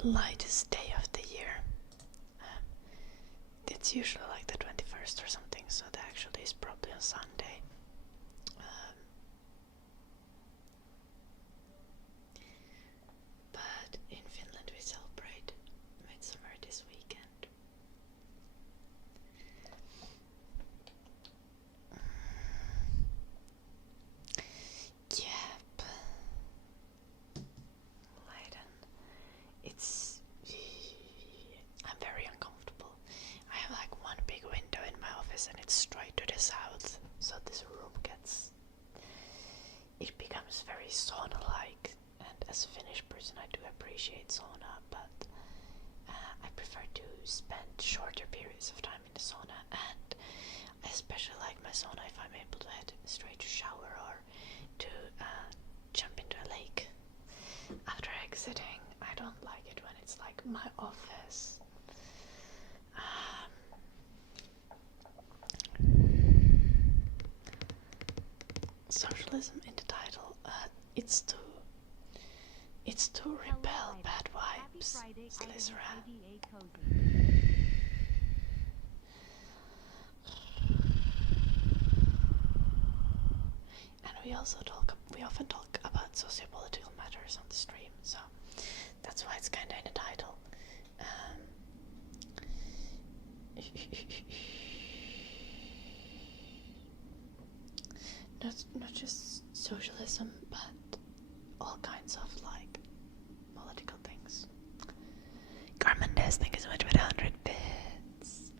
the lightest day of the year. It's usually like the 21st or something, so the actual day is probably on Sunday. But in Finland we celebrate Midsummer this weekend. Yep. Leiden. I'm very uncomfortable. I have like one big window in my office and it's straight to the south, so this room it becomes very sauna-like, and as a Finnish person I do appreciate sauna, but I prefer to spend shorter periods of time in the sauna, and I especially like my sauna if I'm able to head straight to shower or to jump into a lake after exiting. I don't like it when it's like my office. Socialism in the title. It's to repel bad vibes. Slytherin. And we often talk about socio-political matters on the stream, so that's why it's kinda in the title. Not just socialism, but all kinds of like political things. Garmendes, thank you so much for the 100 bits.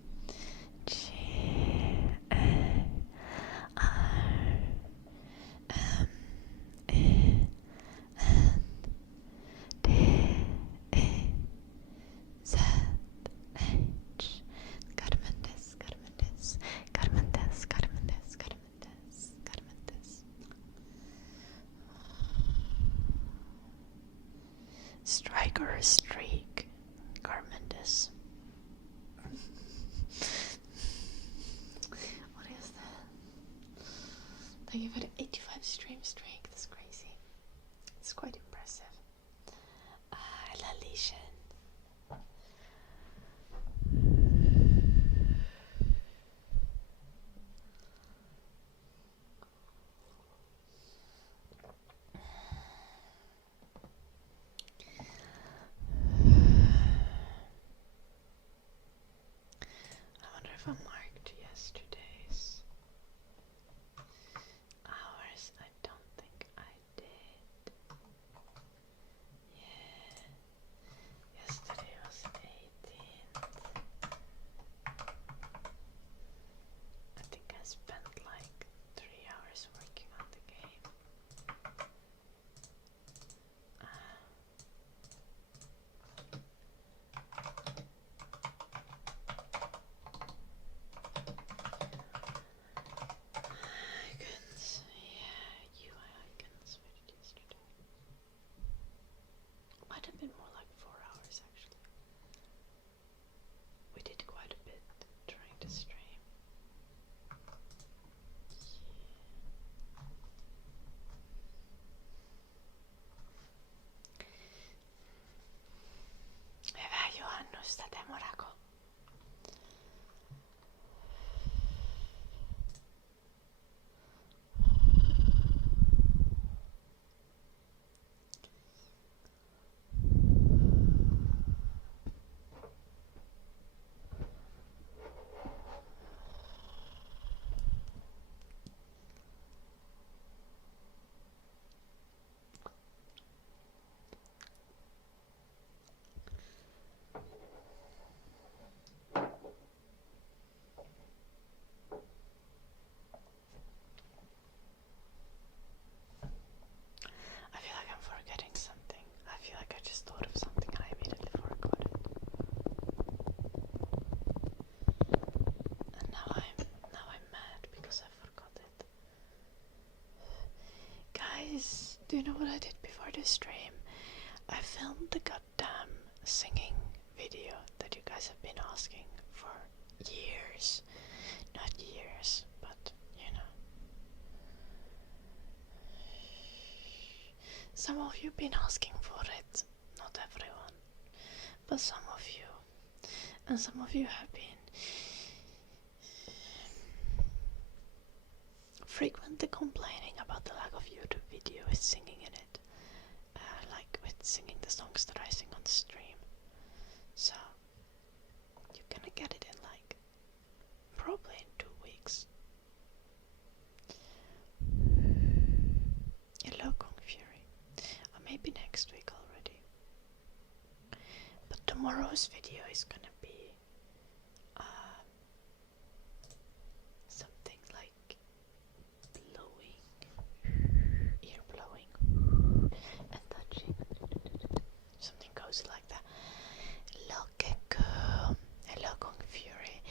Strike or a streak, Garmendes. What is that? Thank you for the 85 stream streak. That's crazy. It's quite impressive. Lalishan. I wonder if I marked yesterday's hours. I don't think I did. Yeah. Yesterday was 18th. I think I spent like 3 hours working on the game. Icons, yeah, UI icons. We did yesterday. Might have been more like 4 hours actually. We did quite a bit during the stream. Hyvää juhannusta, Temorako. I feel like I'm forgetting something. I feel like I just thought of something and I immediately forgot it. And now I'm mad because I forgot it. Guys, do you know what I did before this stream? I filmed the goddamn singing video that you guys have been asking for years. Not years, but you know. Some of you have been asking for it, not everyone. But some of you have been frequently complaining about the lack of YouTube video with singing in it, like with singing the songs that I sing on the stream. So you're gonna get it in like probably in 2 weeks. Hello Kong Fury, or maybe next week already. But tomorrow's video is gonna be something like ear blowing and touching. Something cozy like that. Hello Gekko. Hello Kong Fury.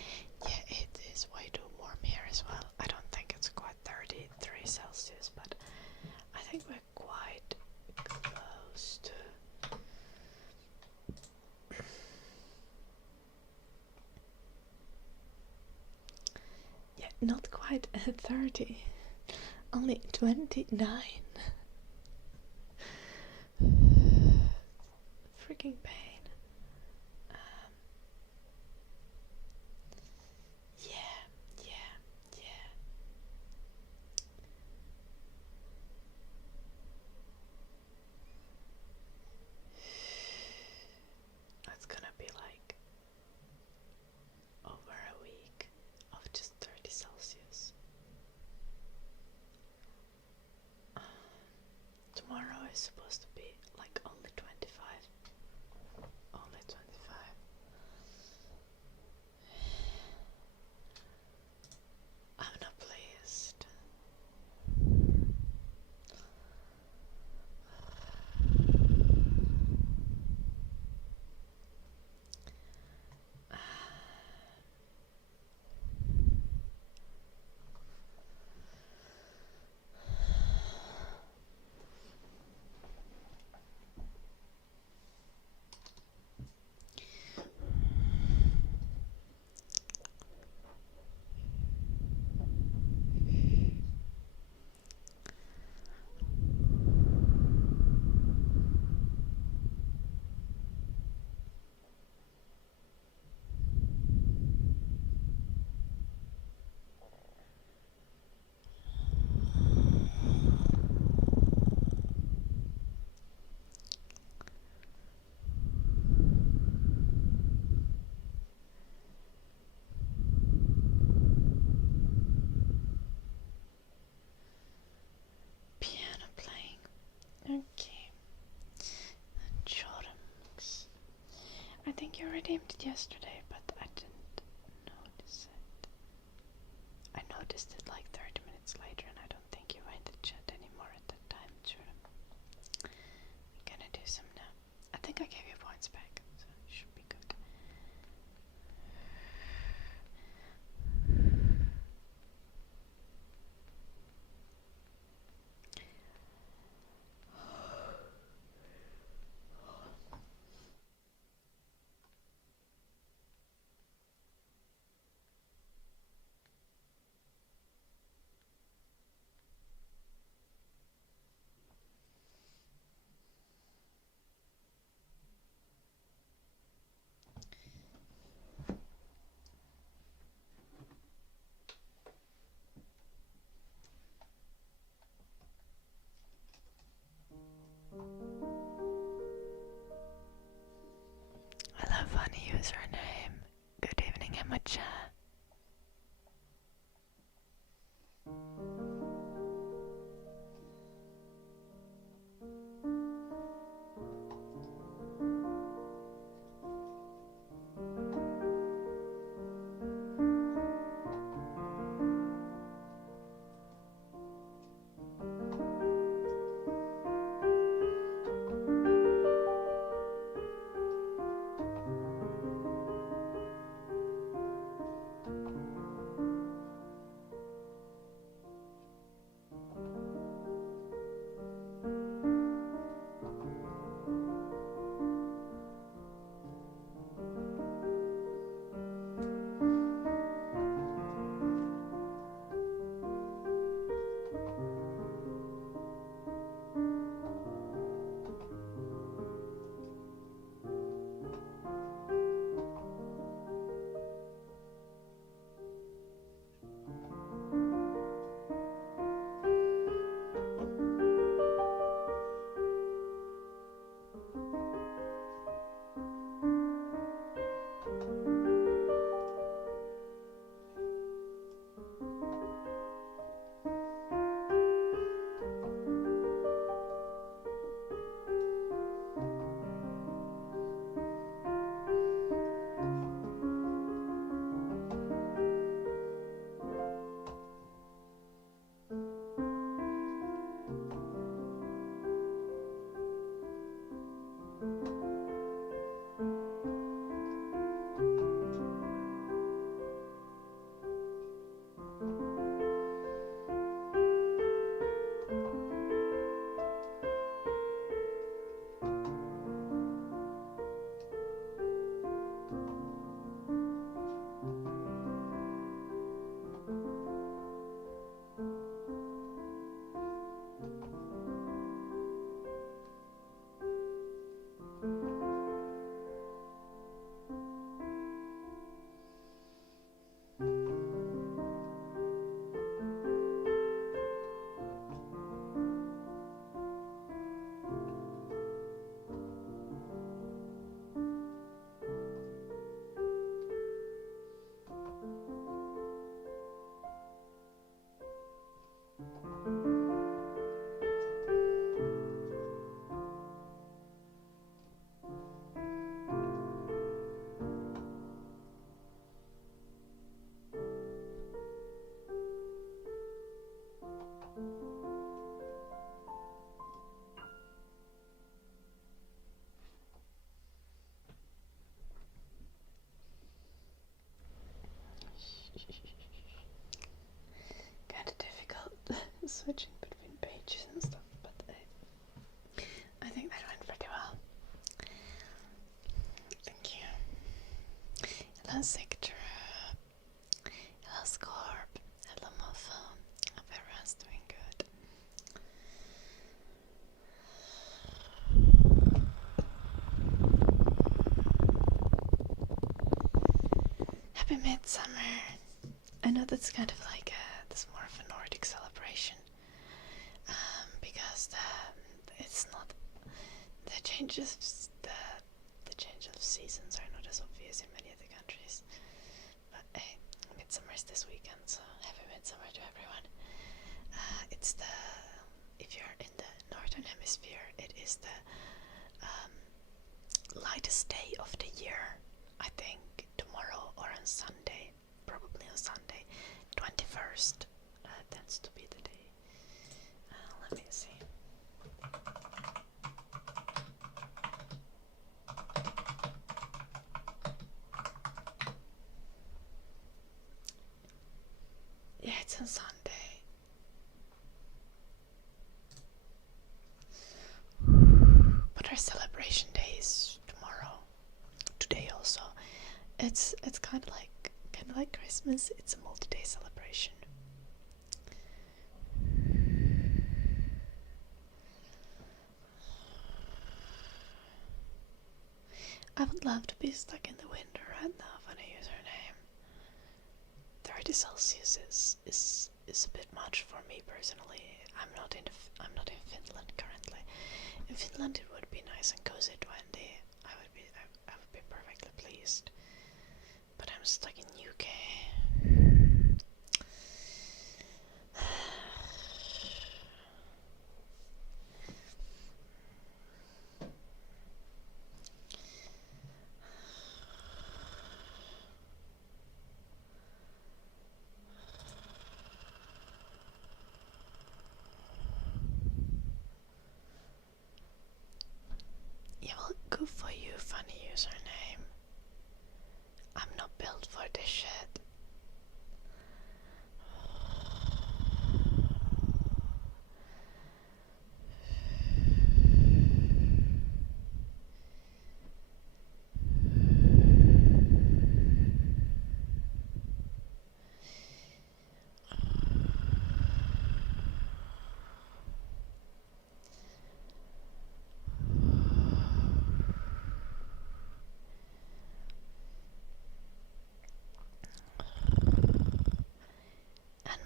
Yeah, it is way too warm here as well. I don't think it's quite 33 Celsius, but I think we're quite close to not quite 30, only 29. Freaking pain. Yeah. It's gonna be like over a week of just 30 Celsius. Tomorrow is supposed to be like only 25. Only 25. I'm not pleased. Okay. Jorums. I think you redeemed it yesterday, but I didn't notice it. I noticed it like 30 minutes later, and I don't think you were in the chat anymore at that time, Jorum. I'm gonna do some now. I think I gave you points back, so it should be good. Hello, funny username. Good evening, Emma-chan. switching between pages and stuff, but I think that went pretty well. Thank you. Hello Sector. Hello Scorp. Hello Mofo. Hope everyone's doing good. Happy Midsummer. I know that's kind of like that's more of a Nordic celebration, because it's not the changes the change of seasons are not as obvious in many other countries. But hey, Midsummer is this weekend, so happy Midsummer to everyone. It's if you're in the northern hemisphere, it is the lightest day of the year. I think tomorrow or on Sunday, probably on Sunday, 21st tends to be the day. Let me see. Yeah, it's on Sunday. But our celebration day is tomorrow. Today also. It's kind of like Christmas. It's a multi-day celebration. I would love to be stuck in the winter right now for a username. 30 Celsius is a bit much for me personally. I'm not in Finland currently. In Finland it would be nice and cozy 20. I would be perfectly pleased. But I'm stuck in UK. Yeah, well, good for you, funny username. I'm not built for this shit.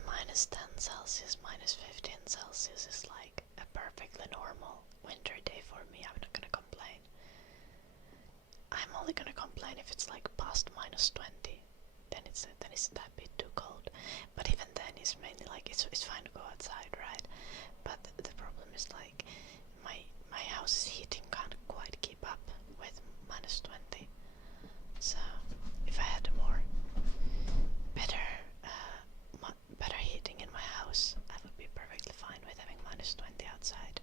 Minus 10 Celsius, minus 15 Celsius is like a perfectly normal winter day for me. I'm not gonna complain. I'm only gonna complain if it's like past minus 20. Then it's that bit too cold. But even then, it's mainly like it's fine to go outside, right? But the problem is like my house's heating can't quite keep up with minus 20. So if I had more better heating in my house, I would be perfectly fine with having minus 20 outside.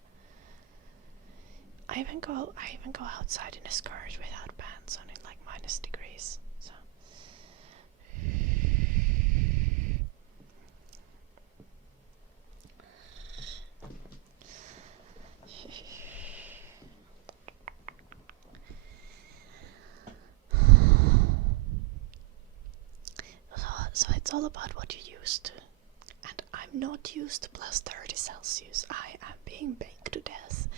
I even go outside in a skirt without pants on in like minus degrees. So so it's all about what you're used to. And I'm not used to plus 30 Celsius. I am being baked to death.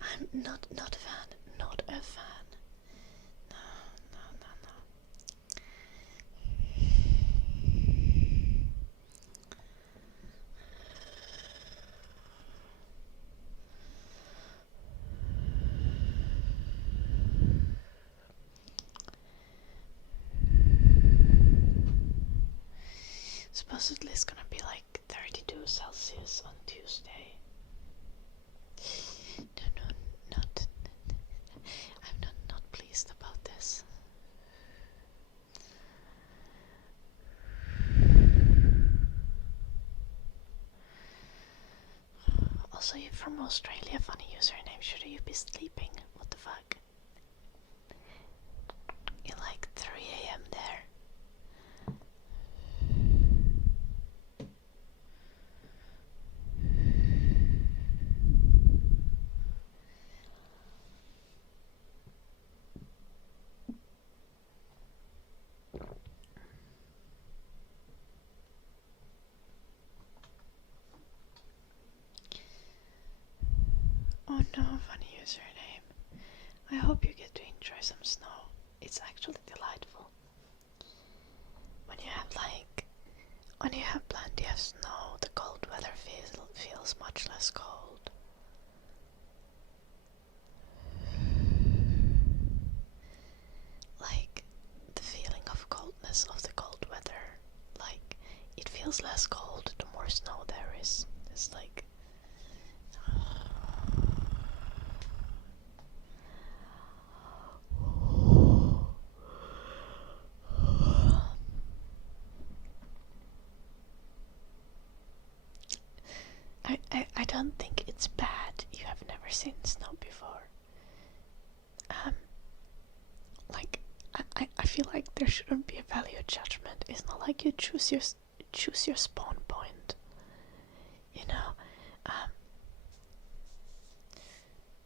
I'm not a fan. Not a fan. No. Supposedly it's gonna be like 32 Celsius on Tuesday. No, I'm not pleased about this. Also, you're from Australia, funny username. Should you be sleeping? What the fuck? You're like 3 AM there. I hope you get to enjoy some snow. It's actually delightful. When you have plenty of snow, the cold weather feels much less cold. Like the feeling of coldness of the cold weather, like it feels less cold the more snow there is. It's like I don't think it's bad you have never seen snow before. Like I feel like there shouldn't be a value judgment. It's not like you choose your spawn point. You know,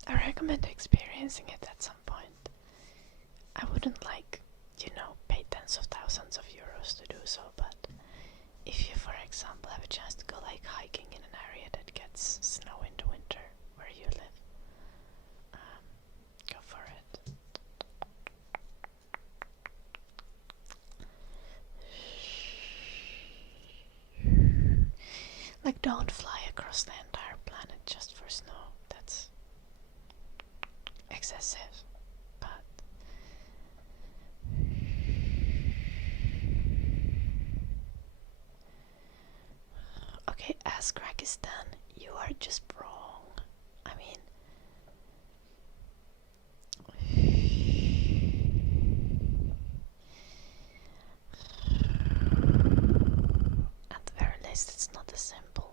I recommend experiencing it at some point. I wouldn't pay tens of thousands of euros to do so, but if you, for example, have a chance to go hiking in an area that gets snow in the winter where you live, go for it. Don't fly across the entire planet just for snow. That's excessive, but okay, as Kyrgyzstan, you are just wrong. I mean, at the very least, it's not as simple.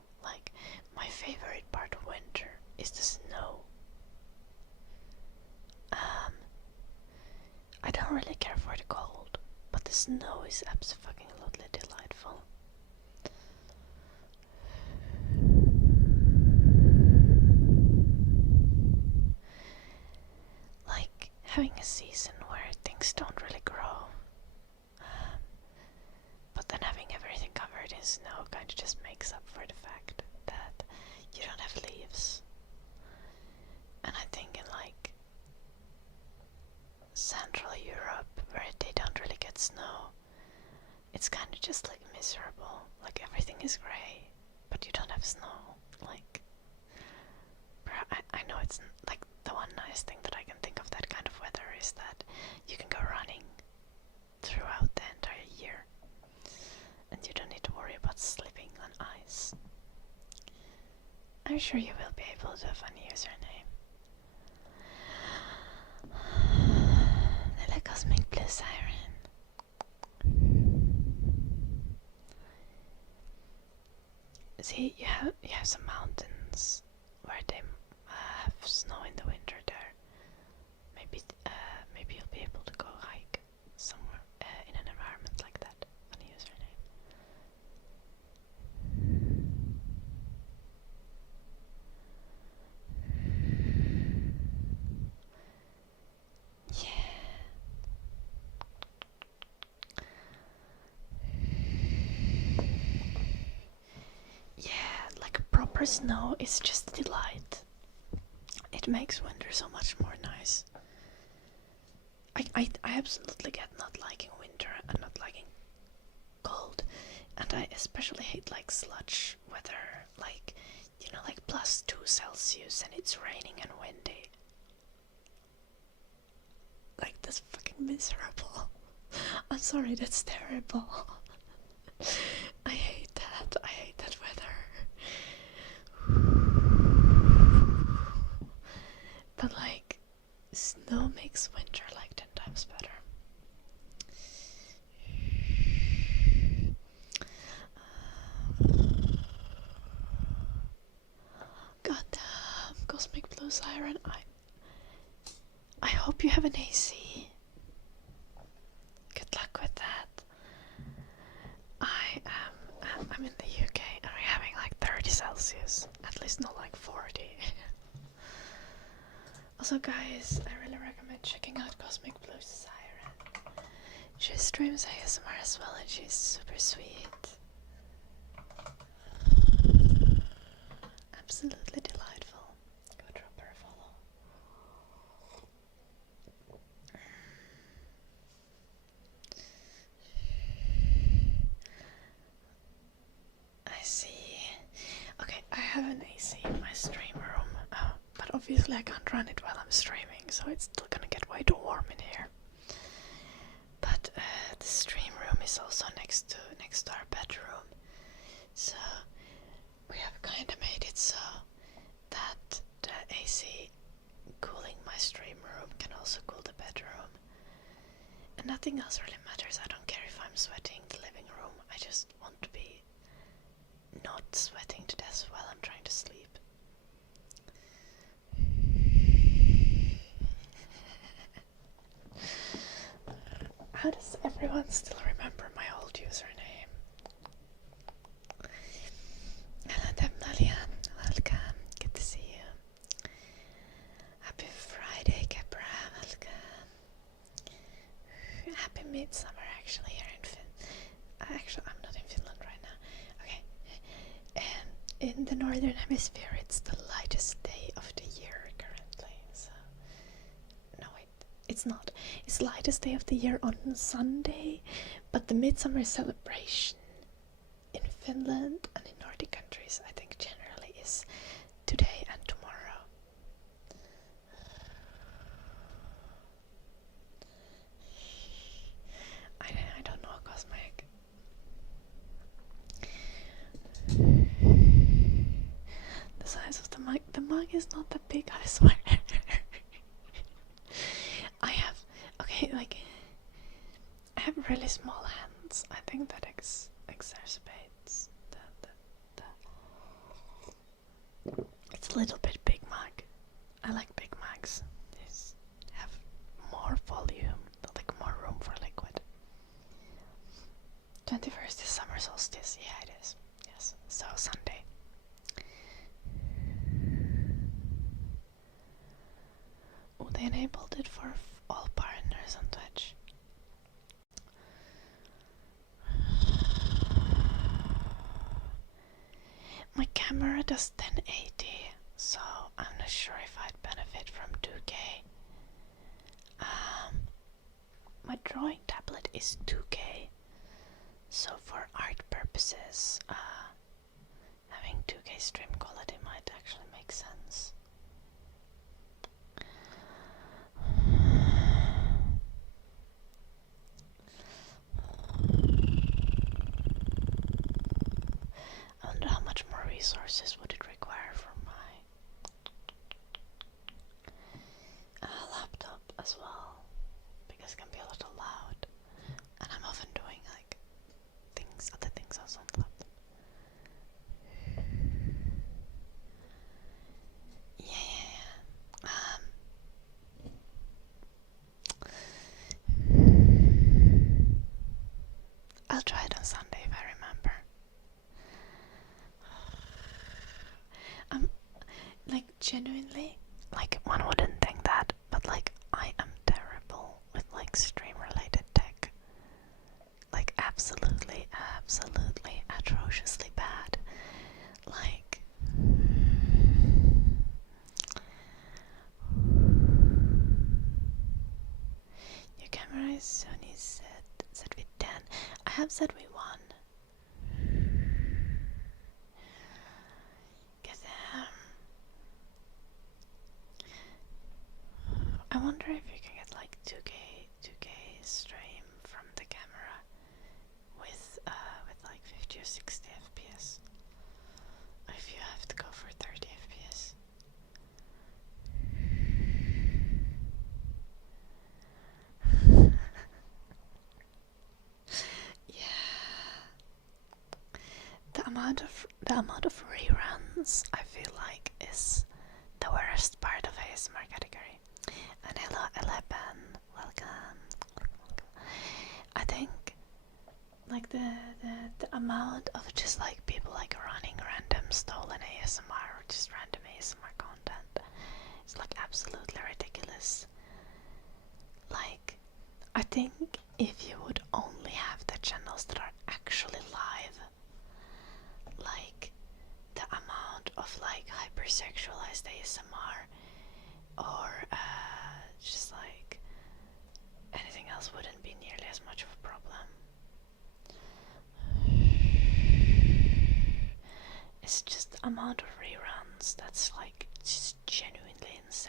My favorite part of winter is the snow. I don't really care for the cold, but the snow is absolutely delightful. Like having a season where things don't really grow, but then having everything covered in snow kind of just makes up for the fact that you don't have leaves. And I think in Central Europe, where they don't really get snow, it's kind of just miserable. Everything is grey, but you don't have snow. I know it's the one nice thing that I can think of that kind of weather is that you can go running throughout the entire year, and you don't need to worry about slipping on ice. I'm sure you will be able to find a username. Little Cosmic Blue Siren. See, you have some mountains where they have snow in the winter there. Maybe you'll be able to go hike somewhere in an environment like that on a username. Proper snow is just a delight. It makes winter so much more nice. I absolutely get not liking winter and not liking cold, and I especially hate sludge weather, +2 Celsius and it's raining and windy. That's fucking miserable. I'm sorry, that's terrible. I hate that weather. But snow makes winter 10 times better. Goddamn, Cosmic Blue Siren, I hope you have an AC. Good luck with that. I'm in the UK and we're having 30 Celsius, at least not 40. Also guys, I really recommend checking out Cosmic Blue Siren. She streams ASMR as well and she's super sweet. Absolutely delightful. Go drop her a follow. Unfortunately, I can't run it while I'm streaming, so it's still gonna get way too warm in here. But the stream room is also next to our bedroom, so we have kind of made it so that the AC cooling my stream room can also cool the bedroom. And nothing else really matters. I don't care if I'm sweating the living room. I just want to be not sweating to death while I'm trying to sleep. How does everyone still remember my old username? Hello Debnalian, welcome, good to see you. Happy Friday, Capra, welcome. Happy Midsummer, actually, here in Finland. Actually, I'm not in Finland right now. Okay. And in the Northern Hemisphere, it's the lightest day of the year currently. So, no, wait, it's not. It's the lightest day of the year on Sunday, but the Midsummer celebration in Finland and in Nordic countries, I think, generally is today and tomorrow. I don't know, Cosmic. The size of the mug. The mug is not that big, I swear. I have really small hands. I think that exacerbates the it's a little bit big mug. I like big mugs. These have more volume, like more room for liquid. 21st is summer solstice. Yeah, it is. Yes. So Sunday. Oh, they enabled it for all partners on Twitch. My camera does 1080, so I'm not sure if I'd benefit from 2K. My drawing tablet is 2K, so for art purposes, having 2K stream quality might actually make sense. I wonder how much more resources would it require for my laptop as well, because it can be a little loud, and I'm often doing like other things also on the laptop. I'll try it on Sunday if I remember. Like, genuinely, like, one wouldn't think that, but like, I am terrible with like stream related tech. Like, absolutely atrociously bad. Like, your camera is Sony ZV-10. I have ZV-1. I wonder if you can get like 2K stream from the camera with like 50 or 60 FPS. Or if you have to go for 30 FPS. Yeah. The amount of reruns I feel like is the worst part of ASMR category. And hello 11, welcome. I think like the amount of just like people like running random stolen ASMR or just random ASMR content is like absolutely ridiculous. Like, I think if you would only have the channels that are actually live, like the amount of like hypersexualized ASMR or just like anything else wouldn't be nearly as much of a problem. It's just the amount of reruns that's like just genuinely insane.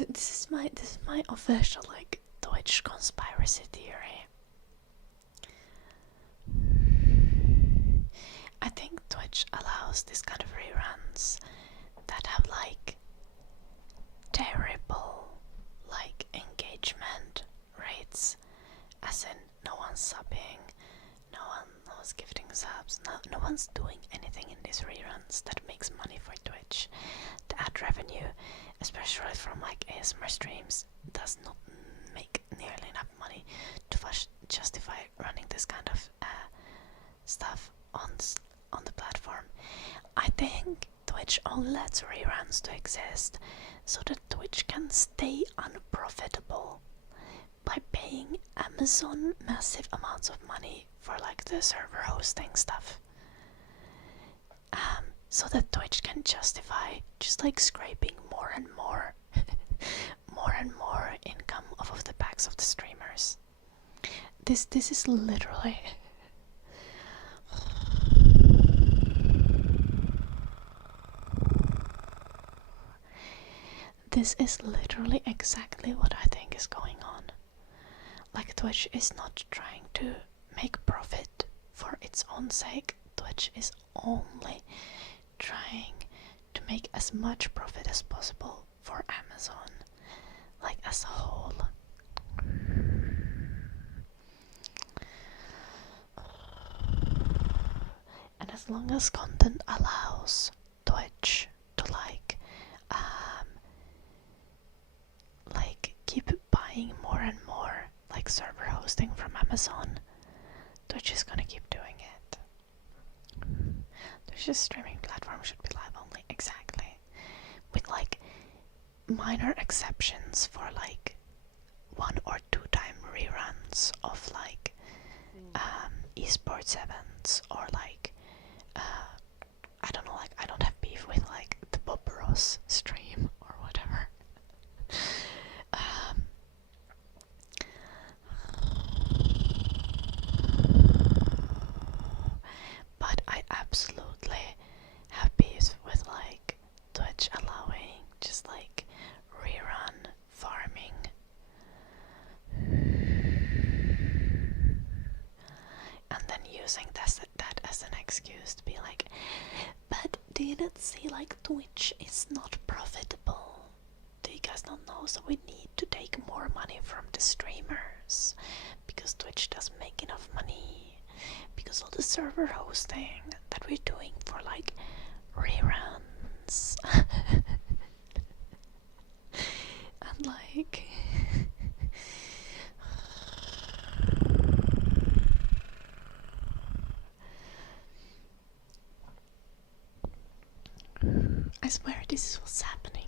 this is my official like Twitch conspiracy theory. I think Twitch allows this kind of reruns that have like terrible like engagement rates, as in no one's subbing, no one's gifting subs, no one's doing anything in these reruns that makes money for Twitch. The ad revenue, especially from like ASMR streams, does not make nearly enough money to justify running this kind of stuff on the platform. I think Twitch only lets reruns to exist so that Twitch can stay unprofitable by paying Amazon massive amounts of money for like the server hosting stuff. So that Twitch can justify just like scraping more and more income off of the backs of the streamers. This is literally this is literally exactly what I think is going on. Like, Twitch is not trying to make profit for its own sake. Twitch is only trying to make as much profit as possible for Amazon, like as a whole. And as long as content allows Twitch to keep buying more and more like server hosting from Amazon, Twitch is gonna keep doing it. Twitch's streaming platform should be live only, exactly. With like minor exceptions for like 1 or 2 time reruns of like esports events, or like I don't know, like I don't have beef with like the Bob Ross stream or whatever. But I absolutely have beef with like Twitch allowing just like rerun farming. And then using that as an excuse to be like, but do you not see like Twitch is not profitable? Do you guys not know? So we need to take more money from the streamers because Twitch doesn't make enough money, because all the server hosting that we're doing for like reruns and like I swear this is what's happening.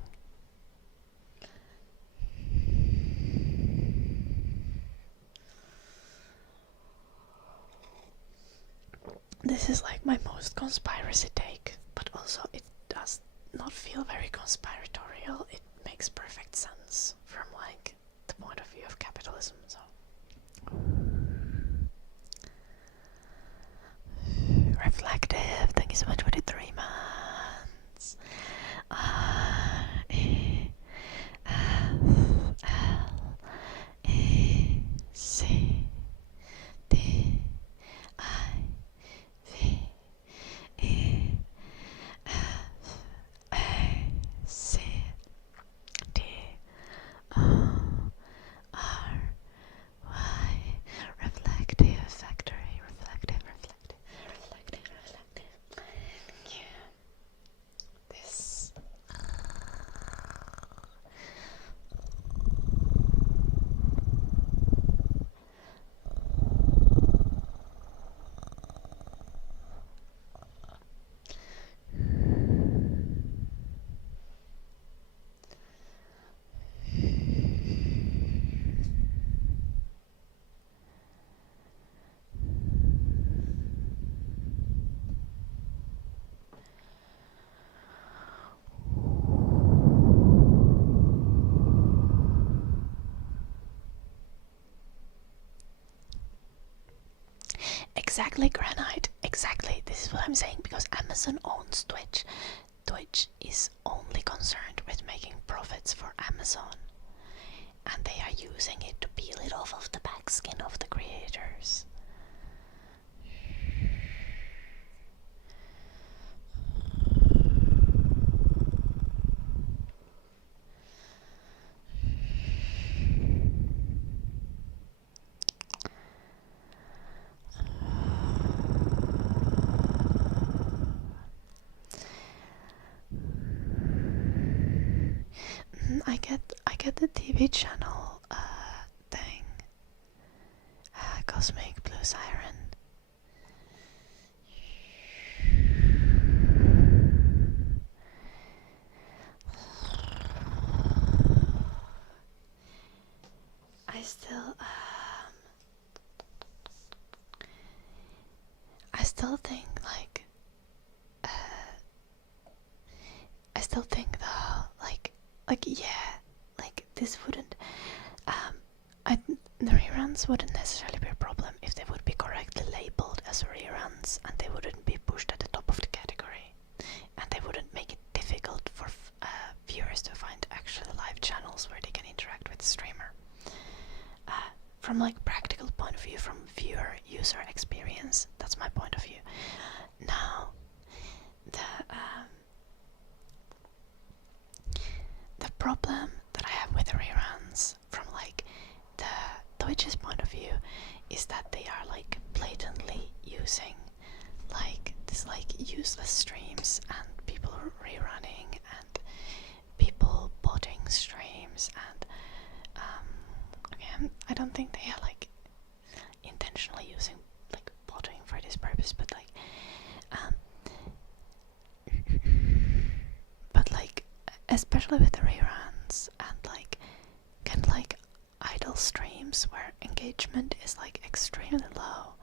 This is like my most conspiracy take, but also it does not feel very conspiratorial. It makes perfect sense from like the point of view of capitalism. So reflective, thank you so much for the 3 months. Reflective factory, reflective. Thank you. This. Exactly, Granite. Exactly. This is what I'm saying, because Amazon owns Twitch. Twitch is only concerned with making profits for Amazon, and they are using it to peel it off of the back skin of the creators. I get the TV channel thing. Cosmic Blue Siren. I still think like I still think though like yeah, like this wouldn't the reruns wouldn't necessarily be a problem if they would be correctly labeled as reruns, and they wouldn't be pushed at the top of the category, and they wouldn't make it difficult for viewers to find actual live channels where they can interact with the streamer. From like practical point of view, from viewer user experience, that's my point of view. Now, the problem that I have with the reruns from like the Twitch's point of view is that they are like blatantly using like this like useless streams and people rerunning and people botting streams, and okay, I don't think they are like intentionally using like botting for this purpose, but like especially with the reruns and like kind of like idle streams where engagement is like extremely low,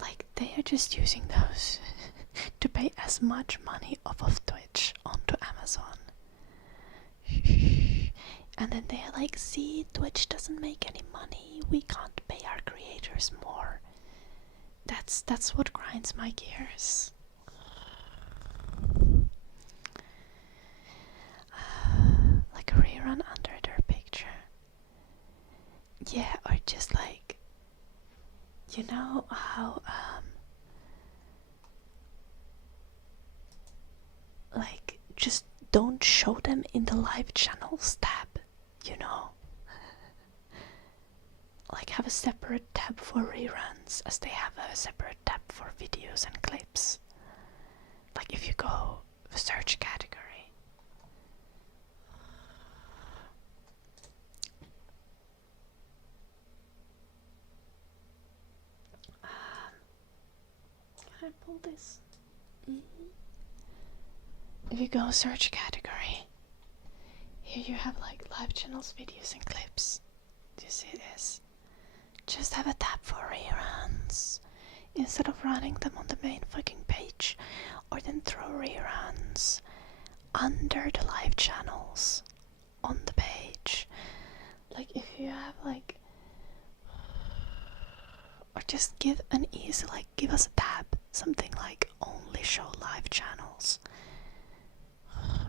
like they are just using those to pay as much money off of Twitch onto Amazon. And then they're like, see, Twitch doesn't make any money, we can't pay our creators more. That's what grinds my gears. Like a rerun under their picture. Yeah, or just like, you know how like just don't show them in the live channels tab, you know? Like have a separate tab for reruns as they have a separate tab for videos and clips. Like if you go search category. Can I pull this? If you go search category, here you have like live channels, videos and clips. Do you see this? Just have a tab for reruns instead of running them on the main fucking page, or then throw reruns under the live channels on the page. Like if you have like, or just give an easy, like give us a tab, something like only show live channels.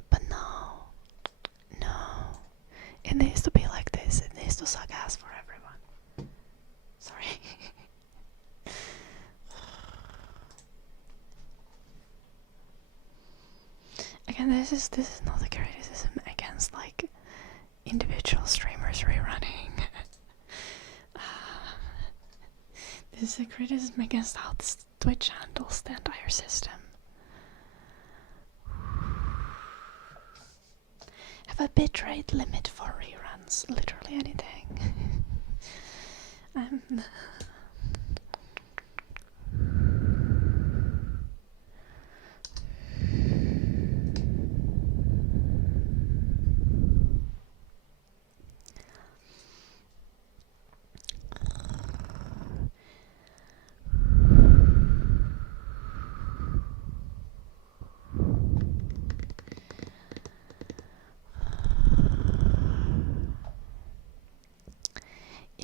But no, it needs to be like this. It needs to suck ass for everyone. Sorry. Again, this is not a criticism against like individual streamers rerunning. This is a criticism against how this Twitch handles the entire system. Have a bitrate limit for reruns, literally anything.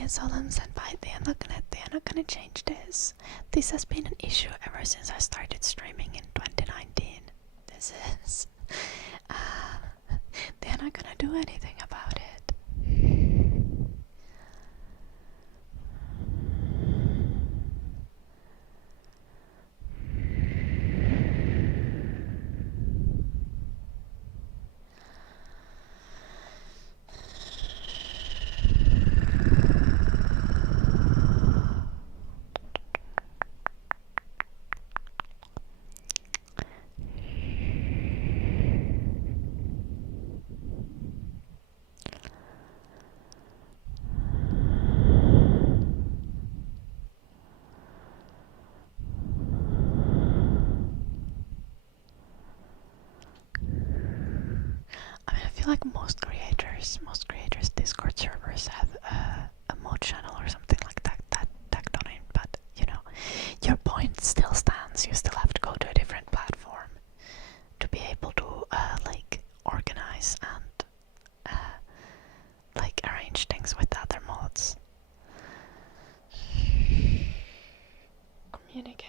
Solemn said, "Bye. They are not gonna change this. This has been an issue ever since I started streaming in 2019. penises, they're not gonna do anything about it. I mean, I feel like most creators' Discord servers have a mod channel or something like that tagged on it, but you know, your point still stands. You still have to go to a different platform to be able to like organize and like arrange things with other mods. Communicate.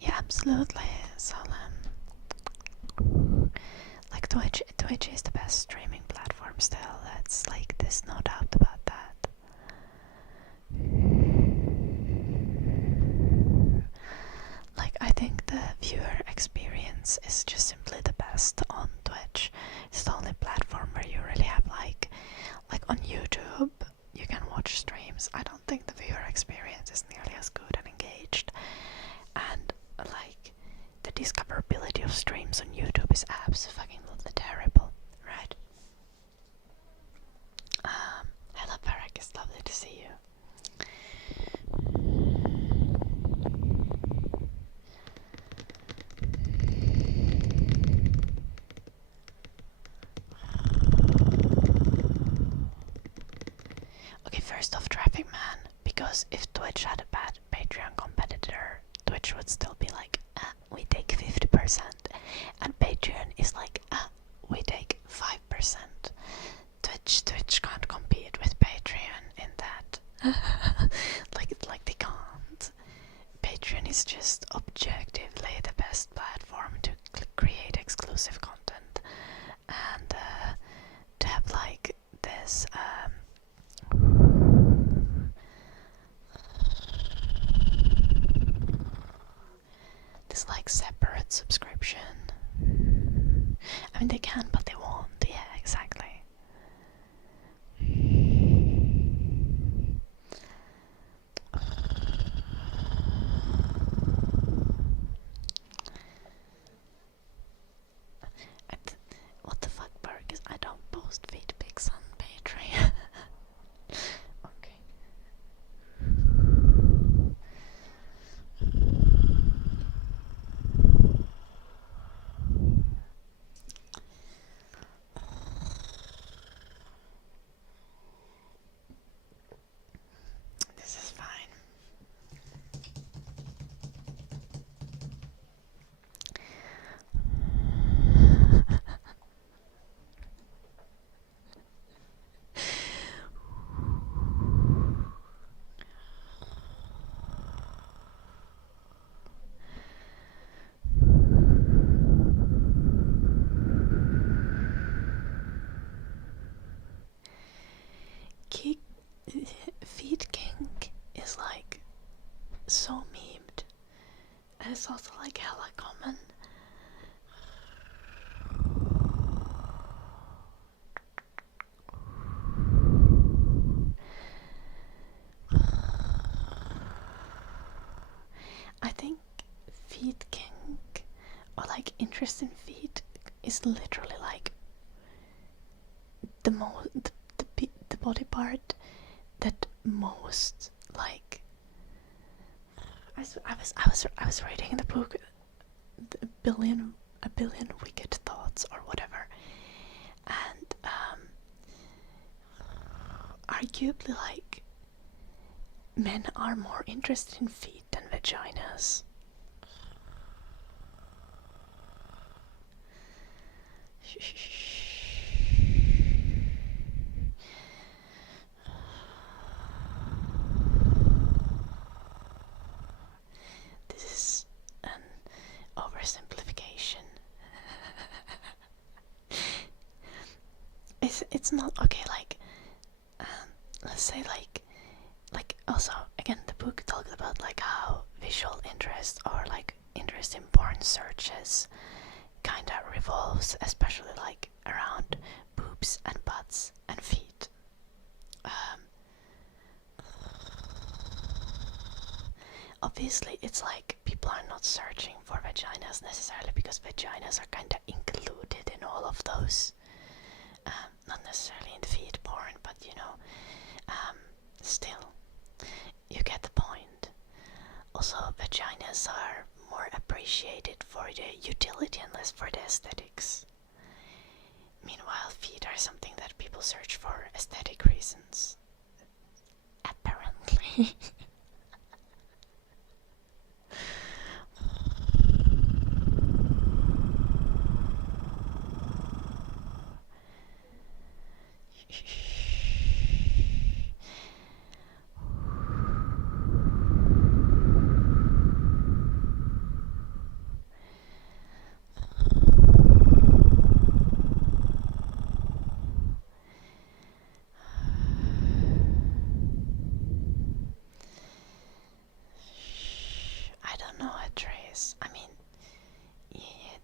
Yeah, absolutely, Salem. Like Twitch is the best streaming platform still. That's like, there's no doubt about that. Like, I think the viewer experience is just simply the best on Twitch. It's the only platform where you really have like on YouTube, you can watch streams. I don't think the viewer experience is nearly as good and engaged. And like, the discoverability of streams on YouTube is absolutely terrible, right? Hello Barak, it's lovely to see you. Okay, first off, Traffic Man, because if Twitch had a bad Patreon competitor, Twitch would still be like, we take 50%, and Patreon is like, we take 5%. Twitch can't compete with Patreon in that. like they can't. Patreon is just objectively the best platform to create exclusive content and to have like this this like separate subscription. I mean, they can, but they won't. Yeah, exactly. What the fuck, Burgers? I don't post feed pics on Patreon. Okay. This is fine. Feed King is like so memed, and it's also like hella common. I think Feed King, or like interest in feet, is literally like the body part that most like. I was reading the book, a billion wicked thoughts or whatever, and arguably like men are more interested in feet than vaginas. it's not okay. Like, let's say like also again the book talks about like how visual interest or like interest in porn searches kind of revolves, especially like around boobs and butts and feet. Obviously, it's like people are not searching for vaginas necessarily because vaginas are kind of included in all of those. Not necessarily in the feed porn, but you know, still, you get the point. Also, vaginas are more appreciated for the utility and less for the aesthetics. Meanwhile, feet are something that people search for aesthetic reasons. Apparently. I don't know a trace. I mean, yeah,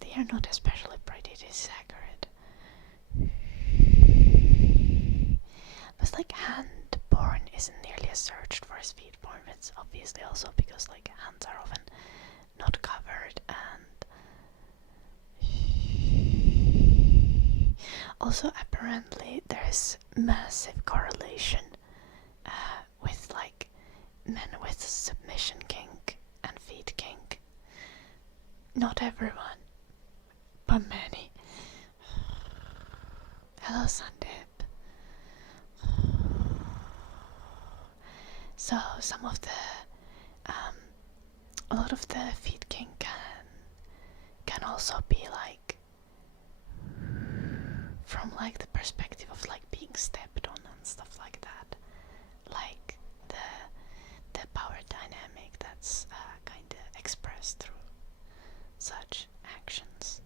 they are not especially pretty, it is accurate. But like hand porn isn't nearly as searched for as feet porn. It's obviously also because like hands are often not covered, and also apparently there is massive correlation with like men with submission kink and feet kink. Not everyone, but many. Hello, Sandeep. So some of the a lot of the feet kink can also be like from like the perspective of like being stepped on and stuff like that, like the power dynamic that's kind of expressed through such actions.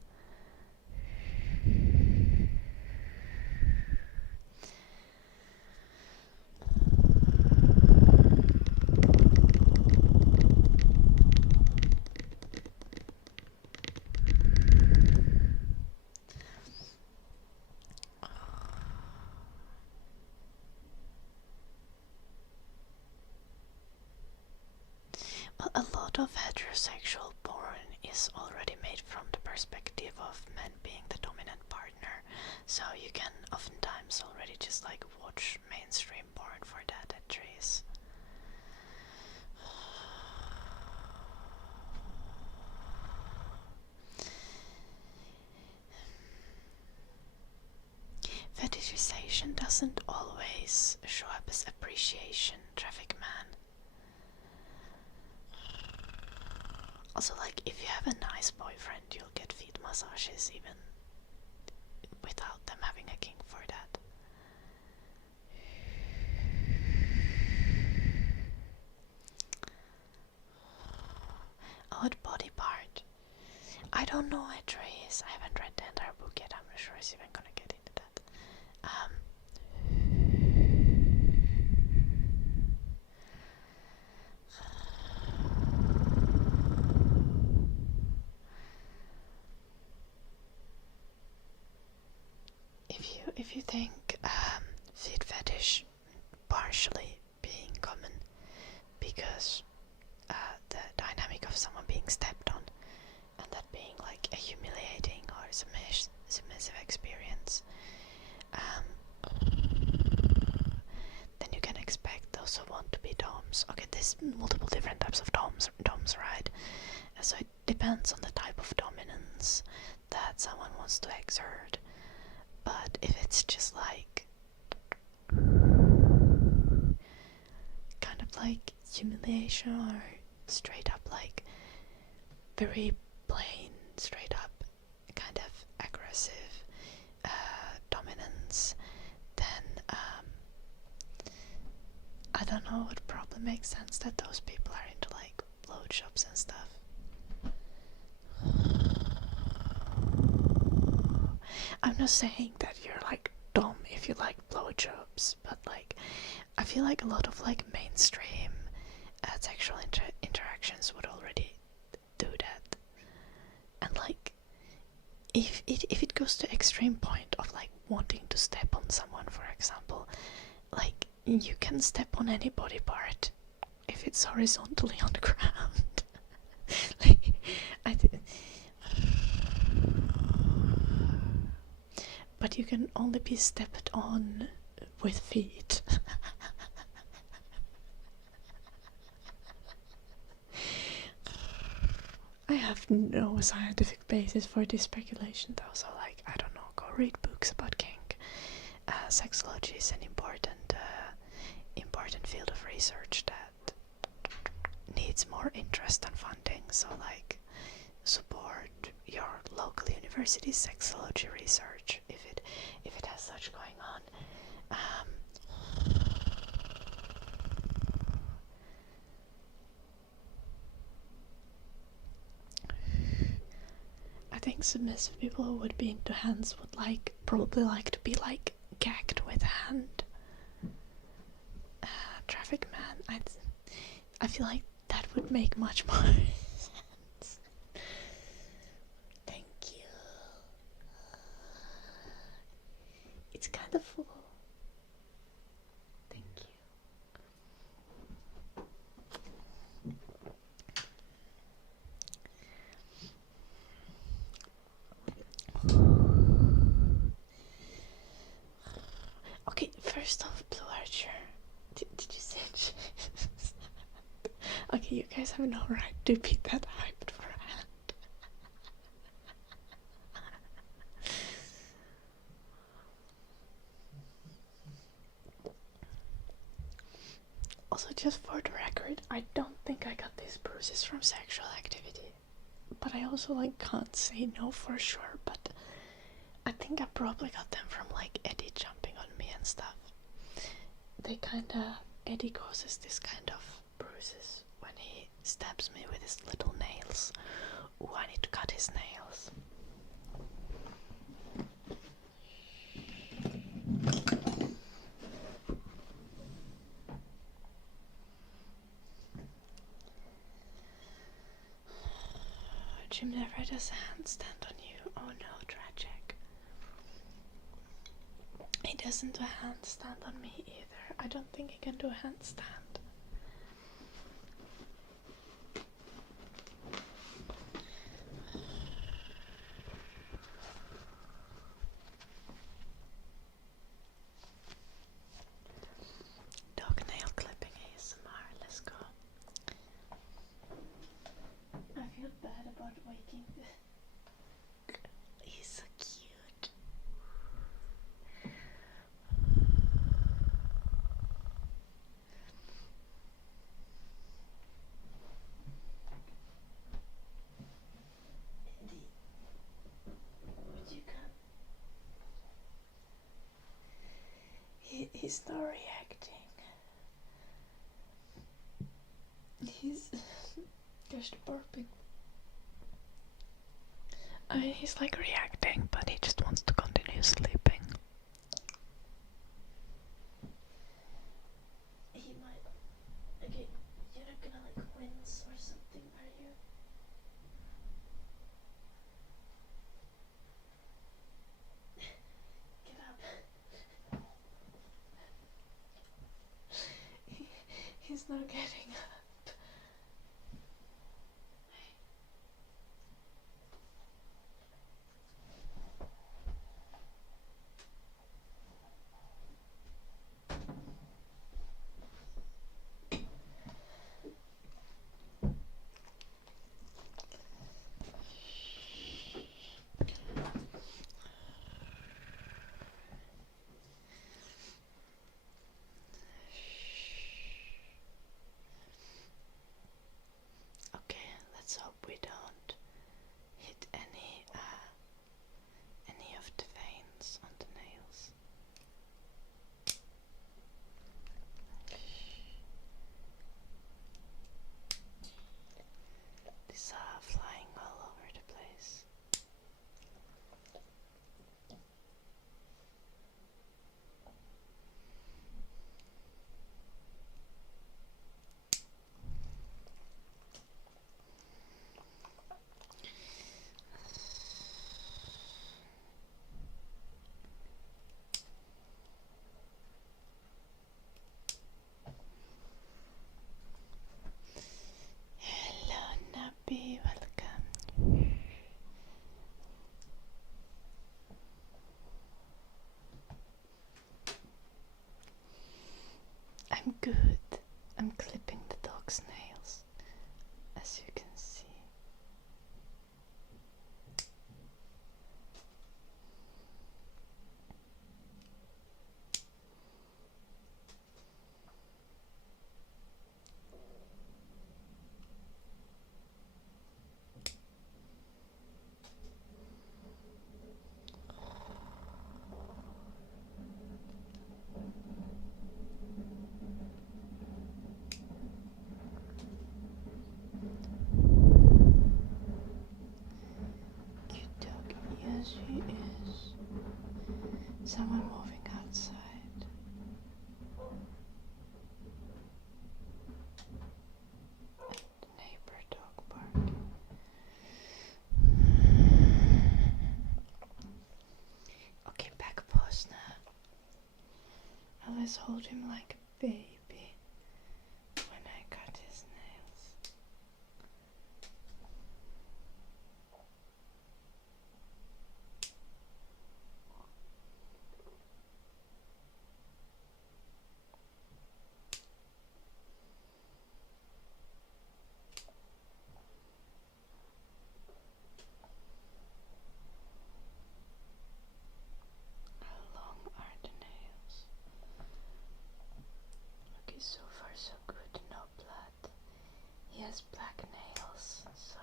Well, a lot of heterosexual porn is already made from the perspective of men being the dominant partner, so you can oftentimes already just like watch mainstream porn for that at trace. Fetishization doesn't always show up as appreciation, traffic man. Also, like, if you have a nice boyfriend, you'll get feet massages even without them having a kink for that. Odd body part. I don't know what Trey is. I haven't read the entire book yet. I'm not sure he's even gonna get into that. If you think feet fetish partially being common because the dynamic of someone being stepped on and that being like a humiliating or submissive experience, then you can expect those who want to be doms. Okay, there's multiple different types of doms, right? So it depends on the type of dominance that someone wants to exert. But if it's just like kind of like humiliation or straight up like very plain, straight up kind of aggressive dominance, then I don't know, it probably makes sense that those people are into like blowjobs and stuff. I'm not saying that you're like if you like blowjobs, but like I feel like a lot of like mainstream sexual interactions would already do that. And like if it goes to extreme point of like wanting to step on someone, for example, like you can step on any body part if it's horizontally on the ground. Like, but you can only be stepped on with feet. I have no scientific basis for this speculation though, so like, I don't know, go read books about kink. Sexology is an important field of research that needs more interest and funding, so like, support your local university's sexology research if it has such going on. I think submissive people who would be into hands would probably like to be like gagged with a hand. Traffic man, I feel like that would make much more sense. Thank you. It's kind of full. Thank you. Okay, first off, Blue Archer. Did you say Jesus? Okay, you guys have no right to be that hyped for a hand. Also, just for the record, I don't think I got these bruises from sexual activity. But I also can't say no for sure, but I think I probably got them from Eddie jumping on me and stuff. Eddie causes this kind of bruises when he stabs me with his little nails. Ooh, I need to cut his nails. Jim never does a handstand on you. Oh no, tragic. He doesn't do a handstand on me either. I don't think he can do a handstand. Dog nail clipping ASMR, let's go. I feel bad about waking the... He's so cute. Eddie, would you come? He's not reacting. He's just burping. I mean, he's reacting, but he just wants to continue sleeping. He might. Okay, you're not gonna wince or something, are you? Get up. He's not getting up. Someone moving outside. And neighbor dog barking. Okay, back pause now. I always hold him like a baby when I cut his nails. How long are the nails? Okay, so far so good, no blood. He has black nails, so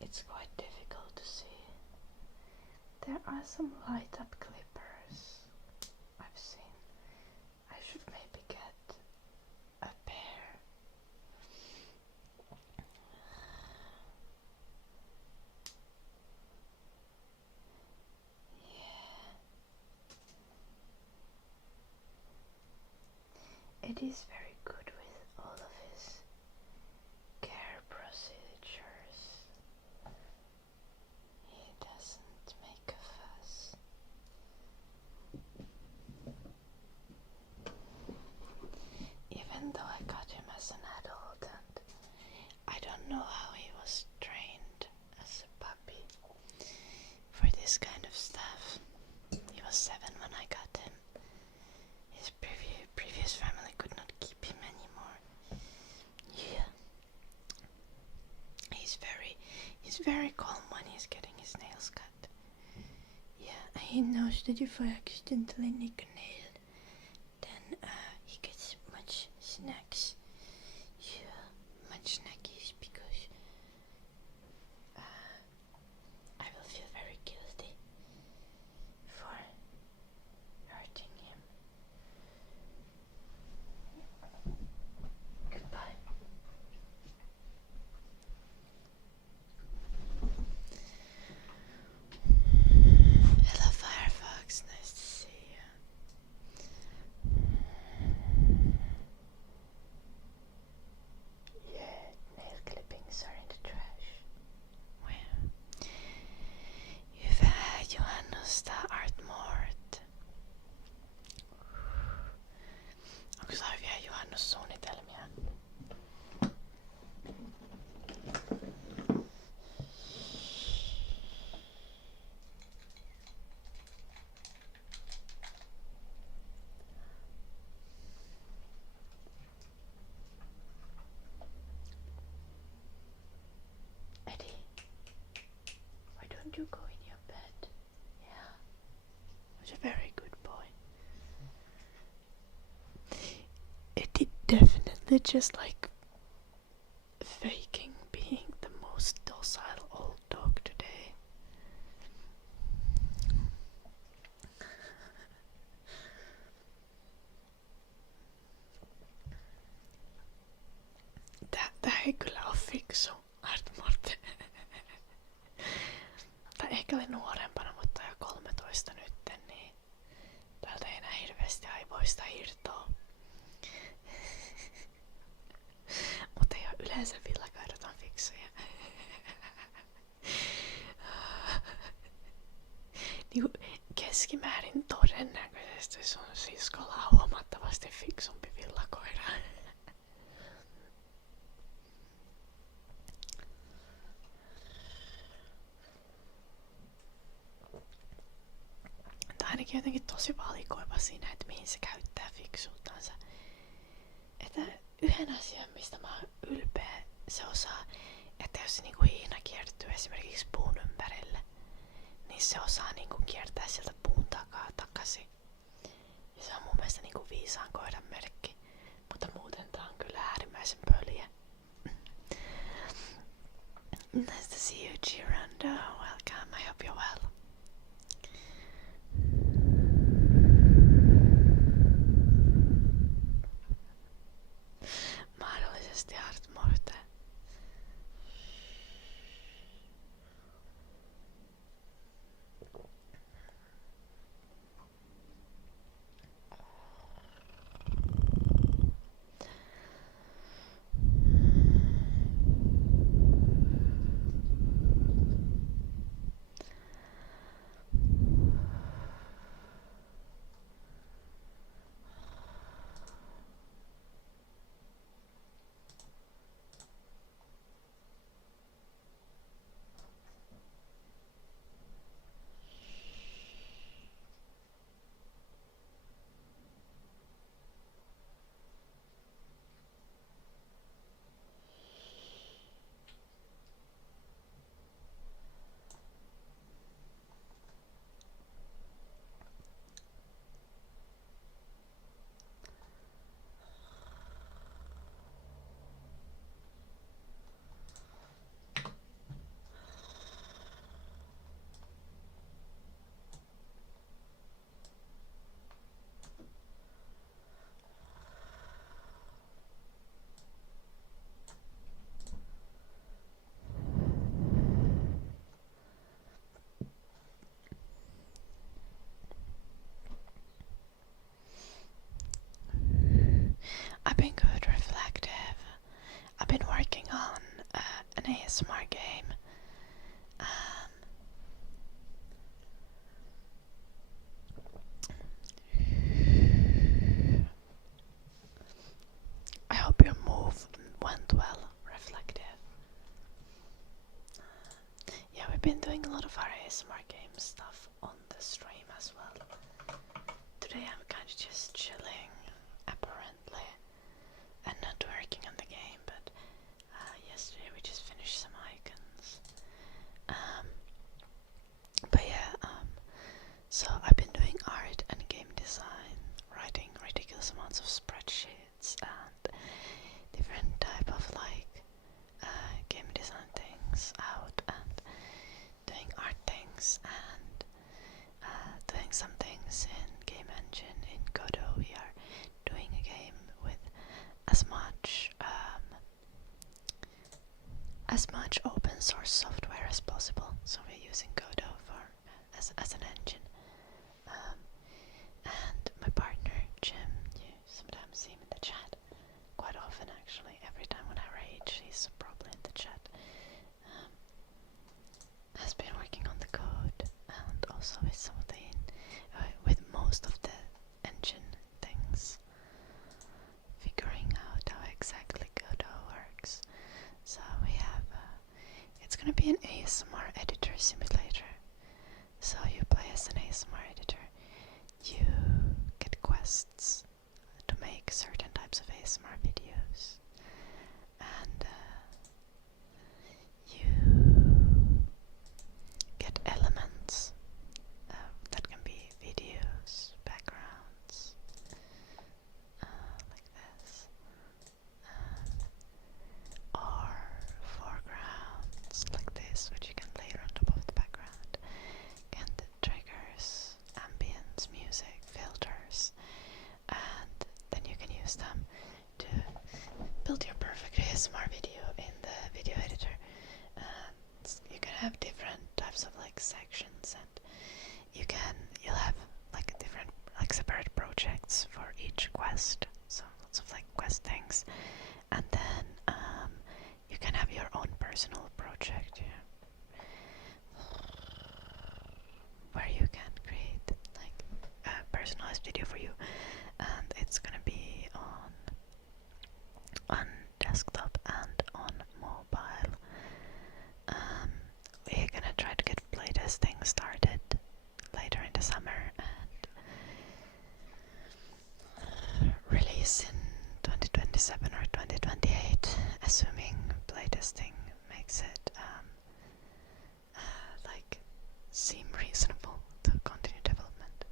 it's quite difficult to see. There are some light up clippers I've seen. I should maybe get a pair. Yeah. It is very good with all of his care procedures. He doesn't make a fuss. Even though I got him as an adult, and I don't know how he was trained as a puppy for this kind of stuff. He was 7 when I got him. His previous family could not keep him anymore. Yeah. He's very calm when he's getting his nails cut. Yeah, and he knows that if I accidentally nick a nail, then he gets much snacks. Yeah, much snackies, because I will feel very guilty for hurting him. Goodbye. Hello Firefox, nice to see you. Yeah, nail clippings are in the trash. Where? Hyvää juhannusta, Artmort. Onko sulla hyviä juhannussuunnitelmia? Eddie, why don't you go in your bed? Yeah, he's a very good boy. Eddie definitely just like faking being the most docile old dog today. Tää ei kyllä oo fiksu, Artmort. Tai ehkä oli nuorempana, mutta jo 13 nytten, niin täältä ei enää hirveästi aivoista irtoa. Mutta ei oo yleensä villakaidat on fiksuja. Niinku keskimäärin todennäköisesti sun siskolla on huomattavasti fiksumpi villakoira. Tai ainakin jotenkin tosi valikoiva siinä, että mihin se käyttää fiksuuttansa. Että yhden asian, mistä mä oon ylpeä, se osaa, että jos se niinku hiina kiertyy esimerkiksi puun ympärille, niin se osaa niinku kiertää sieltä puun takaa takaisin. Ja se on mun mielestä niinku viisaan koiran merkki. Mutta muuten tää on kyllä äärimmäisen pöliä. Nice to see you, Girando. Welcome, I hope you're well. Mahdollisesti Artmorte. I've been good, reflective. I've been working on an ASMR game. I hope your move went well, reflective. Yeah, we've been doing a lot of our ASMR game stuff on the stream as well. Today I'm kind of just chilling, apparently, and not working on the game, but yesterday we just finished some icons. But yeah, so I've been doing art and game design, writing ridiculous amounts of spreadsheets and different type of like game design things out, and doing art things, and doing some things in game engine. In Godot we are doing a game with as much open source software as possible, so we're using Godot for as an engine. And my partner Jim, you sometimes see him in the chat quite often, actually. Every time when I rage he's probably in the chat. Has been working on the code and also with some of the with most of the engine things, figuring out how exactly Godot works. So we have it's gonna be an ASMR editor simulator. So you play as an ASMR editor, you get quests to make certain types of ASMR videos, and you get elements that can be videos, backgrounds, like this, or foregrounds like this, which you can layer on top of the background, and triggers, ambience, music, filters, and then you can use them to build your perfect ASMR video in the video editor. You can have different types of like sections, and you'll have like different like separate projects for each quest, so lots of like quest things, and then you can have your own personal project, where you can create like a personalized video for you, and it's gonna be on desktop and on mobile. We're gonna try to get playtesting started later in the summer and release in 2027 or 2028, assuming playtesting makes it like seem reasonable to continue development.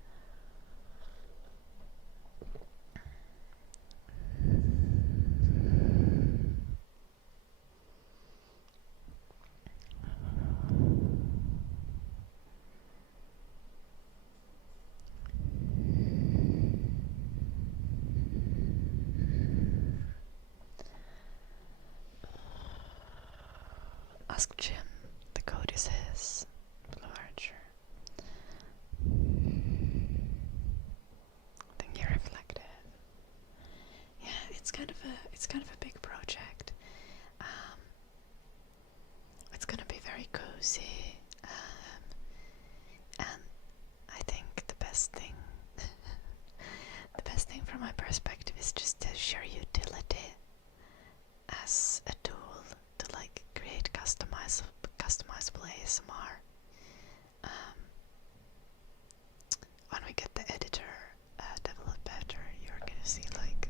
Ask Jim, the code is his. Blue Archer. Thank you, reflective. Yeah, it's kind of a big project. It's gonna be very cozy, and I think the best thing from my perspective is just the sheer utility as a tool to like create customizable ASMR. When we get the editor developed better, you're gonna see like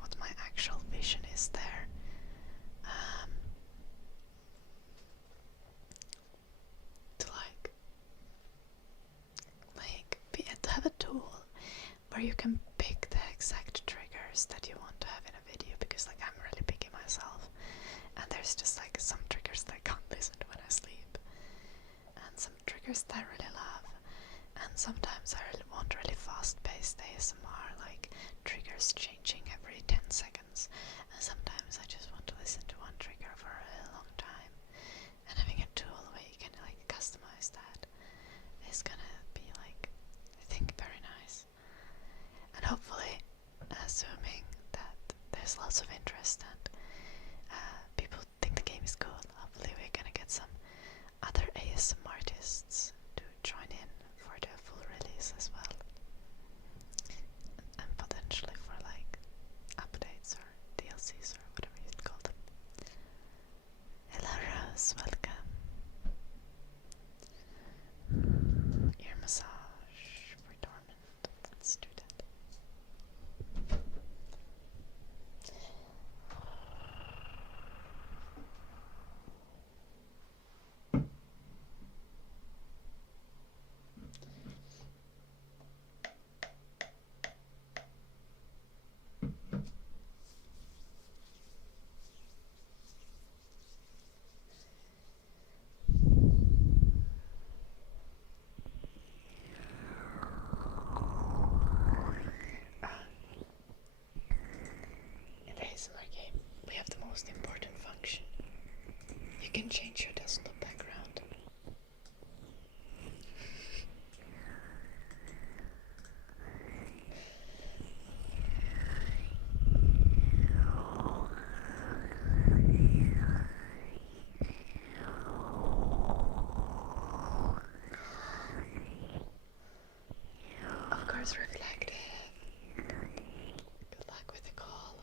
what my actual vision is there. To have a tool where you can pick the exact triggers that you want to have in a video, because like I'm really picky myself, and there's just like some triggers that I can't listen to when I sleep, and some triggers that I really love, and sometimes I really want really fast-paced ASMR, like triggers changing every 10 seconds, and sometimes I just want to listen to one trigger for a really long time, and having a tool where you can like customize that is gonna be like, I think, very nice. And hopefully, assuming that most important function. You can change your desktop background. Of course, reflect it. Good luck with the call.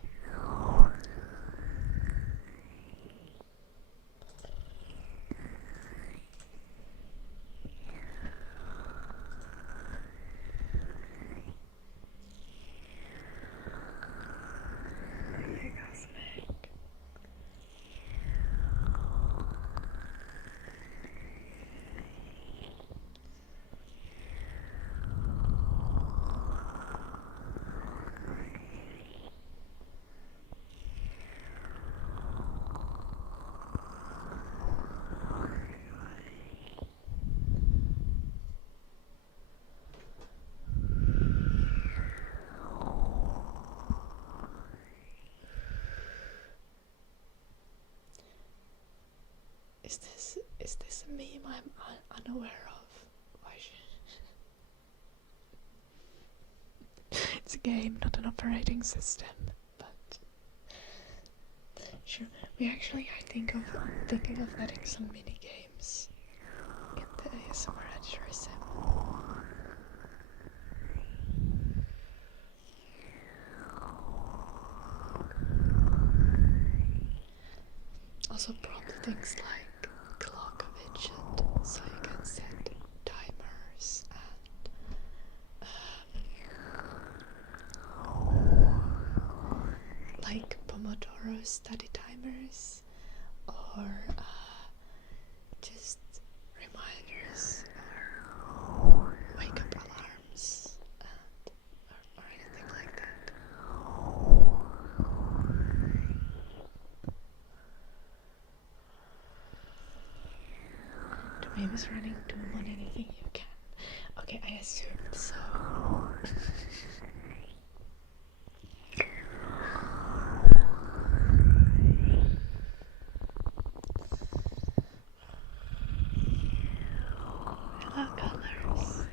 Here goes Nick. Is this a meme I'm unaware of? Why should it's a game, not an operating system. But sure, we actually are thinking of adding some mini games in the ASMR editor sim. Also, probably things like clock widget, so you can set timers and like Pomodoro study timers, or just reminders or wake up alarms or anything like that. The meme is running Doom on anything you can. Okay, I assumed so. Hello, colors.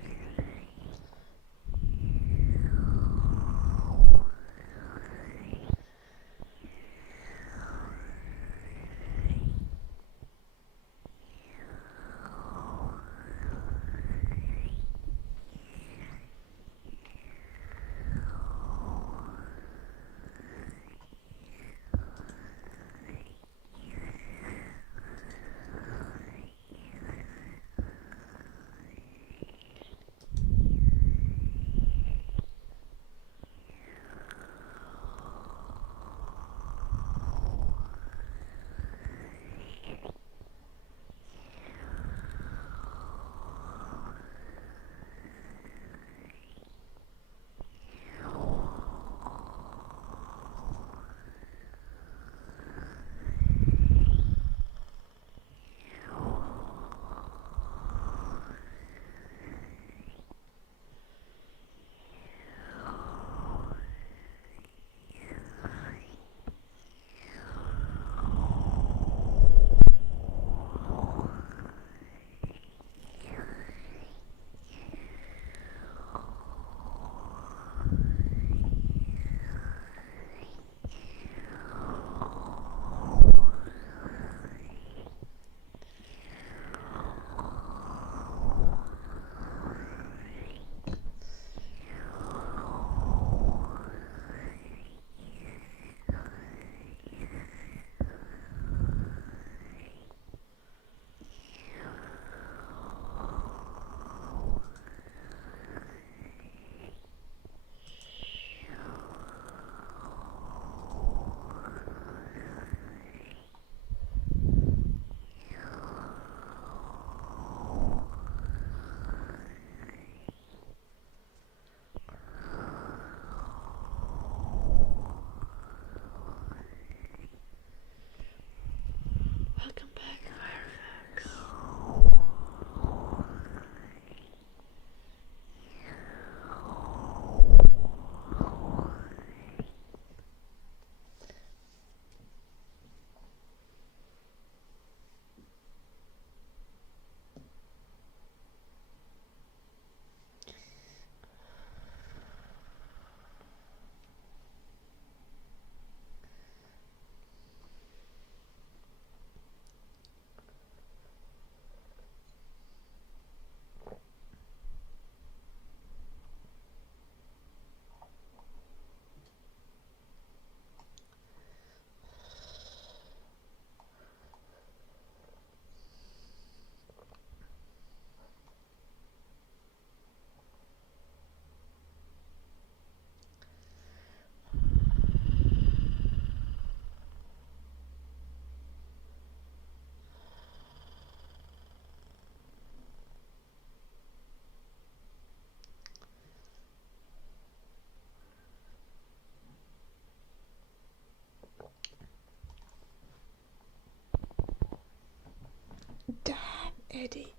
Eddie.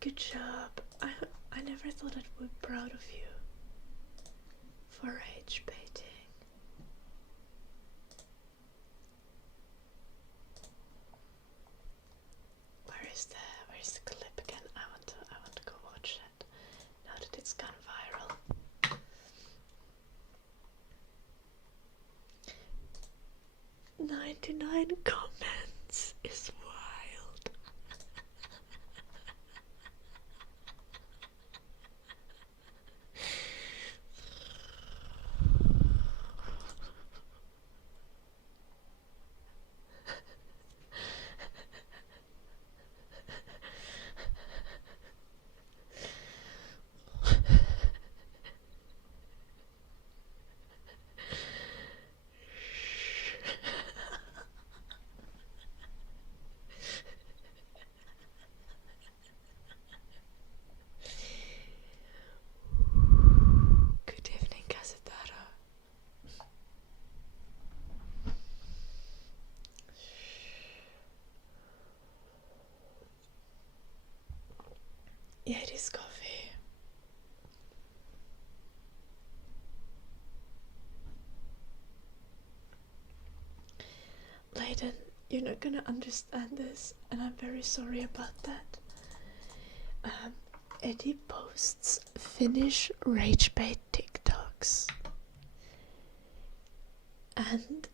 Good job. I never thought I'd be proud of you for rage baiting. Where's the clip again? I want to go watch it now that it's gone viral. 99 comments is wild. Good evening, Casetara. Yeah, it is coffee. Layden, you're not gonna understand this, and I'm very sorry about that. Eddie posts Finnish rage bait TikToks, and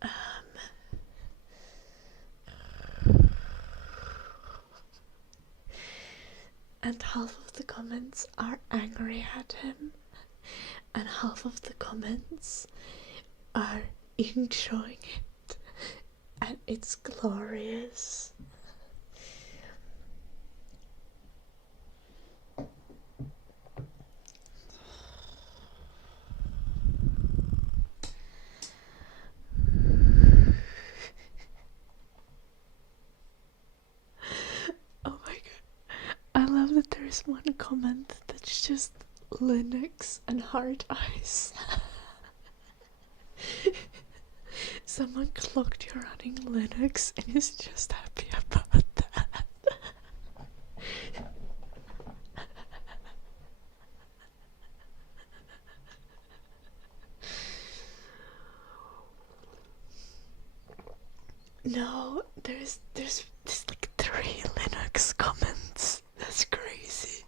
half of the comments are angry at him, and half of the comments are enjoying it, and it's glorious. Oh my god, I love that there is one comment that's just Linux and heart eyes. Someone clocked you're running Linux and is just happy about that. No, there's like 3 Linux comments. That's crazy.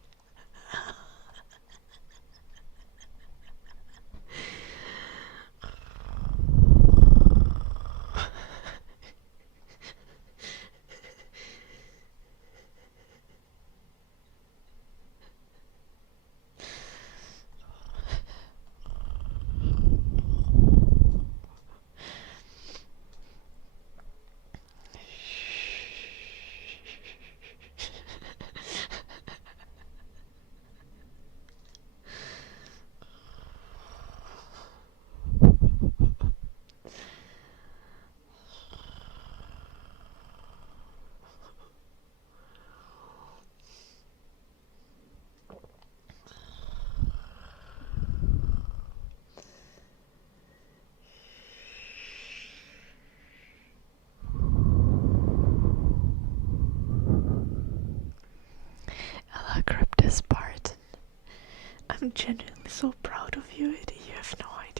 Ella Cryptus Spartan. I'm genuinely so proud of you, Eddie. You have no idea.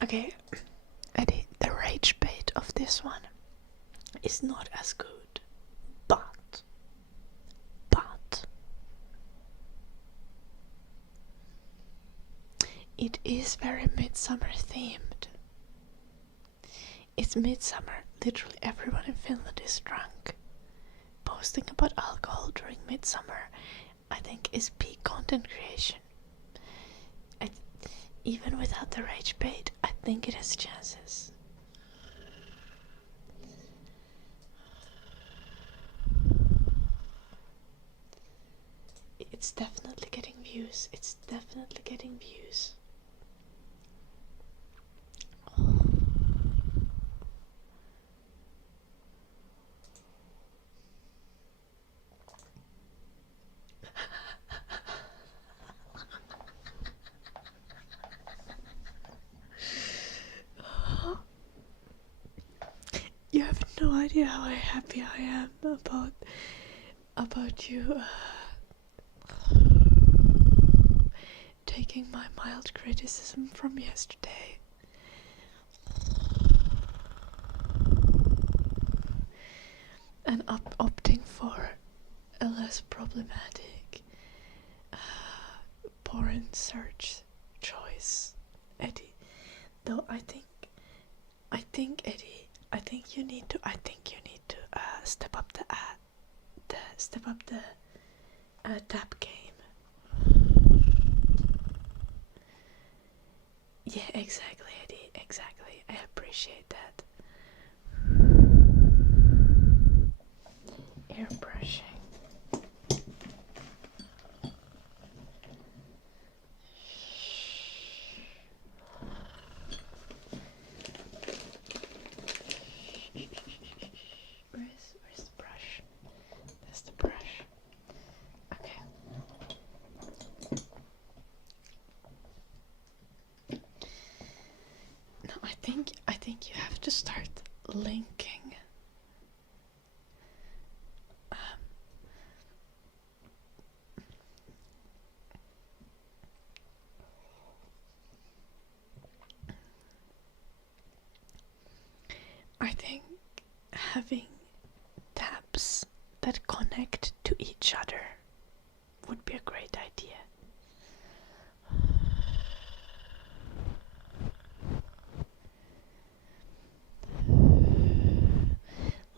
Okay, Eddie, the rage bait of this one is not as good, but it is very midsummer themed. It's midsummer. Literally everyone in Finland is drunk. Posting about alcohol during midsummer, I think, is peak content creation. Even without the rage bait, I think it has chances. It's definitely getting views. It's definitely getting views. You have no idea how happy I am about you taking my mild criticism from yesterday and opting for a less problematic porn search choice, Eddie. Though I think Eddie, I think you need to step up the tap game. Yeah, exactly, Eddie. Exactly. I appreciate that. Airbrushing. Where's the brush? There's the brush. Okay. No, I think you have to start linking. I think having tabs that connect to each other would be a great idea.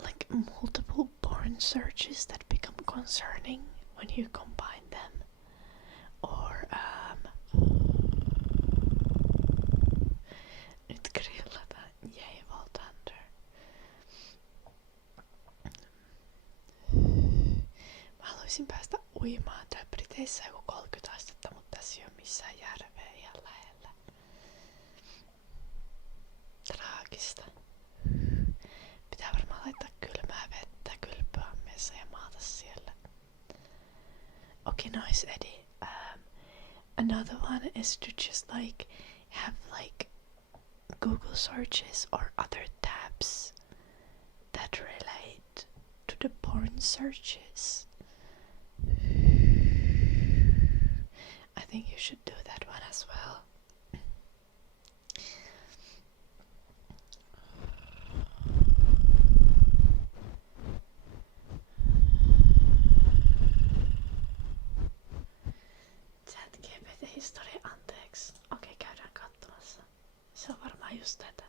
Like multiple porn searches that become concerning when you combine them. Or nyt grillataan jäivaltander. Mä haluaisin päästä uimaan täällä Briteissä joku 30 astetta, mutta tässä ei ole missään järveä ihan lähellä. Traagista. Pitää varmaan laittaa kylmää vettä kylpyammeessa ja maata siellä. Okay, nice, Eddie. Another one is to just like have like Google searches or other tabs that relate to the porn searches. I think you should do that one as well. ChatGPT-historia, anteeksi. Okei, käydään katsomassa. Se on varmaan just tätä.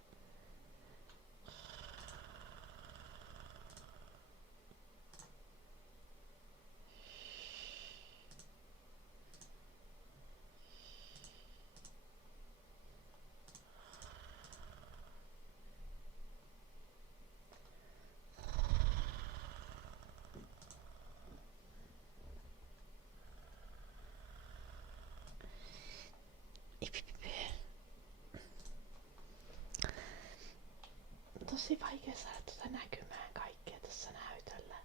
Tosi vaikea saada tuota näkymään kaikkea tuossa näytöllä.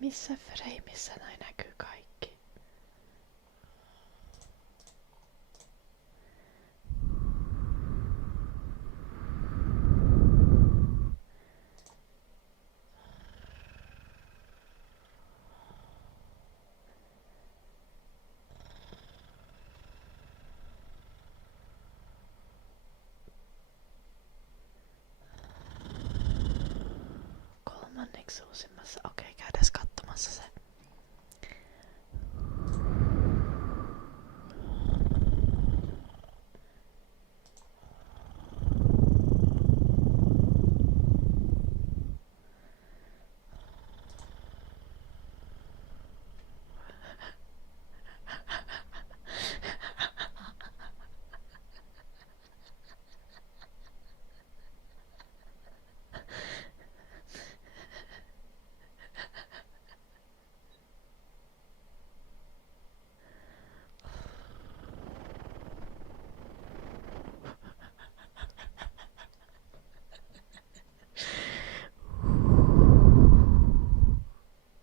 Missä freimissä näin näkyy kaikki? Onneksi uusimmassa. Okei, käydään katsomassa se.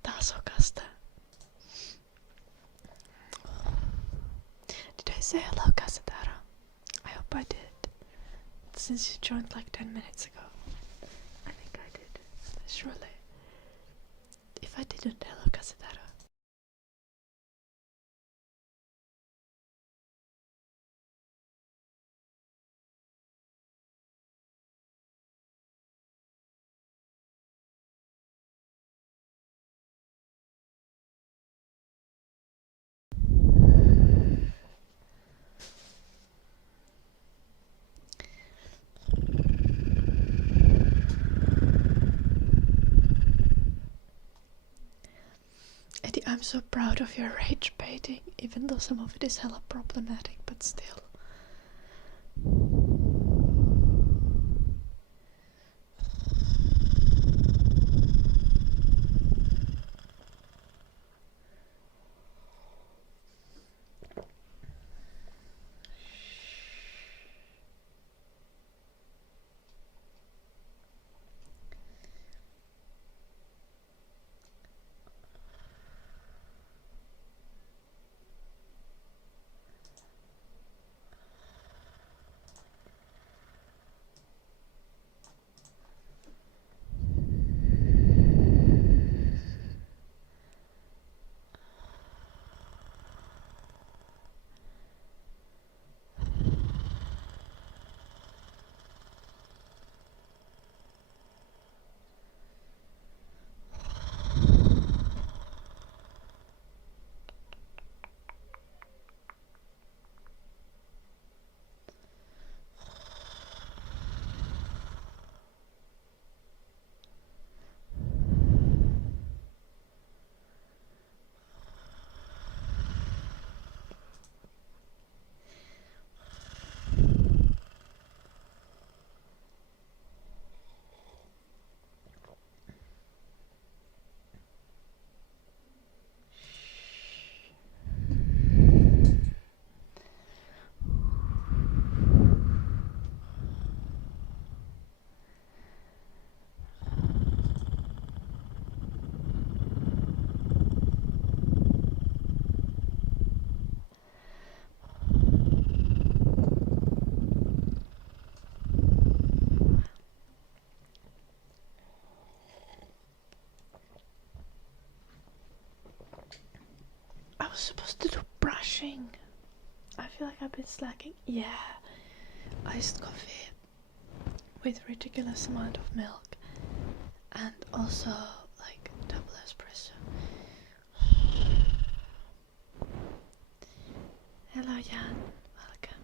Tasokasta. Did I say hello, Casadara? I hope I did. Since you joined like 10 minutes ago. I think I did. Surely. If I didn't, hello, Casadara. Eddie, I'm so proud of your rage baiting, even though some of it is hella problematic, but still. I was supposed to do brushing. I feel like I've been slacking. Yeah. Iced coffee with ridiculous amount of milk and also like double espresso. Hello Jan, welcome.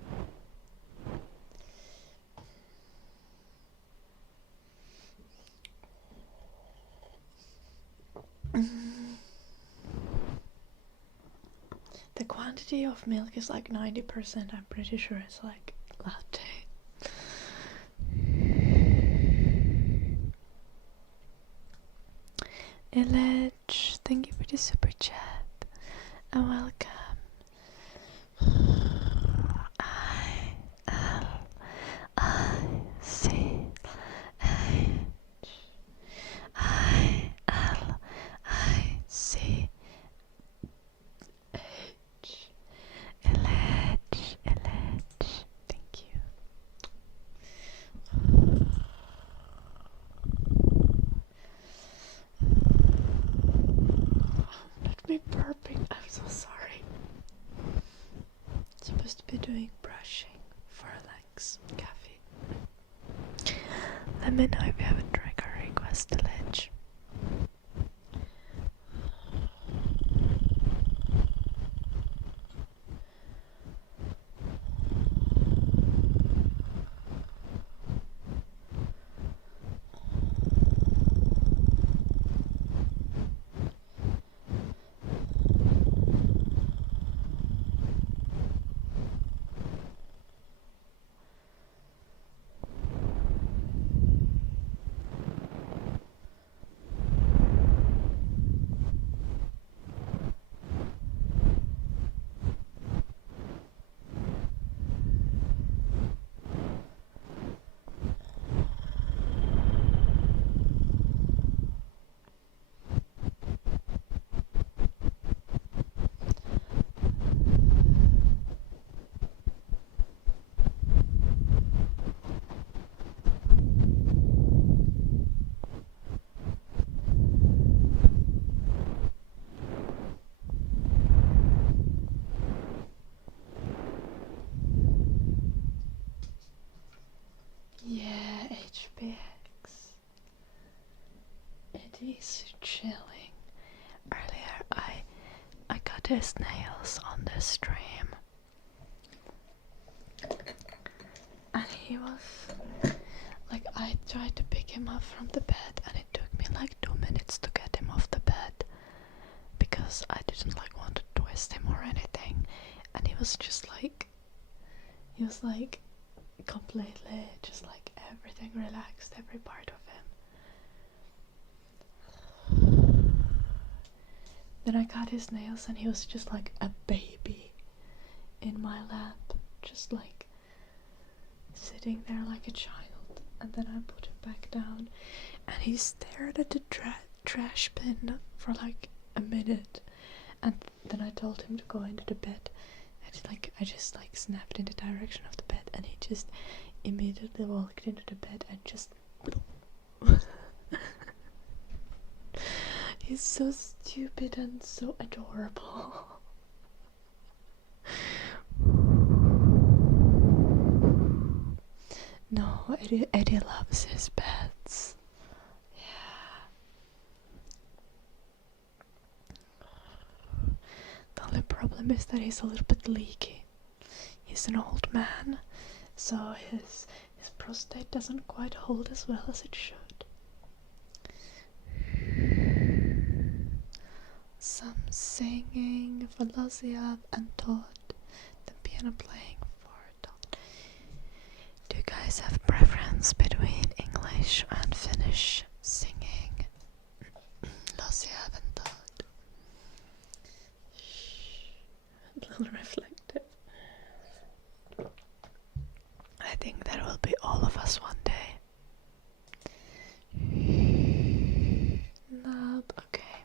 The quantity of milk is like 90%. I'm pretty sure it's like latte. Elledge, thank you for the super chat and welcome. Burping, I'm so sorry. Supposed to be doing brushing for Alex Cafe. Let me know if you have a trigger request, Ledge. his nails on the stream. And he was like, I tried to pick him up from the bed and it took me like 2 minutes to get him off the bed because I didn't like want to twist him or anything. And he was like completely just like everything relaxed, every part of him. Then I cut his nails and he was just like a baby in my lap, just like sitting there like a child. And then I put him back down and he stared at the trash bin for like a minute, and then I told him to go into the bed, and like I just like snapped in the direction of the bed and he just immediately walked into the bed and just he's so stupid and so adorable. No, Eddie loves his pets. Yeah. The only problem is that he's a little bit leaky. He's an old man, so his prostate doesn't quite hold as well as it should. Some singing for Losiav and Todd, the piano playing for Todd. Do you guys have preference between English and Finnish singing? Losiav and Todd. A little reflective. I think that will be all of us one day. Nope, okay.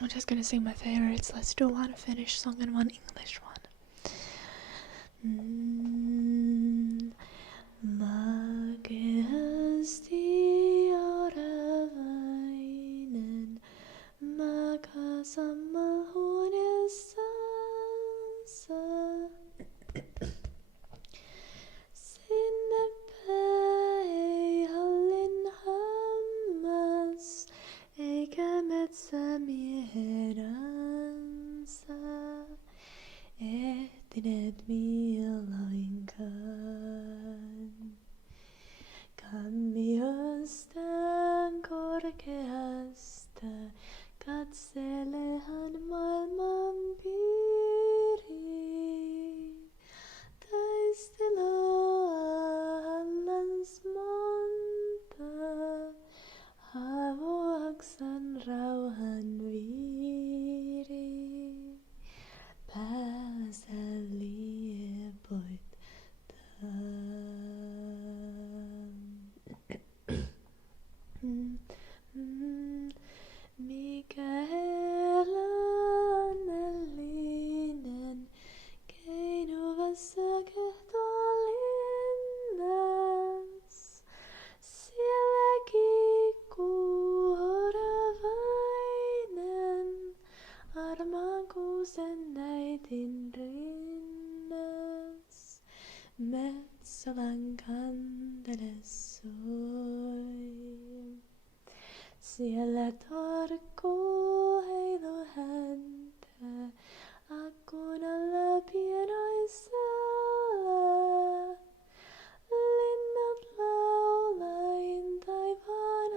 I'm just gonna sing my favorites. Let's do one Finnish song and one English one. Makeasti aravainen, makasama huoneessansa. Sinne päin hallin hammas, eikä metsämiehen ansa ehtineet milloinkaan. Kammiostaan korkeasta katselehan maailman piiriin. Taistelua hallans monta, haavoaksan rauhan viiriin. Pääsä liepoittaan. Mikä onnellinen keinuvassa kehtolinnassa. Siellä kiikkuu oravainen, armaan kuusen äitin rinnas. Metsälän kantele soi. Siellä torkkuu heilu häntä, akkun alla pienoissa. Linnut laulain taivaan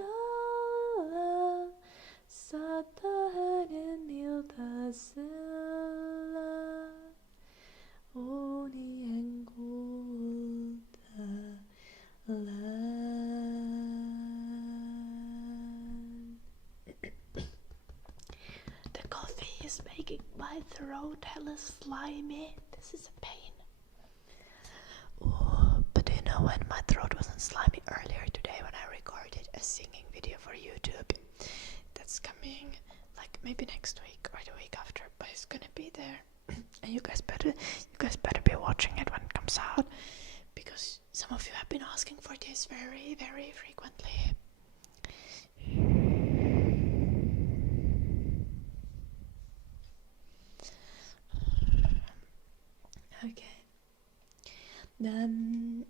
alla, saattaa hänen iltasella. Unien kulta The coffee is making my throat hella slimy. This is a pain. Ooh, but do you know when my throat wasn't slimy earlier today when I recorded a singing video for YouTube? That's coming like maybe next week or the week after, but it's gonna be there. And you guys better be watching it when it comes out, because some of you have been asking for this very, very frequently. Okay. Dum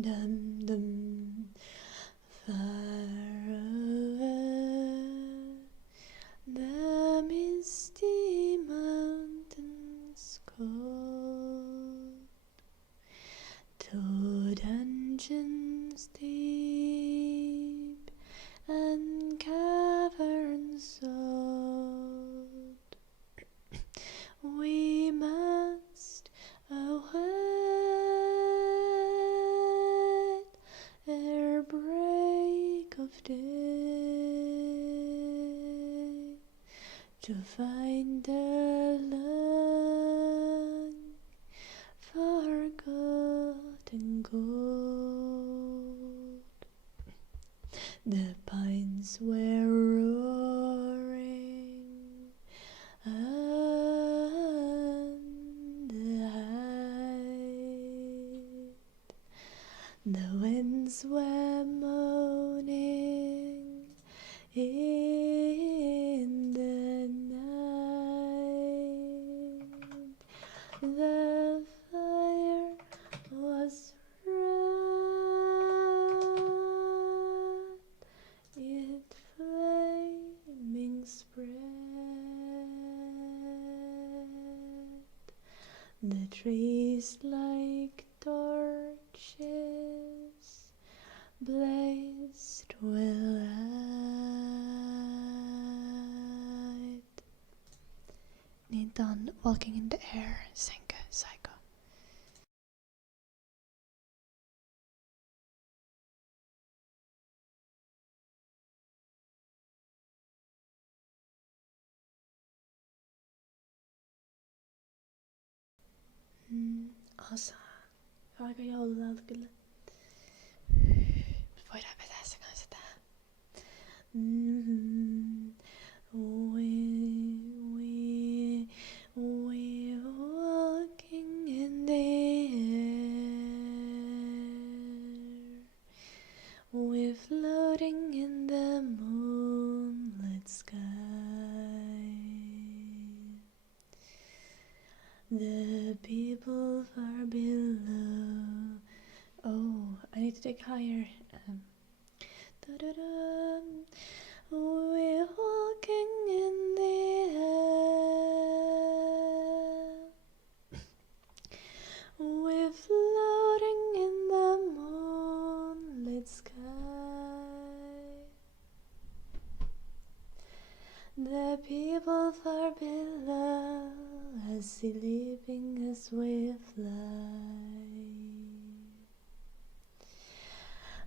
dum dum. Far away to find the long forgotten gold. The pines were roaring on the height. The winds were moaning in the night. The fire was red, it flaming spread. The trees like torches blazed with light. 19 Walking in the Air, Senka Psycho. Altså, hva kan jeg holde det til? For jeg vet jeg kan sitte her. We're walking in the air. We're floating in the moonlit sky. The people far below. Oh, I need to take higher. We're walking in the air. We're floating in the moonlit sky. The people far below are sleeping as we fly.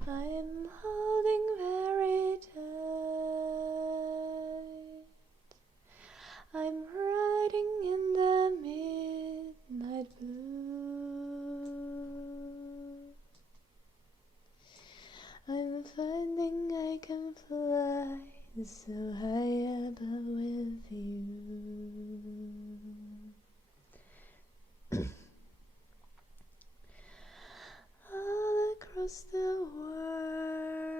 I'm holding very tight. I'm riding in the midnight blue. I'm finding I can fly so high above with you. All across the world,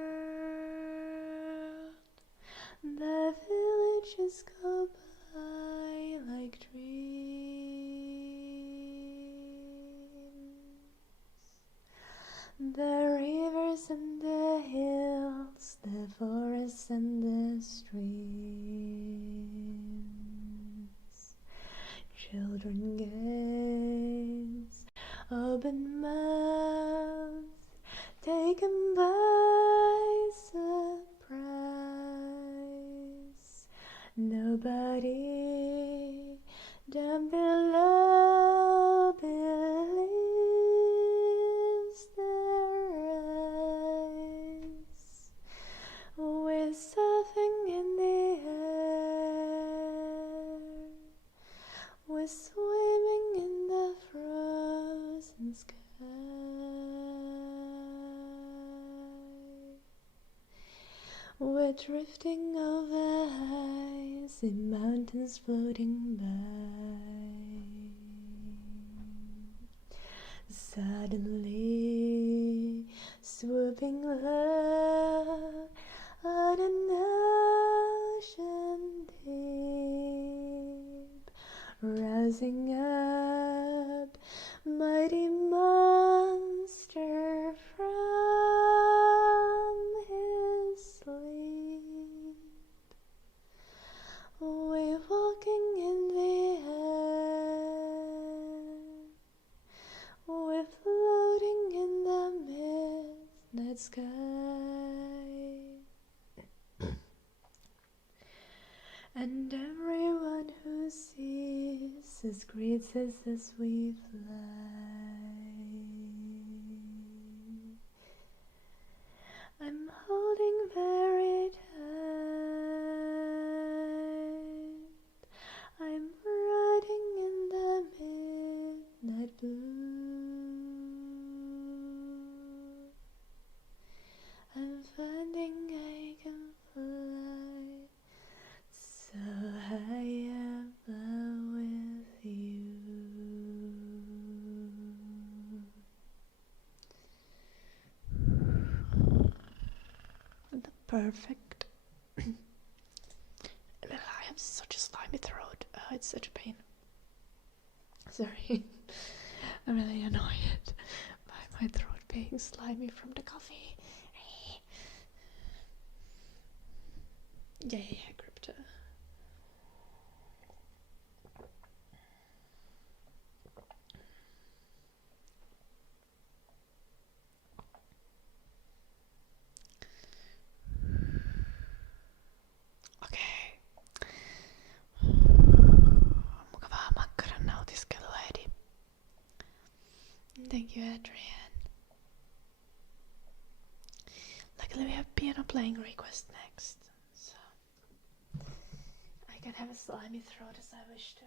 the villages go by like dreams. The rivers and the hills, the forests and the streams. Children gaze, open mouths, taken by surprise. Nobody down below believes their eyes. We're surfing in the air. We're swimming in the frozen sky. We're drifting over icy mountains floating by. Suddenly, swooping low on an ocean deep, rising up, mighty monster from his sleep. We're walking in the air. We're floating in the midnight sky. And everyone who sees us greets us as we fly. I'm holding very tight. Perfect. I have such a slimy throat. It's such a pain. Sorry. I'm really annoyed by my throat being slimy from the coffee. Yeah, crypto. Okei. Mukavaa makkaran nautiskelua, Edi. Thank you, Adrian. Luckily we have piano playing request next, so I can have a slimy throat as I wish to.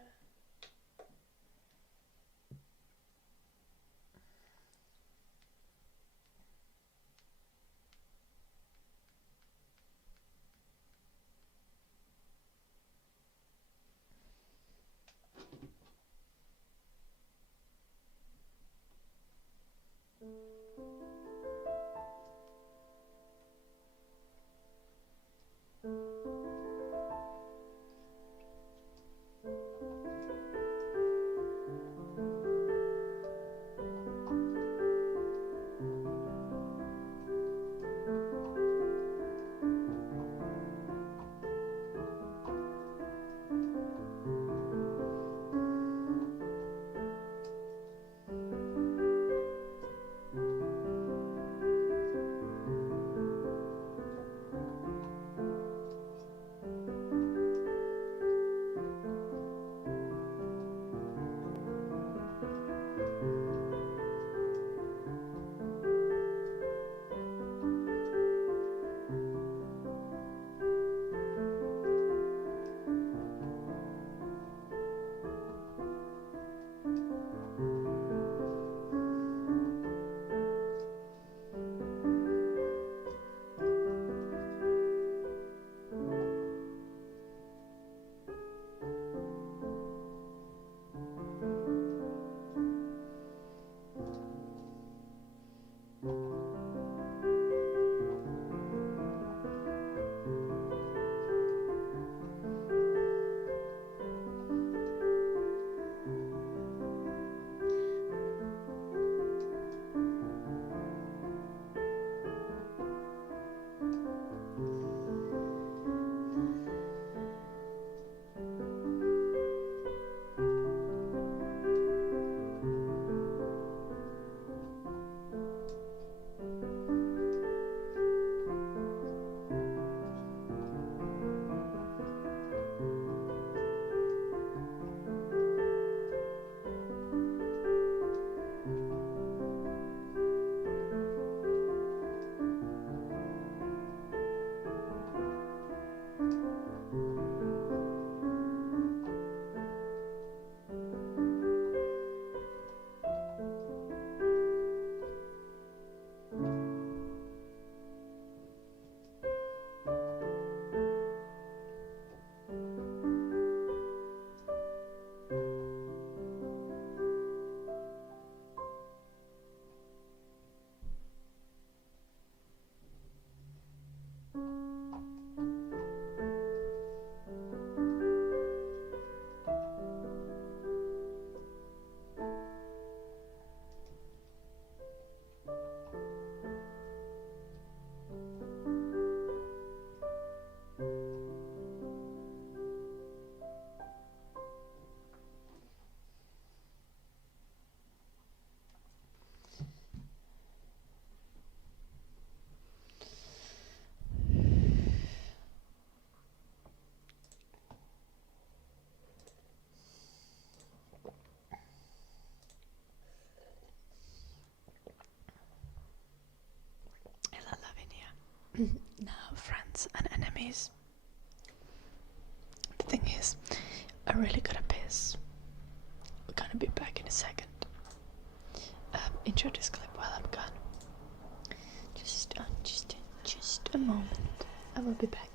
Now, friends and enemies. The thing is, I really gotta piss. We're gonna be back in a second. Enjoy this clip while I'm gone. Just a moment. I will be back.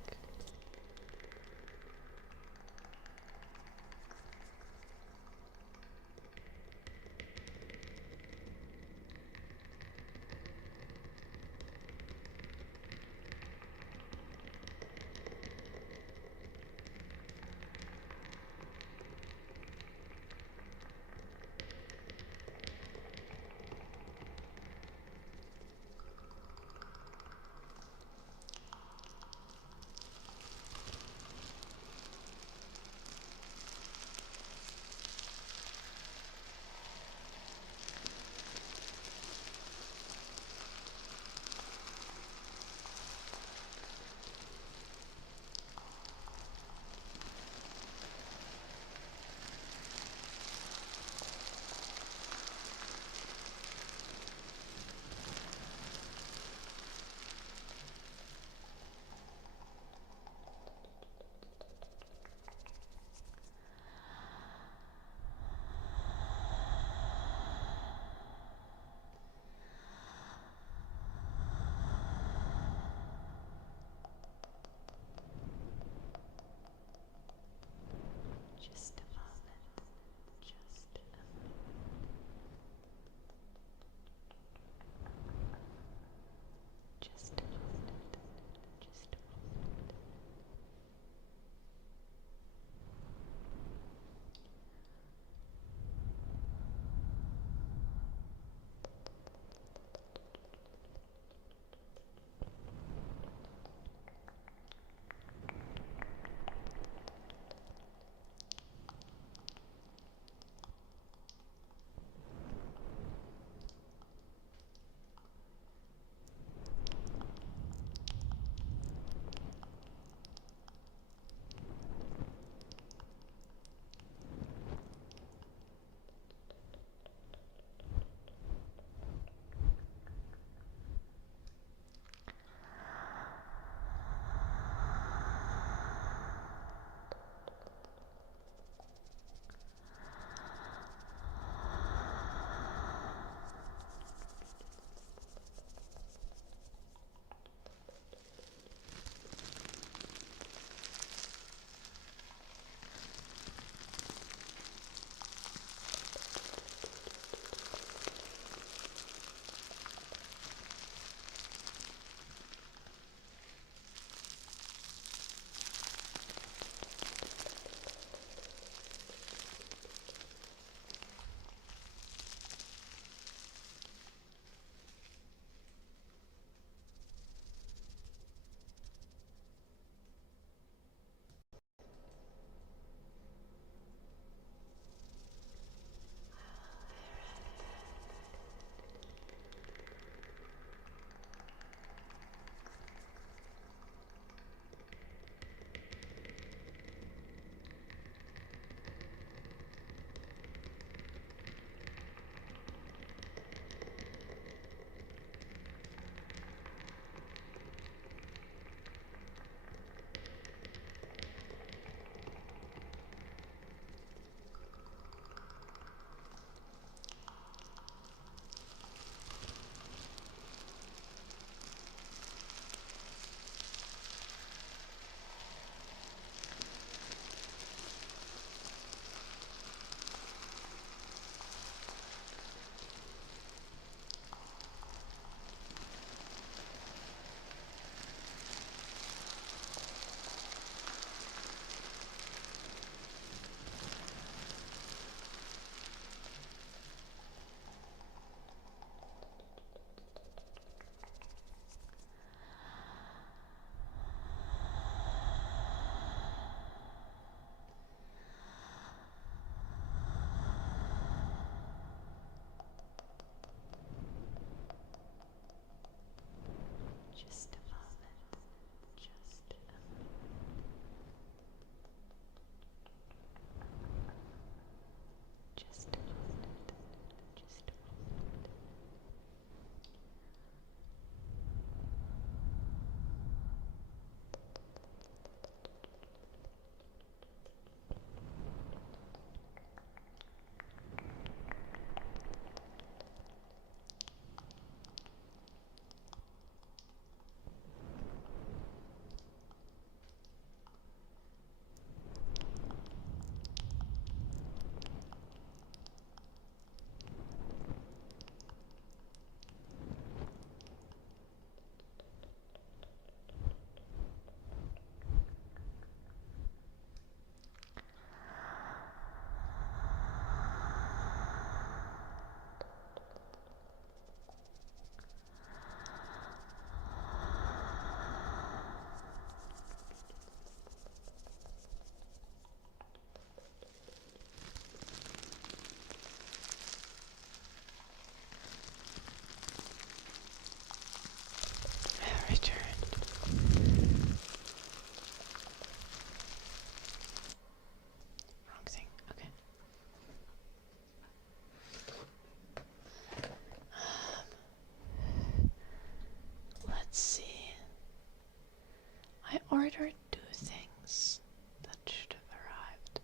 ordered 2 things that should have arrived.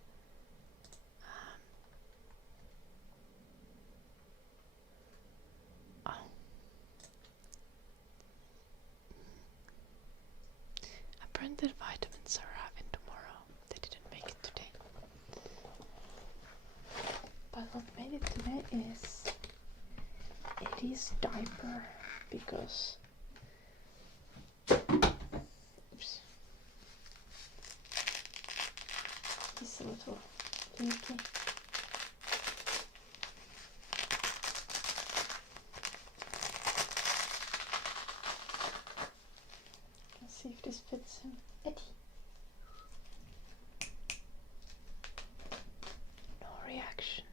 Printed vitamins are arriving tomorrow. They didn't make it today. But what made it today is AES diaper, because oops, it's a little leaky. See if this fits him. Eddie. No reaction.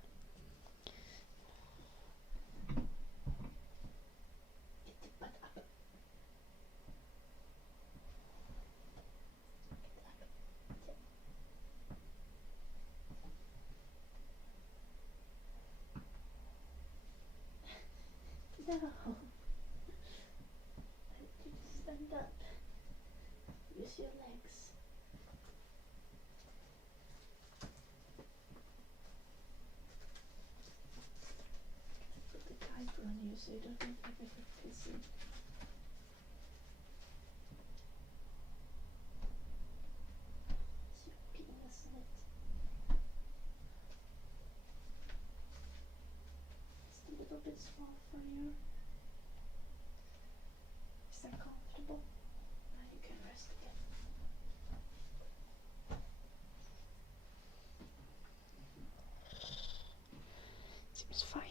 No. You just stand up. Use your legs. Put the diaper on you so you don't make everything pissy. It's your penis in it. It's a little bit small for you. Is that comfortable? Now you can rest again. Seems fine.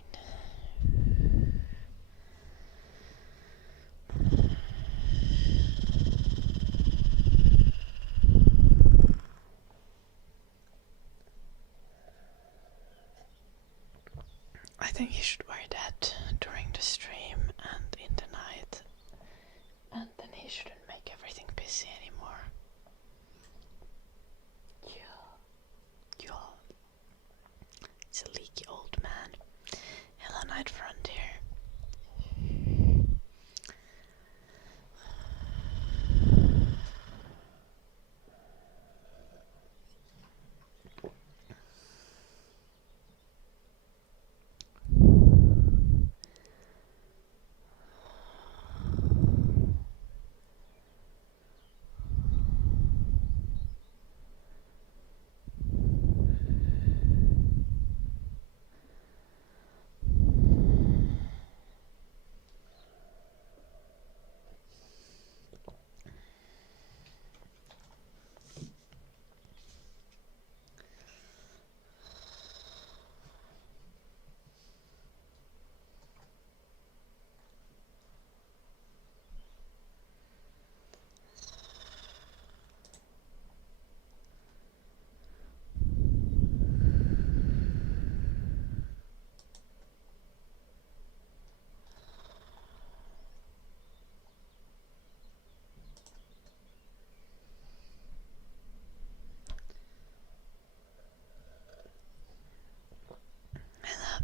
I think you should wear that during the stream and in the night, and then he shouldn't make everything busy anymore. Yeah. It's a leaky old man. Hello, Night Frontier.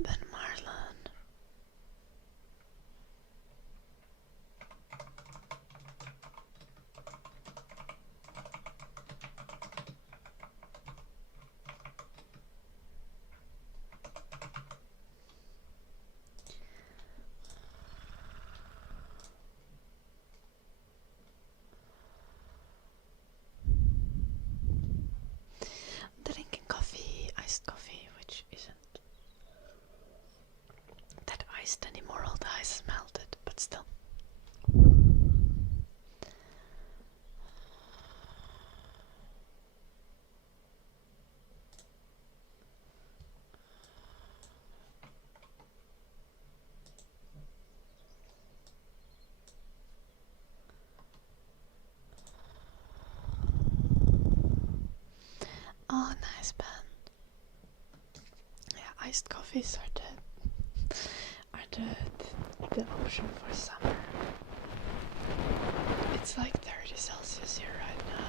Ben Marlon. I'm drinking coffee, iced coffee, which isn't that iced anymore. All the ice is melted, but still. Oh, nice, Ben. Yeah, iced coffees are the option for summer. It's like 30 Celsius here right now.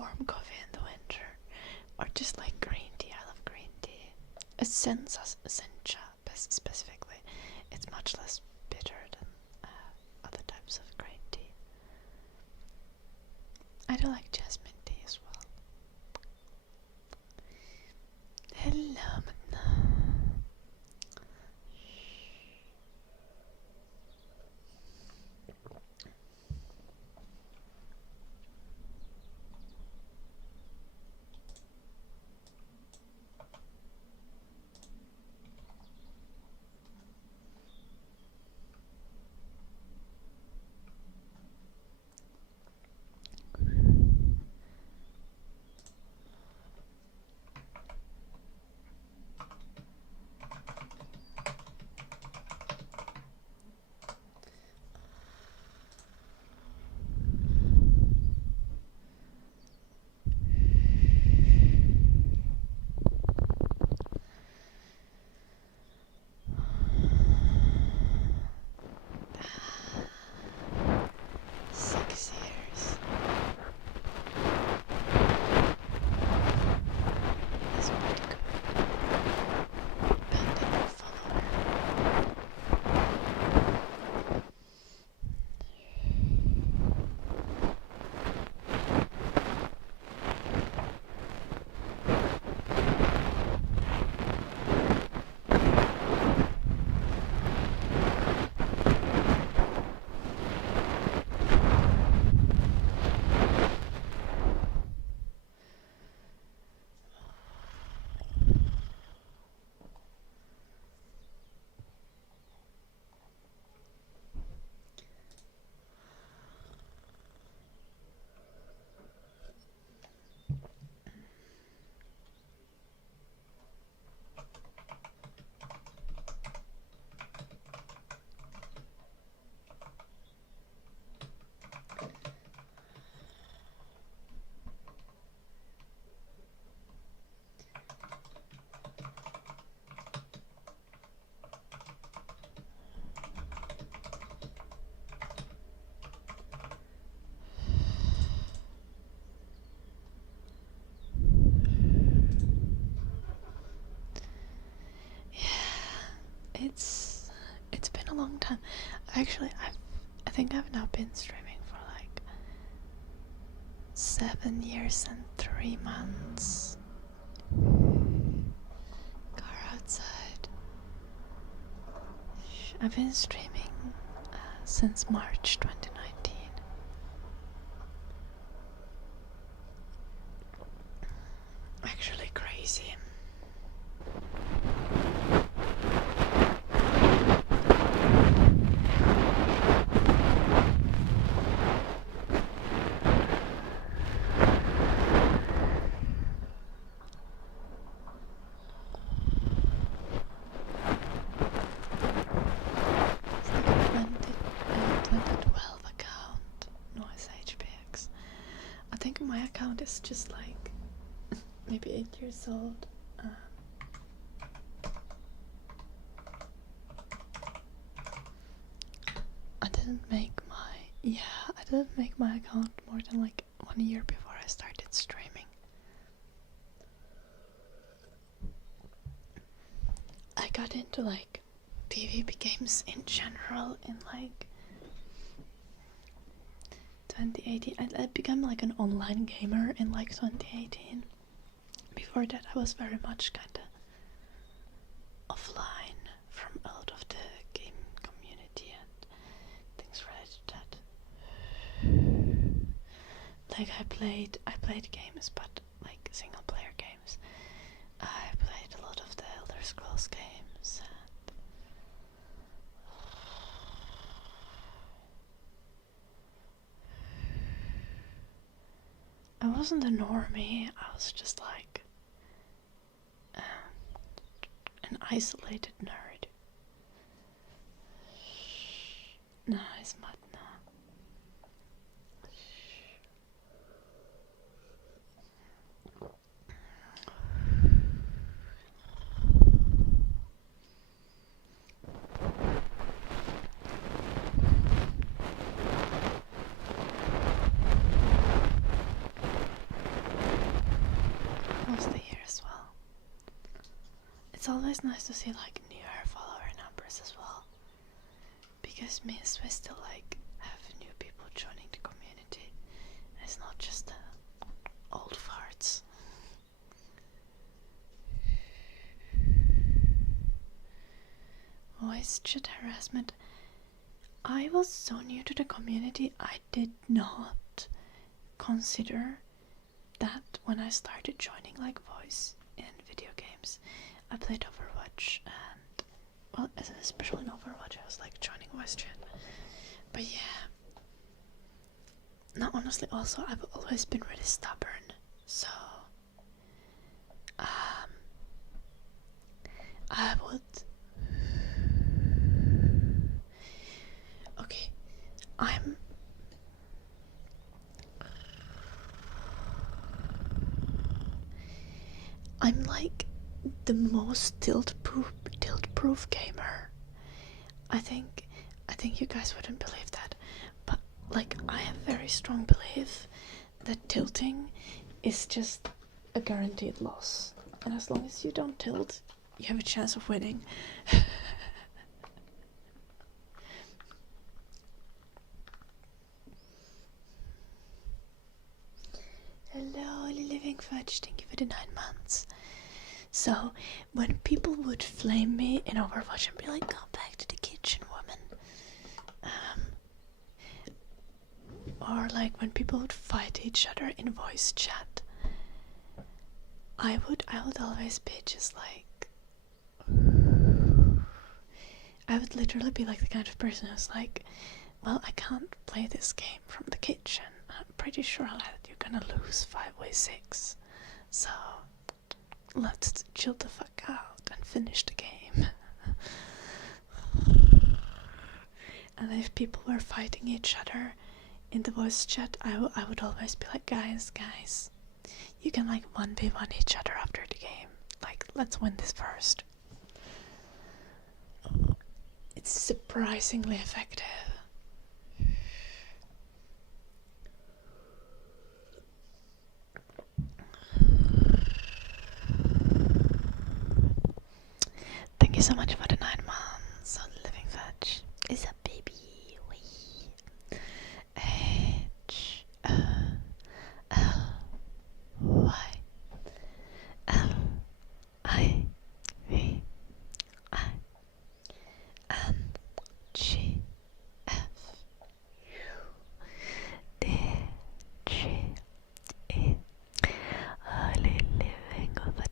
warm coffee in the winter, or just like green tea. I love green tea. Sencha specifically. It's much less bitter than other types of green tea. I do like jasmine tea as well. Hello, maintenant. It's been a long time. Actually, I think I've now been streaming for like 7 years and 3 months. Car outside. I've been streaming since March 2019. Actually crazy. My account is just like maybe 8 years old. I didn't make my account more than like 1 year before I started streaming. I got into like PvP games in general in like 2018. I became like an online gamer in like 2018. Before that I was very much kinda offline from a lot of the game community and things related to that. Like I played games, but like single player games. I played a lot of the Elder Scrolls games. I wasn't a normie, I was just like an isolated nerd. Nice, Matna. it's always nice to see like newer follower numbers as well, because means we still like have new people joining the community. And it's not just the old farts. Voice chat harassment. I was so new to the community, I did not consider that when I started joining like voice in video games. I played Overwatch, and well, especially in Overwatch I was like joining voice chat. But yeah, now honestly also I've always been really stubborn, so I would okay, I'm like the most tilt-proof gamer. I think you guys wouldn't believe that, but like I have very strong belief that tilting is just a guaranteed loss, and as long as you don't tilt, you have a chance of winning. Hello, Living Fudge, thank you for the 9 months. So, when people would flame me in Overwatch and be like, go back to the kitchen, woman. Or like when people would fight each other in voice chat, I would always be just like, I would literally be like the kind of person who's like, well, I can't play this game from the kitchen. I'm pretty sure that you're gonna lose 5v6. So let's chill the fuck out and finish the game. And if people were fighting each other in the voice chat, I would always be like, guys, you can like 1v1 each other after the game. Like, let's win this first. It's surprisingly effective. Thank you so much for the 9 months on Living Fudge. It's a baby. Wee. H L Y L I V I N G F U D G E. Holy living fudge.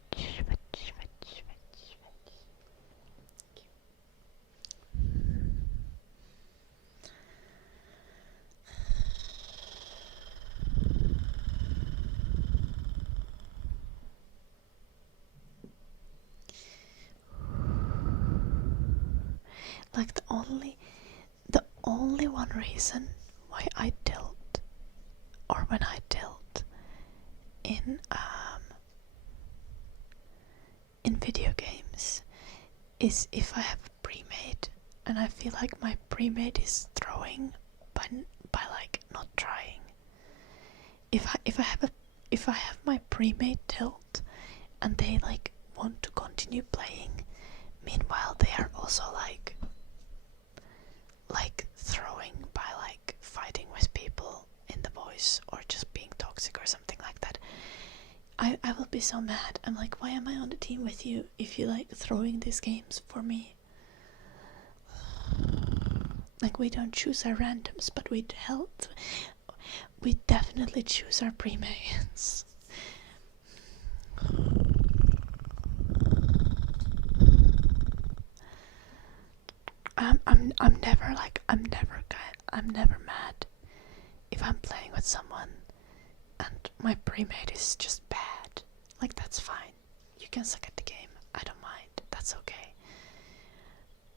Like the only one reason why I tilt, or when I tilt in video games, is if I have a pre-made and I feel like my pre-made is throwing by like not trying. If I have my pre-made tilt and they like want to continue playing, meanwhile they are also like throwing by like fighting with people in the voice or just being toxic or something like that, I will be so mad. I'm like, why am I on the team with you if you like throwing these games for me? Like, we don't choose our randoms, but we definitely choose our pre-mains. I'm never mad if I'm playing with someone and my pre-made is just bad. Like, that's fine. You can suck at the game. I don't mind. That's okay.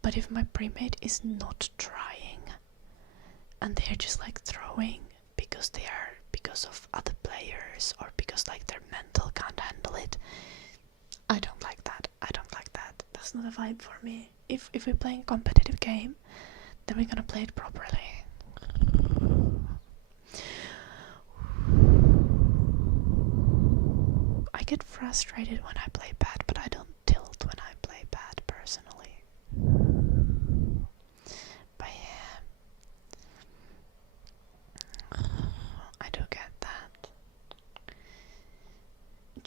But if my pre-made is not trying and they're just like throwing because of other players or because like their mental can't handle it, I don't like that. That's not a vibe for me. If we're playing a competitive game, then we're gonna play it properly. I get frustrated when I play bad, but I don't tilt when I play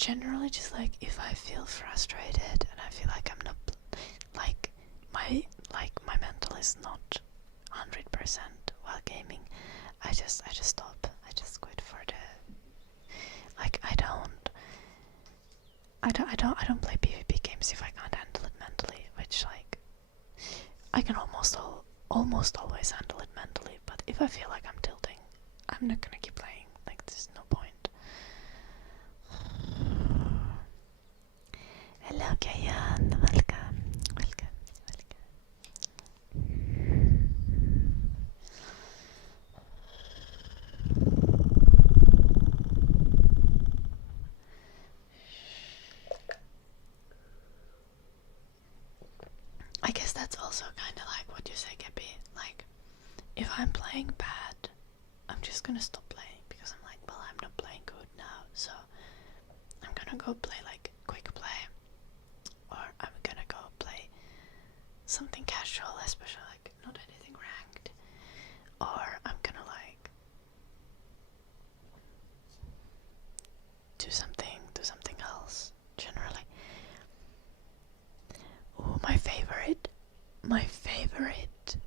generally just like if I feel frustrated and I feel like I'm not like my mental is not 100% while gaming, I just stop. I just quit for the like I don't play PvP games if I can't handle it mentally, which like I can almost always handle it mentally, but if I feel like I'm tilting, I'm not gonna keep playing. Like there's no point. Hello Kayan, welcome. I guess that's also kind of like what you say, Gabby. Like, if I'm playing bad, I'm just gonna stop playing because I'm like, well, I'm not playing good now, so I'm gonna go play like quick play, or I'm gonna go play something casual, especially like not anything ranked, or I'm gonna like do something else. Generally, ooh, my favorite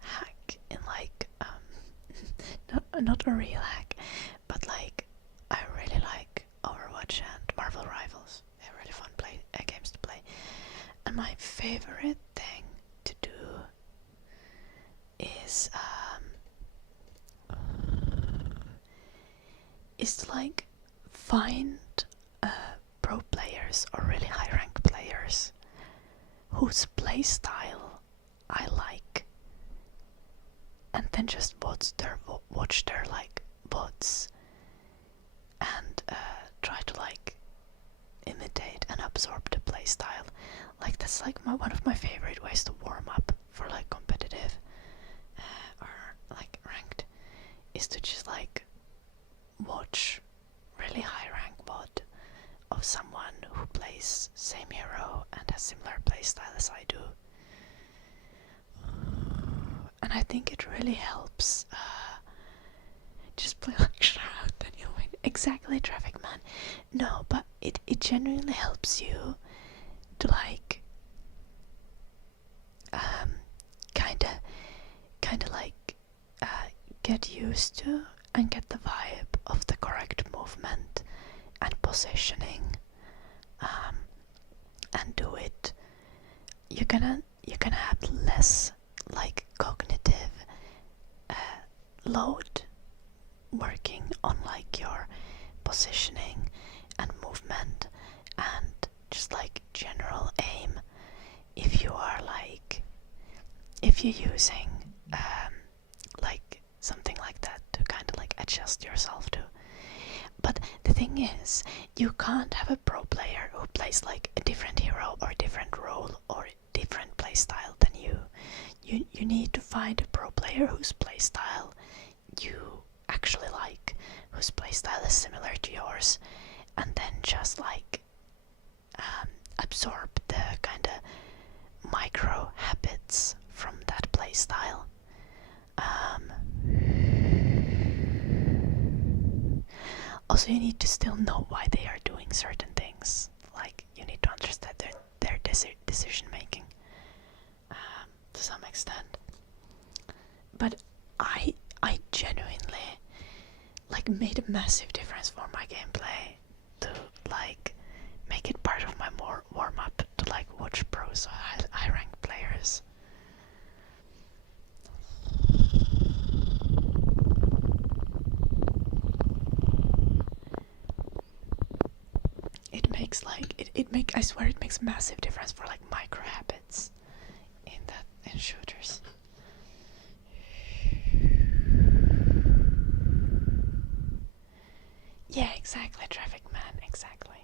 hack in like not a real hack, but like I really like Overwatch and Marvel Rivals. They're really fun games to play. And my favorite thing to do is to like find pro players or really high rank players whose playstyle I like, and then just watch their like bots and try to like imitate and absorb the playstyle. Like that's like one of my favorite ways to warm up for like competitive or like ranked, is to just like watch really high rank bot of someone who plays same hero and has similar playstyle as I do. And I think it really helps. Just play like Shroud, then you'll win. Exactly, Traffic Man. No, but it genuinely helps you to like kinda like get used to and get the vibe of the correct movement and positioning, and do it. You're gonna have less like cognitive load working on like your positioning and movement and just like general aim if you're using like something like that to kind of like adjust yourself to. But the thing is, you can't have a pro player who plays like a different hero or different role or different playstyle than you. You need to find a pro player whose playstyle you actually like, whose playstyle is similar to yours, and then just like absorb the kind of micro habits from that playstyle. Also, you need to still know why they are doing certain things. Like, you need to understand their decision making to some extent. But I genuinely like made a massive difference for my gameplay to like make it part of my more warm up to like watch pros or high ranked players. I swear it makes massive difference for like micro habits in shooters. Yeah, exactly, Traffic Man, exactly.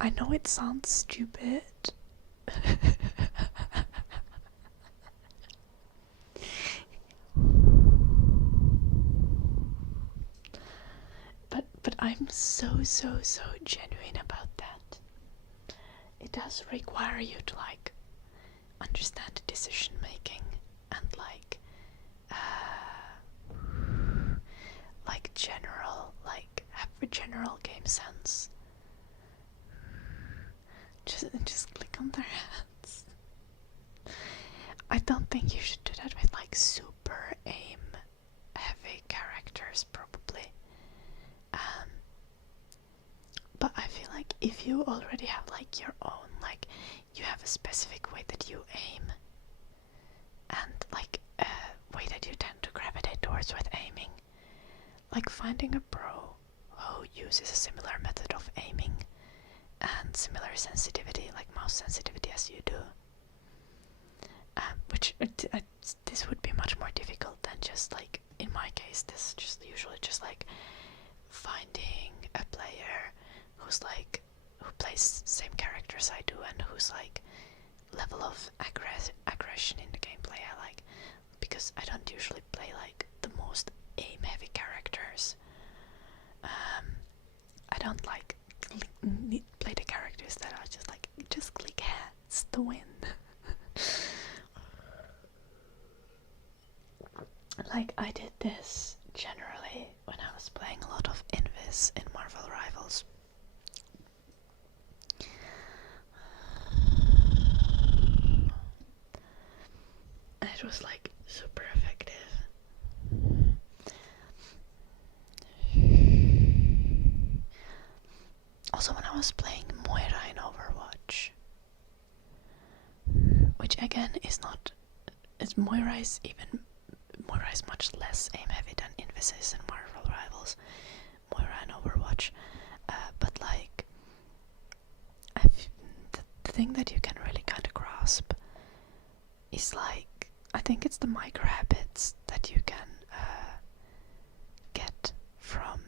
I know it sounds stupid. But I'm so genuine about that. It does require you to like understand decision making and have a general game sense. Just click on their hands. I don't think you should do that with super aim heavy characters, probably. But I feel like if you already have your own, you have a specific way that you aim, and a way that you tend to gravitate towards with aiming, finding a pro who uses a similar method of aiming and similar sensitivity, mouse sensitivity as you do, this would be much more difficult than just in my case. This usually just finding a player who's who plays same characters I do and whose level of aggression in the gameplay I like, because I don't usually play the most aim heavy characters. I don't play the characters that are just click heads to win. I did this generally when I was playing a lot of Invis in Marvel Rivals. And it was super effective. Also, when I was playing Moira in Overwatch, which again is not, Moira is much less aim heavy than Invis is in Marvel Rivals, Moira in Overwatch, but the thing that you can really kind of grasp is I think it's the micro habits that you can get from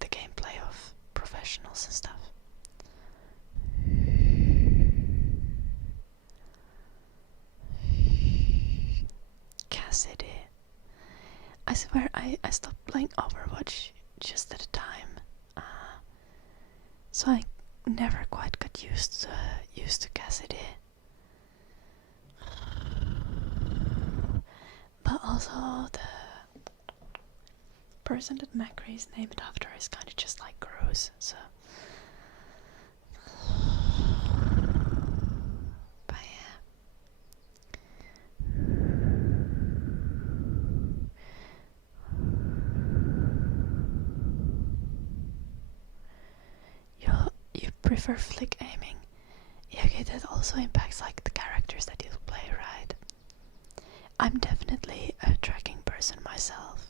the gameplay of professionals and stuff. Cassidy. I swear I stopped playing Overwatch just at a time, so I never quite got used to Cassidy. But also the person that Macri is named after is kind of just gross, so. But yeah. You prefer flick aiming? Yeah, okay, that also impacts the characters that you play, right? I'm definitely a tracking person myself.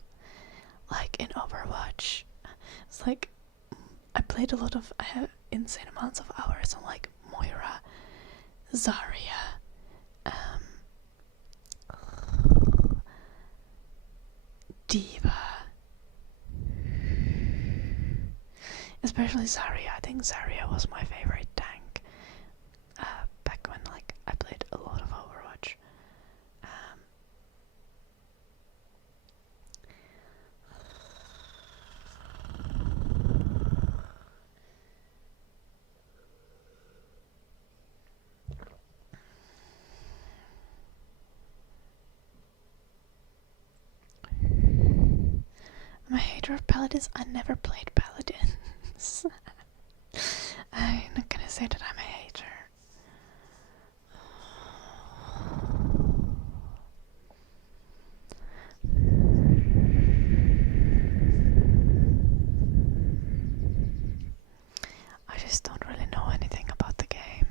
In Overwatch, it's I played I have insane amounts of hours on Moira, Zarya, Diva, especially Zarya. I think Zarya was my favorite tank back when I played a lot of Overwatch. I'm a hater of paladins. I never played paladins. I'm not gonna say that I'm a hater. I just don't really know anything about the game.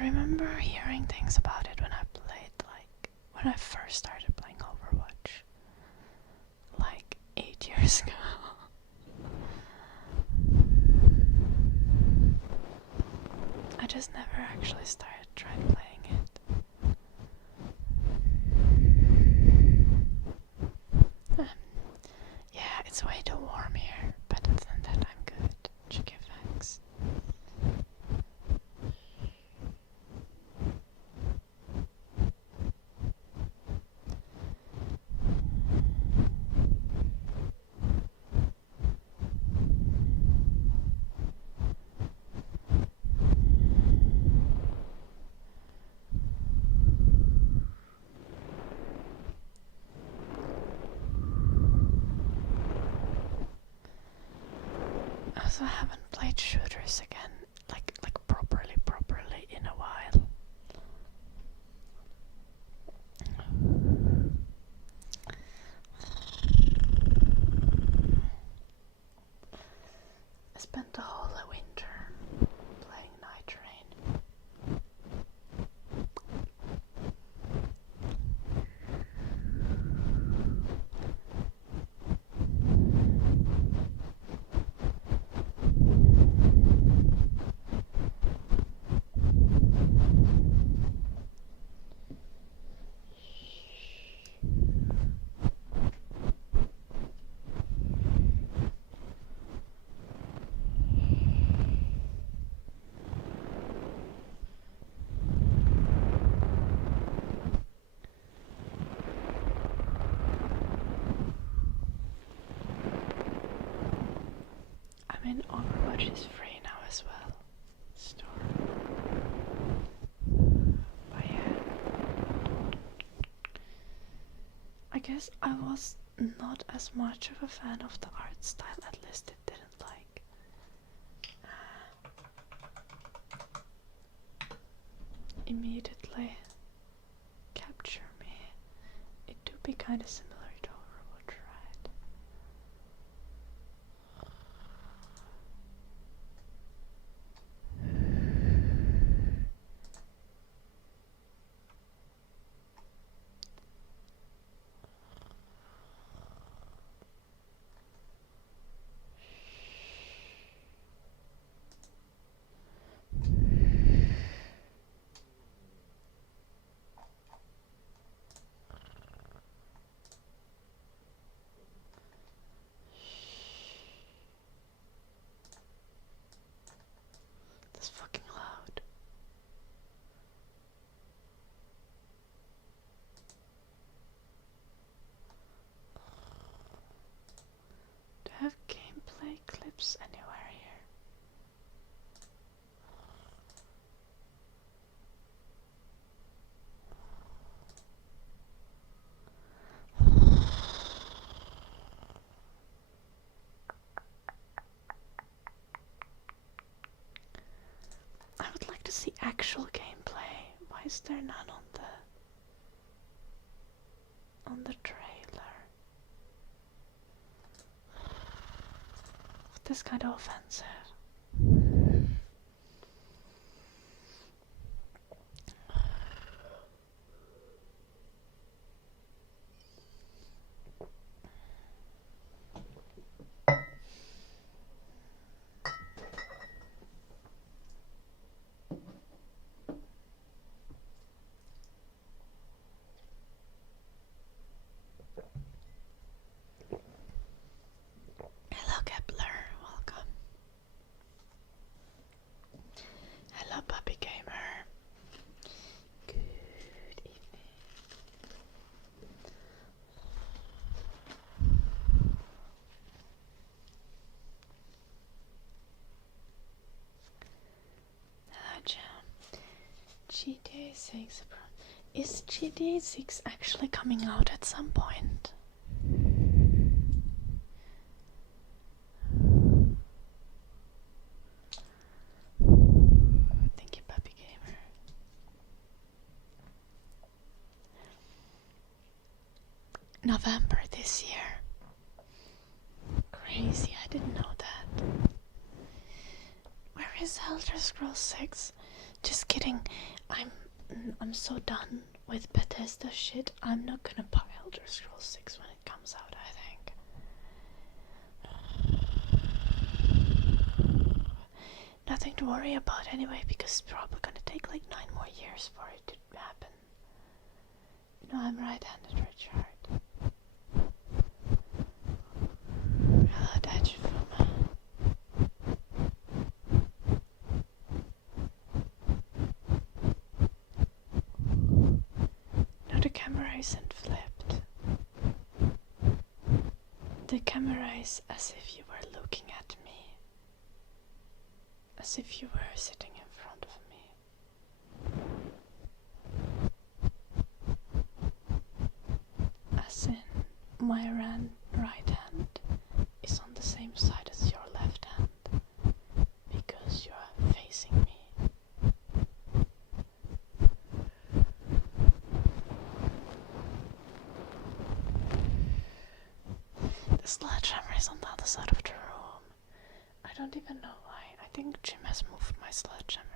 I remember hearing things about it when I played, like, when I first started playing Overwatch, like 8 years ago. I just never actually tried playing it. Yeah, it's way too warm here, but other than that I'm good. Chicken thanks. I also haven't played shooters again, like properly in a while. I spent the whole winter playing Night Rain. I mean, Overwatch is free now as well. Store. But yeah. I guess I was not as much of a fan of the art style, at least it didn't like immediately capture me. It do be kinda similar to Overwatch, right? That's fucking loud. Do I have gameplay clips anywhere here? I would like to see actual gameplay. Why is there none on the trailer? This is kind of offensive. Hello Kepler, welcome. Hello Puppy Gamer. Good evening. Hello Jam. GTA 6. Is GTA 6 actually coming out at some point? Thank you, Puppy Gamer. November this year. Crazy, I didn't know that. Where is Elder Scrolls 6? Just kidding. I'm so done with Bethesda shit. I'm not gonna buy Elder Scrolls 6 when it comes out, I think. Nothing to worry about anyway, because it's probably gonna take like 9 more years for it to happen. You know, I'm right-handed, Richard. Hello, Dagefuma. No, the camera isn't flipped. The camera is as if you were looking at me. As if you were sitting in front of me. As in, my right hand is on the same side as your left hand, because you are facing me. The sledgehammer is on the other side of the room. I don't even know why. I think Jim has moved my sledgehammer.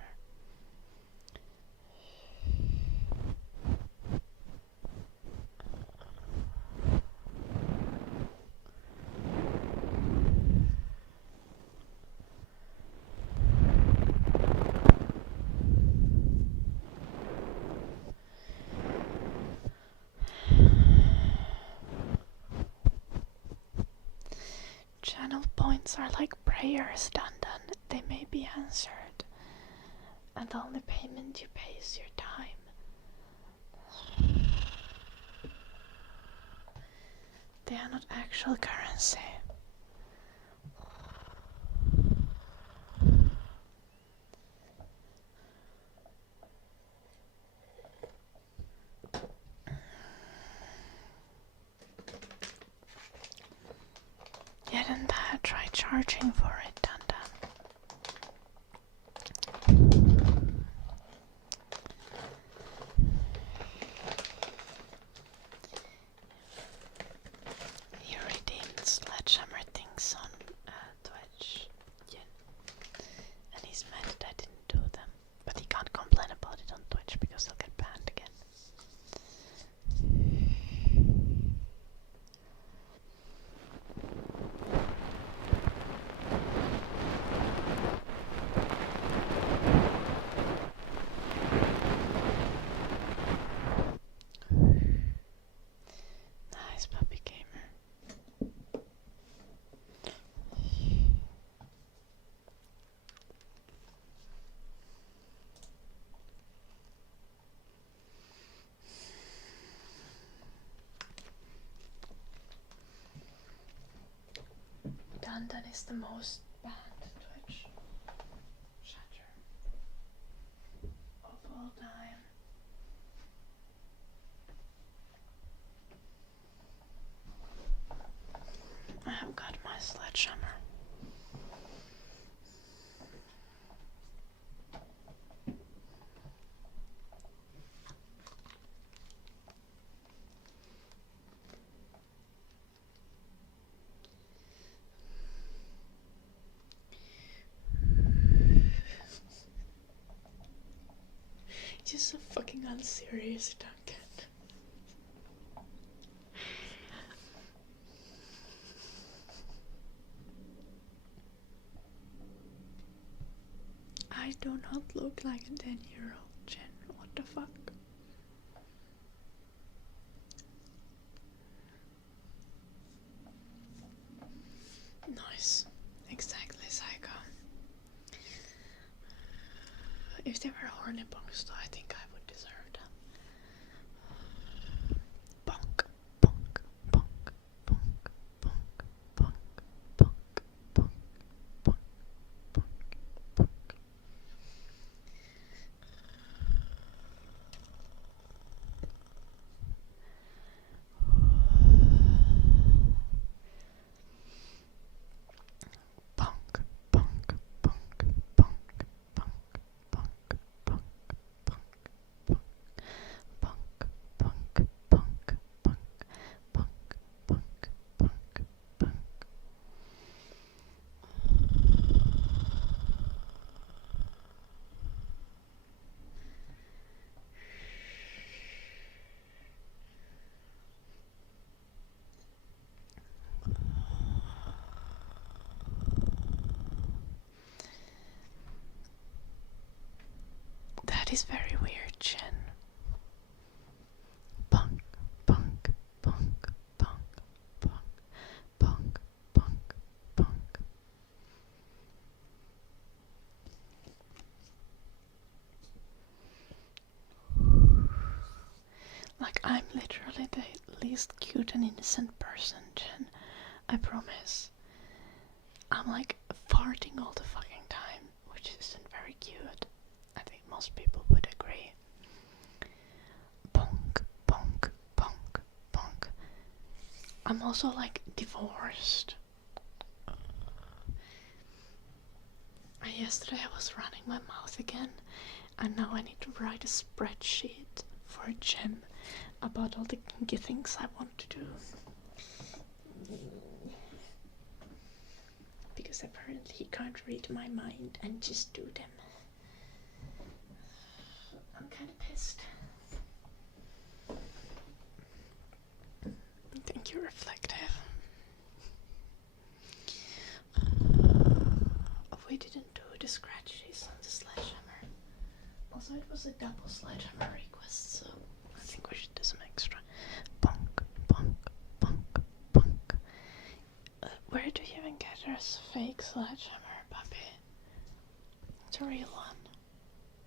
Channel points are like prayers, Dandan. They may be answered, and the only payment you pay is your time. They are not actual currency. Didn't I try charging for it, Dandan? You redeemed sledgehammer things on Twitch. Yeah. And he's mad that I didn't do them. But he can't complain about it on Twitch because he'll get banned again. Nice puppy gamer. Dandan is the most banned Twitch chatter of all time. I have got my sledgehammer. You're so fucking unserious, Duncan. I do not look like a 10-year-old, Jen. What the fuck? Nice. Exactly, Psycho. If they were horny bonks, though, I think I would deserve them. Bonk, bonk, bonk, bonk, bonk, bonk, bonk, bonk, bonk, bonk, bonk. Bonk, bonk, bonk, bonk, bonk, bonk, bonk, bonk. That is very weird, Jen. Bonk, bonk, bonk, bonk, bonk, bonk, bonk, bonk. Like, I'm literally the least cute and innocent person, Jen. I promise. I'm like farting all the fucking time, which isn't very cute. I think most people would agree. Bonk, bonk, bonk, bonk. I'm also like divorced. Yesterday I was running my mouth again, and now I need to write a spreadsheet for Jim about all the kinky things I want to do. Because apparently he can't read my mind and just do them. I'm kind of pissed. I think you're reflective. We didn't do the scratches on the sledgehammer. Also, it was a double sledgehammer request, so I think we should do some extra. Bonk, bonk, bonk, bonk. Where do you even get a fake sledgehammer, puppy? It's a real one.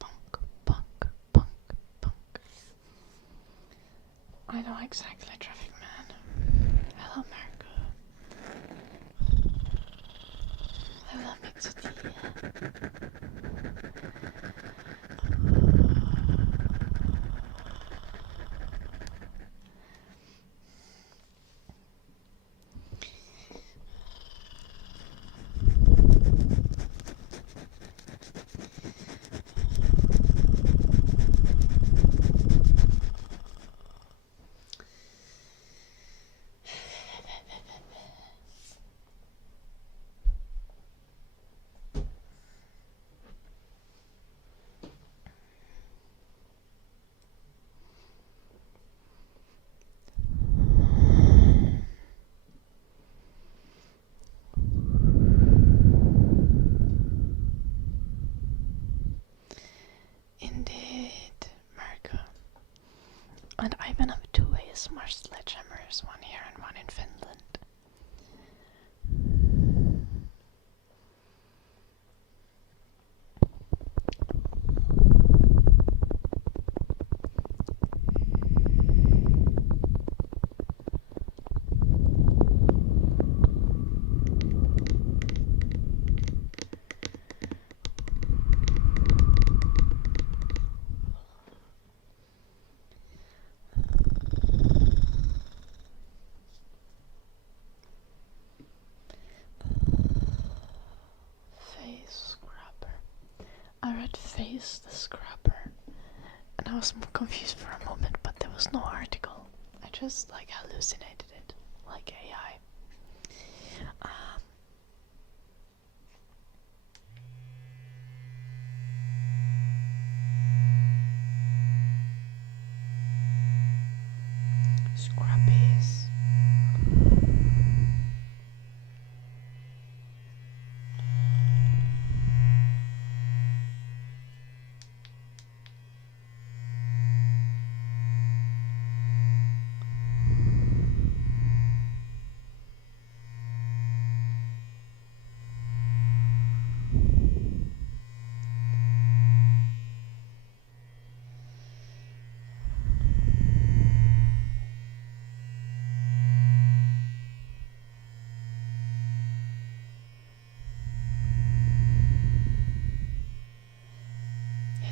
Bonk, bonk, bonk, bonk. I know exactly, Traffic Man. Hello, Marco. Hello, Mixity. Indeed, Marco. And I even have 2 ASMR sledgehammers, one here and one in Finland. Face the scrubber, and I was confused for a moment, but there was no article. I just like hallucinated it, like AI. Scrubbies.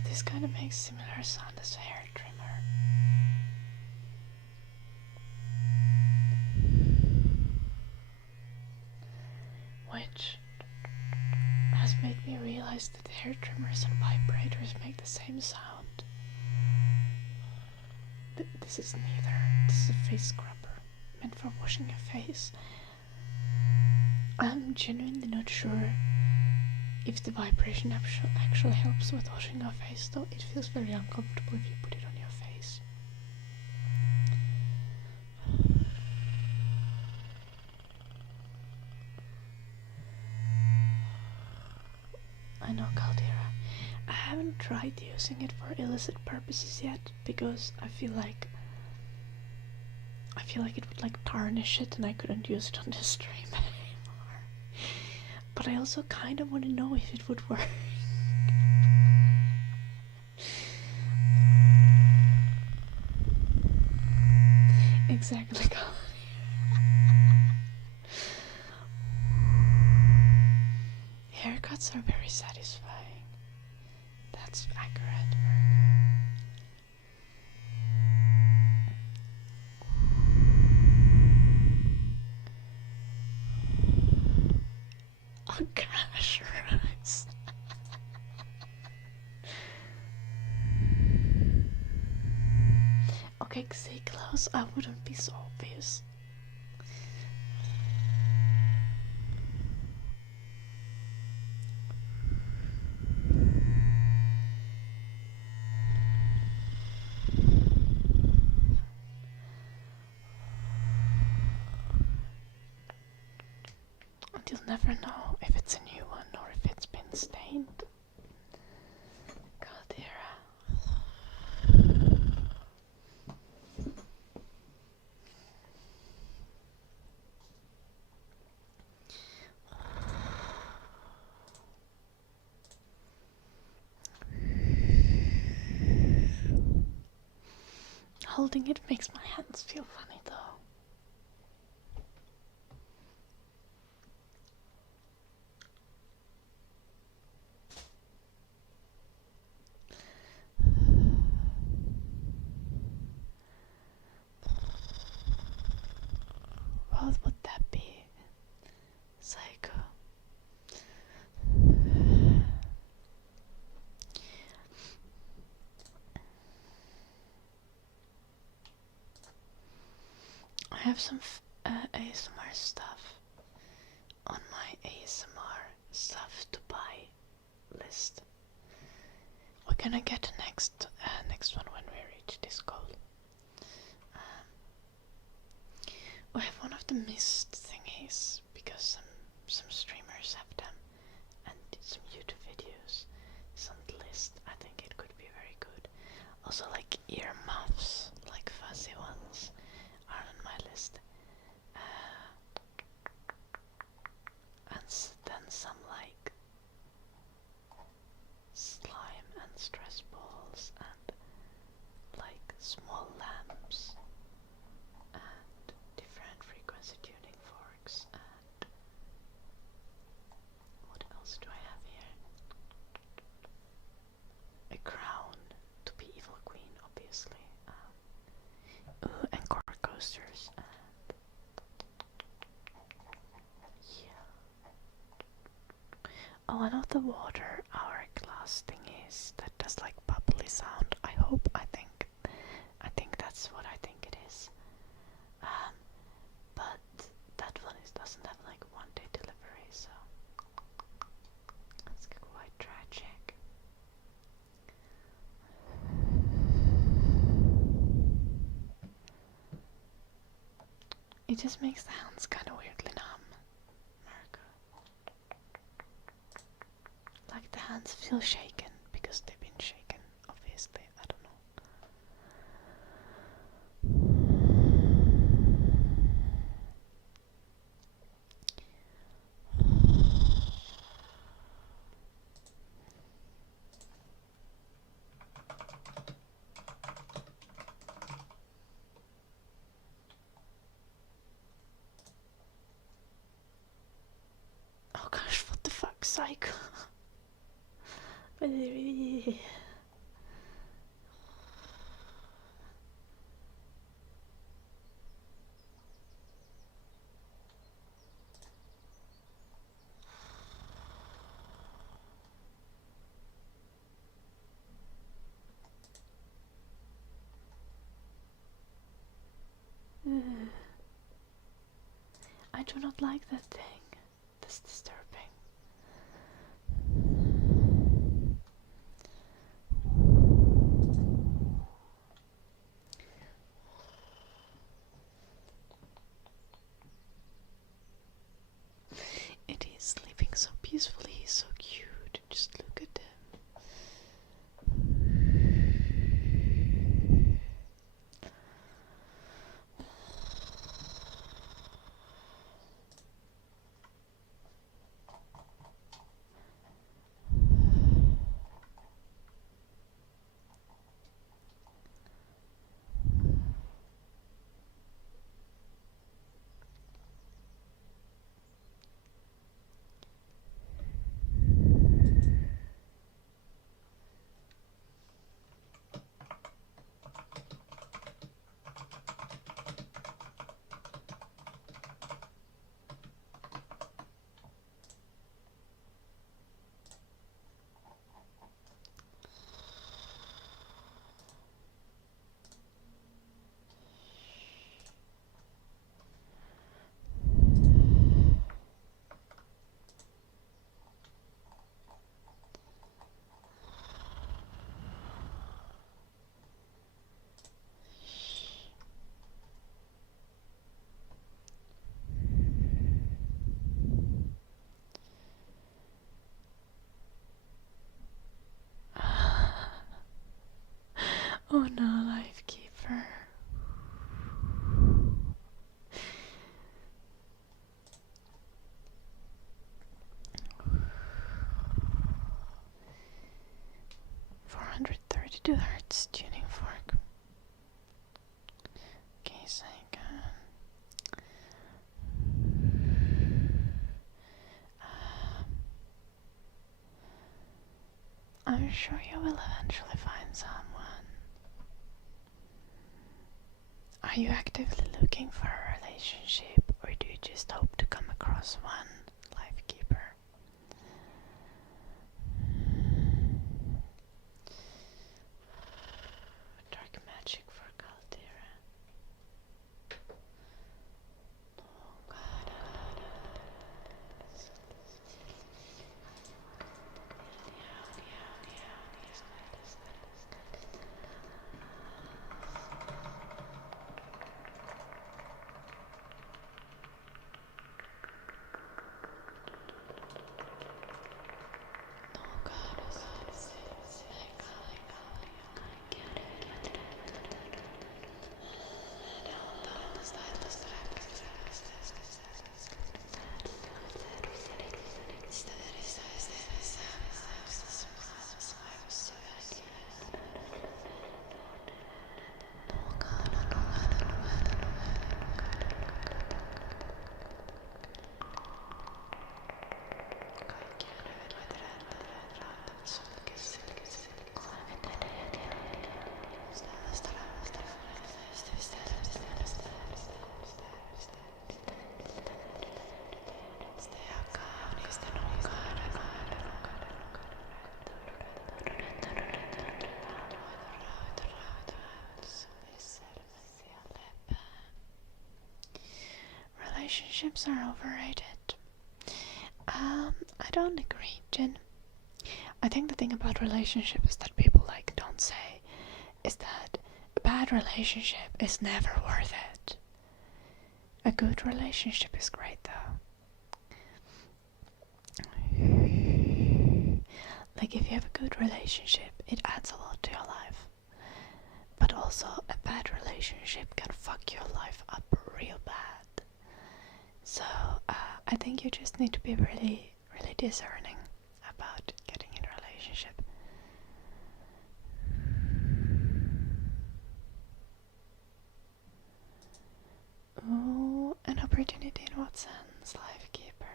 This kind of makes similar sound as a hair trimmer. Which has made me realize that hair trimmers and vibrators make the same sound. This is neither. This is a face scrubber meant for washing your face. I'm genuinely not sure if the vibration actually helps with washing your face, though it feels very uncomfortable if you put it on your face. I know, Caldera. I haven't tried using it for illicit purposes yet, because I feel like it would like tarnish it and I couldn't use it on the stream anymore. But I also kind of want to know if it would work. Exactly. Haircuts are very satisfying. That's accurate. Oh gosh, Rose. Okay, say close. I wouldn't be so obvious. You'll never know if it's a new one or if it's been stained. God, dear. Holding it makes my hands feel funny though. What would that be? Psycho. I have some ASMR stuff on my ASMR stuff to buy list. We're gonna get the next one when we reach this goal. We have one of the mist thingies because some streamers have them, and some YouTube videos. It's on the list. I think it could be very good. Also, like earmuffs, like fuzzy ones, are on my list. And then some like slime and stress balls and like small lamps and different frequency tuning forks, and what else do I have here? A crown to be evil queen, obviously. Ooh, and cork coasters. Yeah. Oh, and of the water hourglass thingies that does like bubbly sound. I think that's what I think it is. But that one doesn't have like 1-day delivery, so that's quite tragic. It just makes the hands kind of weirdly numb, Marco. Like the hands feel shaken because they've been shaken, obviously. I don't know. Oh gosh, what the fuck, psycho. I do not like that thing. That's disturbing. It is sleeping so peacefully. He's so cute. Just look at him. Oh no, Lifekeeper. $432 tuning fork. Okay, so I'm sure you will eventually find someone. Are you actively looking for a relationship, or do you just hope to come across one, Lifekeeper? Dark magic for Caldera. Oh God. Relationships are overrated. I don't agree, Jin. I think the thing about relationships that people don't say is that a bad relationship is never worth it. A good relationship is great though. Like if you have a good relationship, it adds a lot to your life. But also a bad relationship can fuck your life up real bad. So I think you just need to be really, really discerning about getting in a relationship. Oh, an opportunity in what sense, Lifekeeper?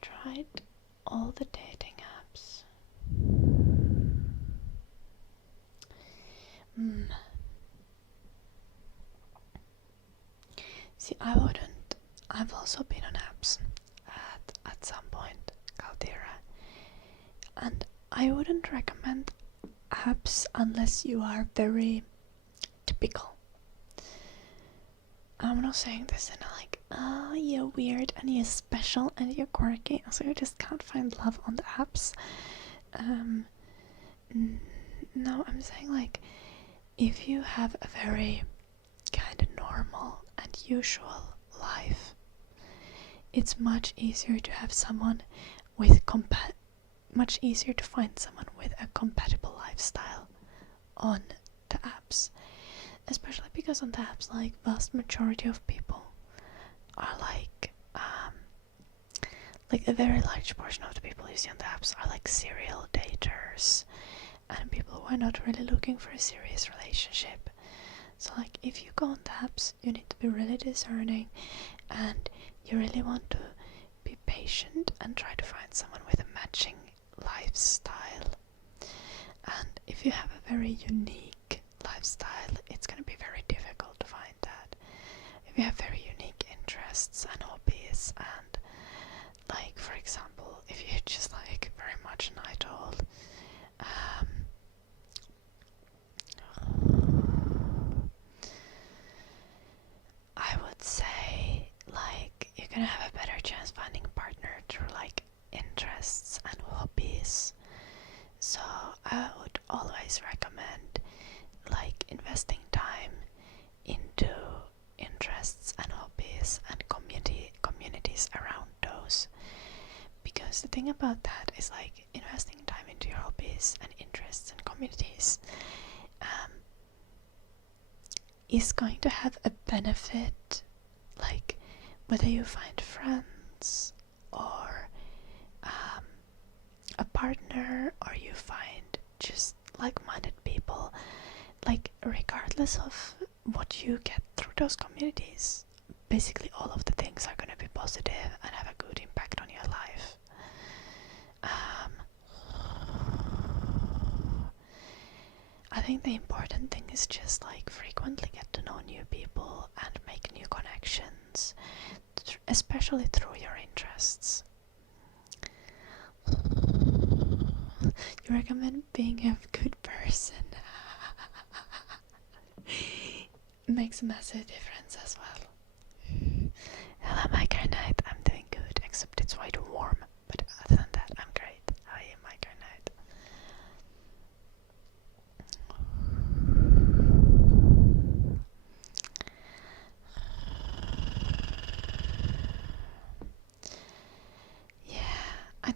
Tried all the dating apps. See, I wouldn't. I've also been on apps at some point, Caldera, and I wouldn't recommend apps unless you are very typical. I'm not saying this in you're weird and you're special and you're quirky, so you just can't find love on the apps. No, I'm saying if you have a very kind of normal and usual life, it's much easier to have someone with much easier to find someone with a compatible lifestyle on the apps, especially because on the apps vast majority of people are a very large portion of the people you see on the apps are serial daters and people who are not really looking for a serious relationship. So if you go on the apps, you need to be really discerning and you really want to be patient and try to find someone with a matching lifestyle. And if you have a very unique lifestyle, it's going to be very difficult to find that. If you have very unique interests and hobbies and for example, if you're just very much an idol, I would say you're gonna have a better chance finding a partner through interests and hobbies. So I would always recommend investing time into interests and hobbies and communities around those. Because the thing about that is investing time into your hobbies and interests and communities is going to have a benefit, like whether you find friends or a partner, or you find just like-minded people, like regardless of what you get through those communities, basically all of the things are going to be positive and have a good impact on your life. I think the important thing is just like frequently get to know new people and make new connections, especially through your interests. You recommend being a good person. Makes a massive difference as well. Hello, my kind knight. I'm doing good, except it's way too warm. But other than that, I'm great. How are you, my kind knight? Yeah, I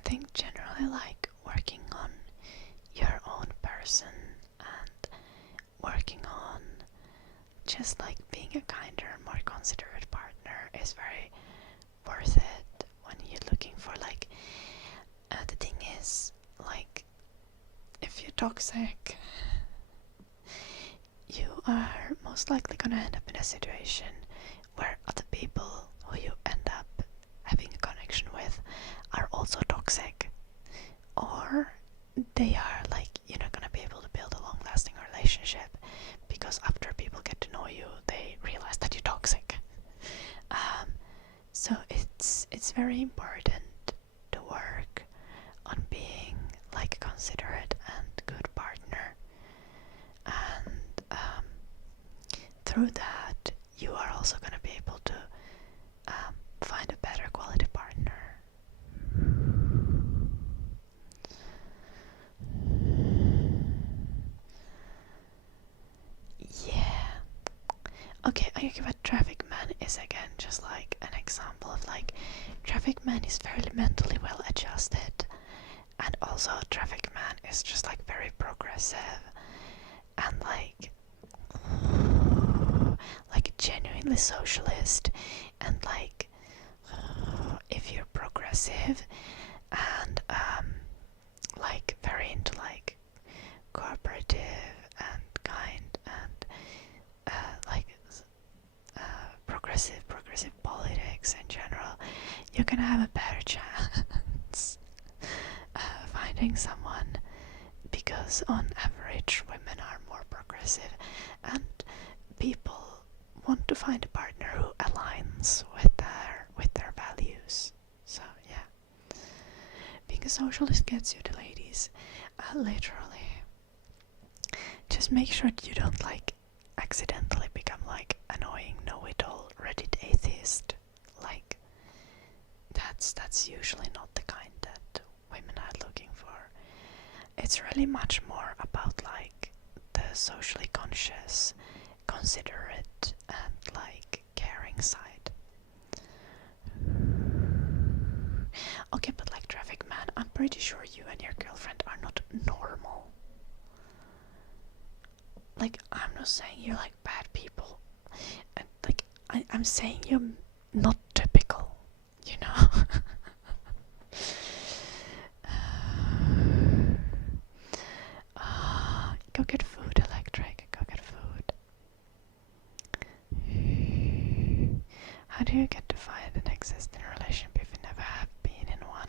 think generally like working on your own person and working on just like being a kinder, more considerate partner is very worth it when you're looking for like the thing is, like, if you're toxic, you are most likely gonna end up in a situation where other people who you end up having a connection with are also toxic, or they are like, you're not gonna be able to build a long-lasting relationship because after people get to know you, they realize that you're toxic. So it's very important to work on being like a considerate and good partner, and through that you are also going to be able to find a better quality partner. Yeah. Okay, I give what Traffic Man is again just like an example of like Traffic Man is fairly mentally well adjusted, and also Traffic Man is just like very progressive and like genuinely socialist, and like if you're progressive and like very into like cooperative and kind and progressive politics in general, you're gonna have a better chance finding someone, because on average women are more progressive and people want to find a partner who aligns with their values. So yeah, being a socialist gets you the ladies, literally. Just make sure that you don't like accidentally become like annoying know-it-all Reddit atheist. Like that's usually not the kind that women are looking for. It's really much more about like the socially conscious, considerate and like caring side. Okay, but like Traffic Man, I'm pretty sure you and your girlfriend are not normal. Like, I'm not saying you're like bad people. And like, I'm saying you're not typical, you know? Go get food, Electric. Go get food. How do you get to find an existing relationship if you never have been in one?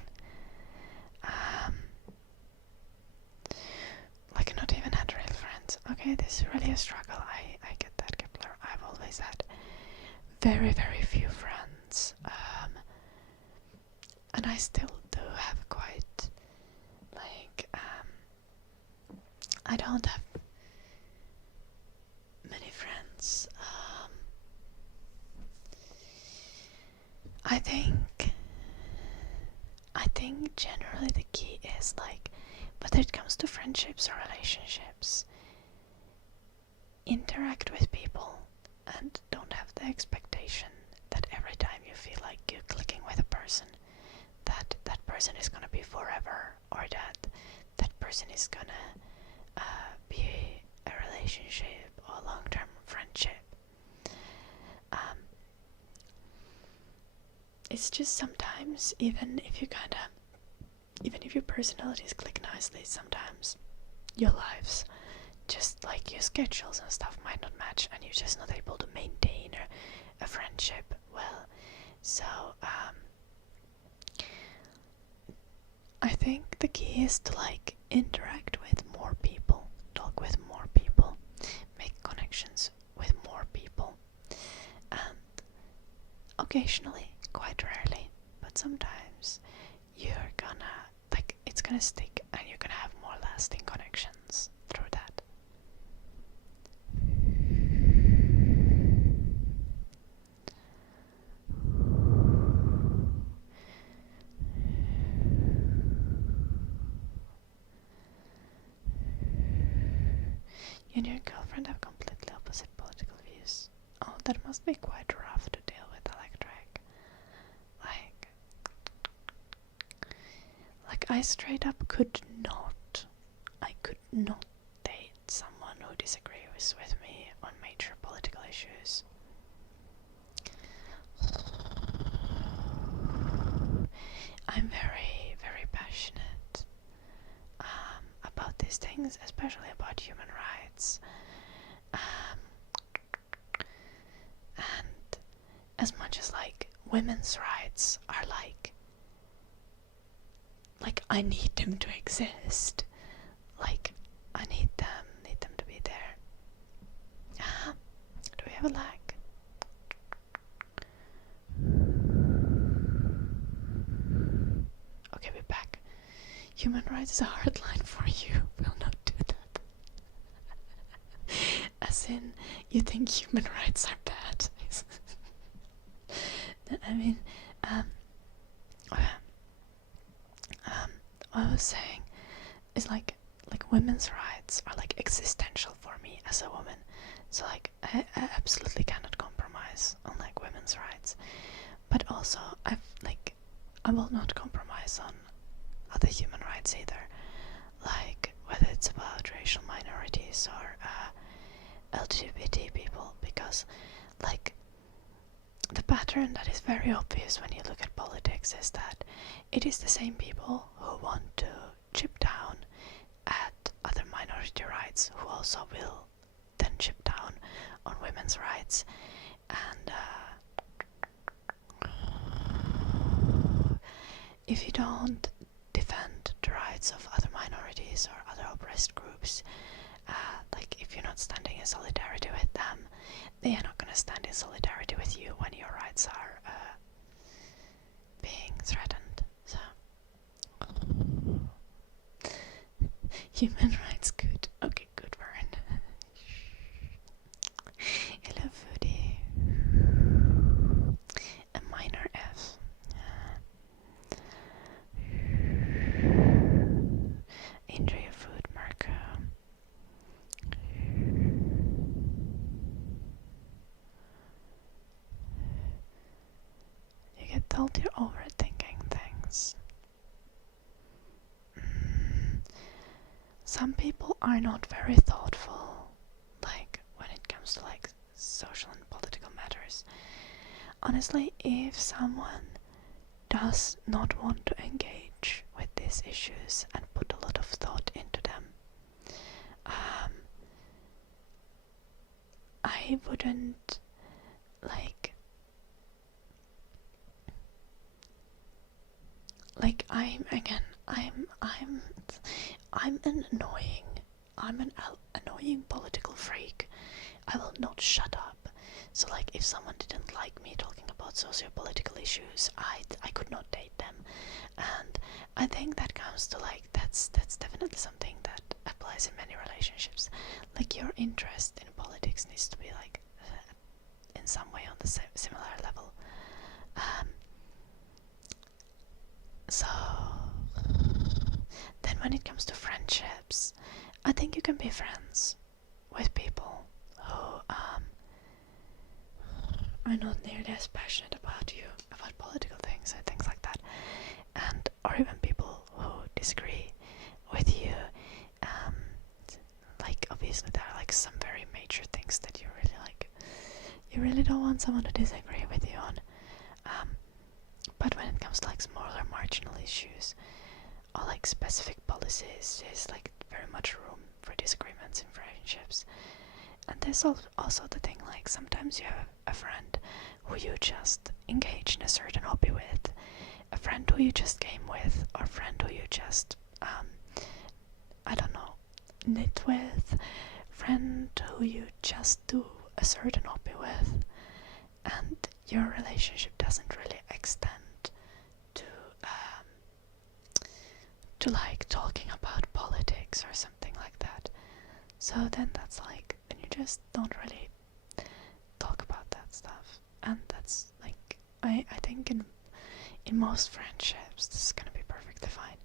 Like, not even had real friends. Okay, this is really a struggle. I get that, Kepler. I've always had very, very few friends. And I still do have quite, like, I don't have many friends. I think generally the key is like, whether it comes to friendships or relationships, interact with people and don't have the expectation that every time you feel like you're clicking with a person, that person is going to person is gonna be a relationship or a long-term friendship. It's just sometimes, even if your personalities click nicely, sometimes your lives, just like your schedules and stuff, might not match, and you're just not able to maintain a friendship well. So I think the key is to like interact with more people, talk with more people, make connections with more people, and occasionally, quite rarely, but sometimes you're gonna, like, it's gonna stick and you're gonna have more lasting connections through that. You and your girlfriend have completely opposite political views. Oh, that must be quite rough to deal with, Electric. Like I straight up could not date someone who disagrees with me on major political issues. I'm very, very passionate about these things, especially about human rights. And as much as like women's rights are like I need them to exist. Like I need them to be there. Do we have a lag? Okay, we're back. Human rights is a hard line for you. We'll not do that. As in, you think human rights are bad. I mean, what I was saying is like women's rights are like existential for me as a woman. So like I absolutely cannot compromise on like women's rights. But also I will not compromise on other human rights either. Like whether it's about racial minorities or LGBT people, because like the pattern that is very obvious when you look at politics is that it is the same people who want to chip down at other minority rights who also will then chip down on women's rights. And if you don't defend the rights of other minorities or other oppressed groups, like if you're not standing in solidarity with them, they are not going to stand in solidarity with you when your rights are being threatened. So human rights, good. Okay, good word. Hello, foodie. A minor F. Enjoy your food, Marco. You get told you're overthinking things. Some people are not very thoughtful, like when it comes to like social and political matters. Honestly, if someone does not want to engage with these issues and put a lot of thought into them, I wouldn't I'm an annoying political freak. I will not shut up. So like if someone didn't like me talking about socio-political issues, I could not date them. And I think that comes to like that's definitely something that applies in many relationships. Like your interest in politics needs to be like in some way on the similar level. So then when it comes to friendships, I think you can be friends with people who are not nearly as passionate about political things and things like that, and or even people who disagree with you really don't want someone to disagree with you on. But when it comes to like smaller marginal issues or like specific policies, there's like very much room for disagreements in friendships. And there's also the thing, like sometimes you have a friend who you just engage in a certain hobby with, a friend who you just game with, or a friend who you just I don't know, knit with, friend who you just do a certain hobby with, and your relationship doesn't really extend to like talking about politics or something like that. So then that's like, then you just don't really talk about that stuff. And that's like, I think in most friendships this is gonna be perfectly fine.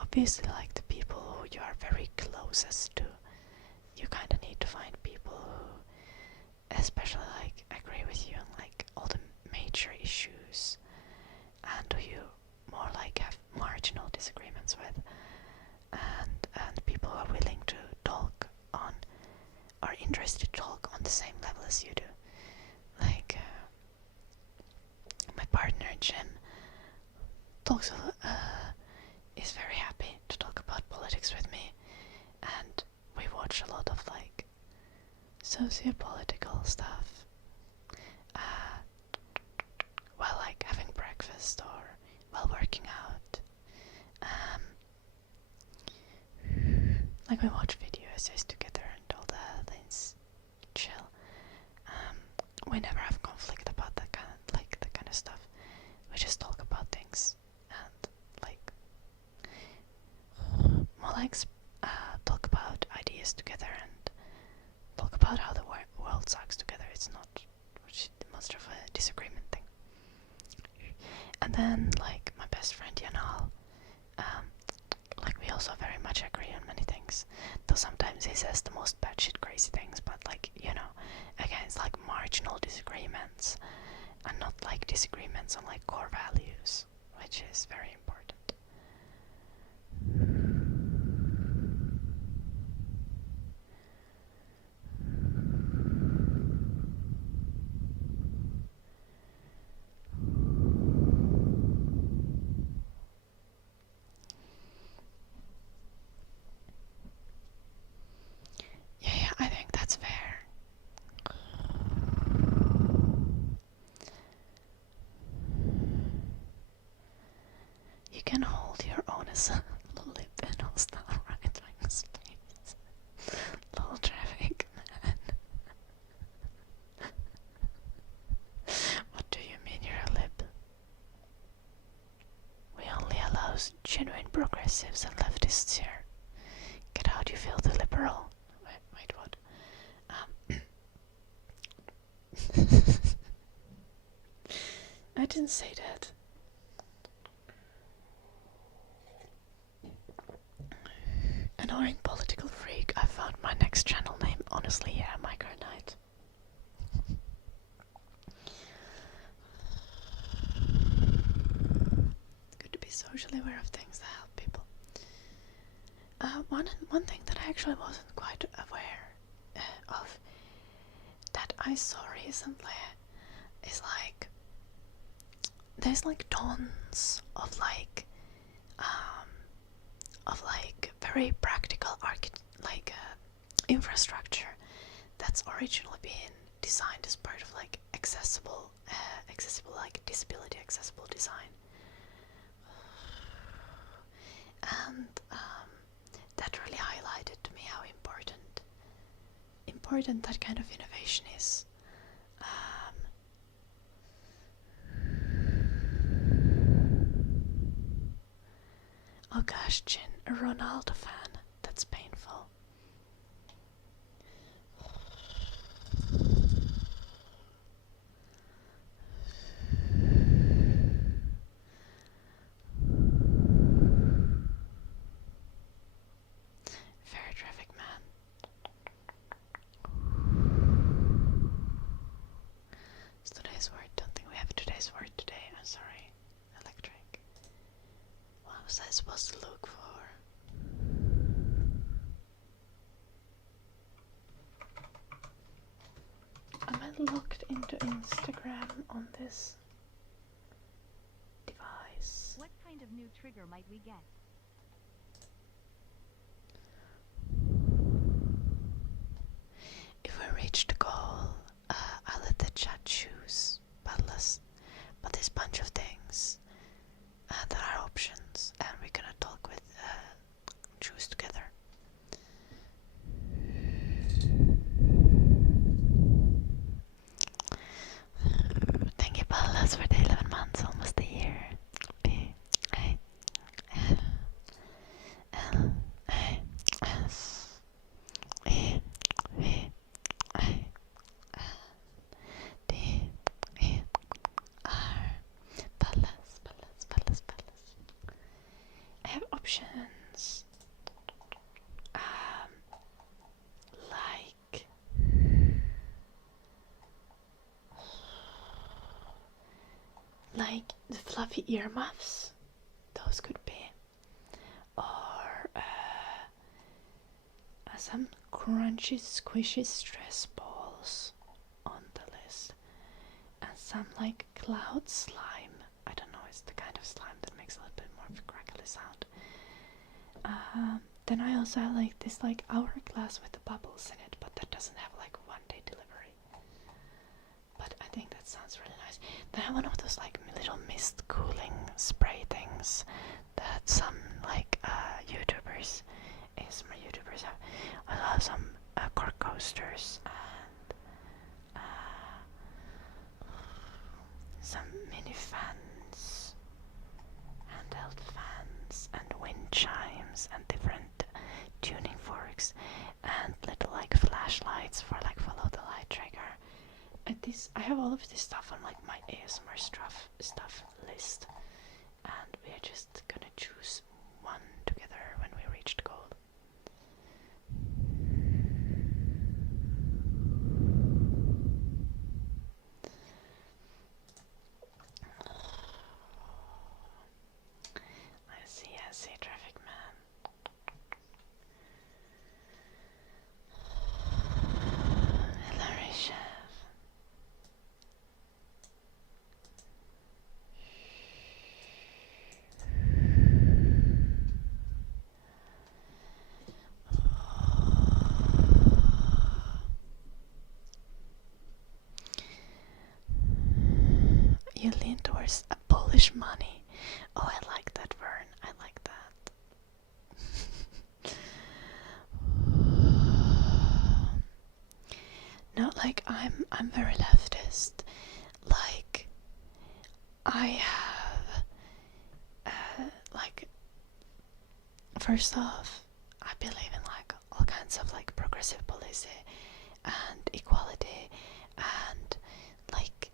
Obviously, like the people who you are very closest to, you kind of need to find people who especially like agree with you on like all the major issues, and who you more like have marginal disagreements with, and people who are willing to talk on, are interested to talk on the same level as you do. Like my partner Jim talks is very happy to talk about politics with me, and we watch a lot of like socio-political stuff while like having breakfast or while working out. Like we watch video essays together and all that. It's chill. We never have conflict about that kind of stuff. We just talk about things and like more like talk about ideas together and talk about how the world sucks together. It's not much of a disagreement thing. And then like my best friend Yanal, like we also very much agree on many things, though sometimes he says the most batshit crazy things, but like, you know, again, it's like marginal disagreements and not like disagreements on like core values, which is very important. Yeah, I think that's fair. You can hold your own as a lip and all stuff, right? Like space. Little traffic, man. What do you mean you're a lib? We only allow genuine progressives and leftists here. Get out, you filthy liberal. Wait, what? I didn't say that. Annoying political freak. I found my next channel name. Honestly, yeah, Micronite. Good to be socially aware of things that help people. One thing that I actually wasn't quite aware of that I saw recently is like there's like tons of like very practical infrastructure that's originally been designed as part of like accessible like disability accessible design, and that really highlighted to me how important that kind of innovation is. Oh gosh, Jin, a Ronaldo fan. That's painful. Fair traffic, man. It's today's word. Don't think we have today's word today. I'm sorry. Electric. What was I supposed to look for? Am I locked into on this device. What kind of new trigger might we get? If we reach the goal, I'll let the chat choose Battleless. But this bunch of things, there are options, and we're gonna talk with choose together. Thank you, Battleless, for the 11 months, almost a year. I have options like the fluffy earmuffs, those could be, or some crunchy squishy stress balls on the list, and some like cloud slime. I don't know, it's the kind of slime that makes a little bit more of a crackly sound. Then I also have like this like hourglass with the bubbles in it, but that doesn't have like 1-day delivery. But I think that sounds really nice. Then I have one of those like little mist cooling spray things that some like YouTubers, ASMR YouTubers have. I have some cork coasters and some mini fans, handheld fans, and wind chimes, and different tuning forks, and little like flashlights for like follow the light trigger. And this, I have all of this stuff on like my ASMR stuff list, and we are just gonna choose one together when we reach the goal. I see, traffic man. Hello, Chef. You lean towards a Polish money. Oh, I like that, Vern. I like that. No, like I'm very leftist. Like I have like first off, I believe in like all kinds of like progressive policy and equality and like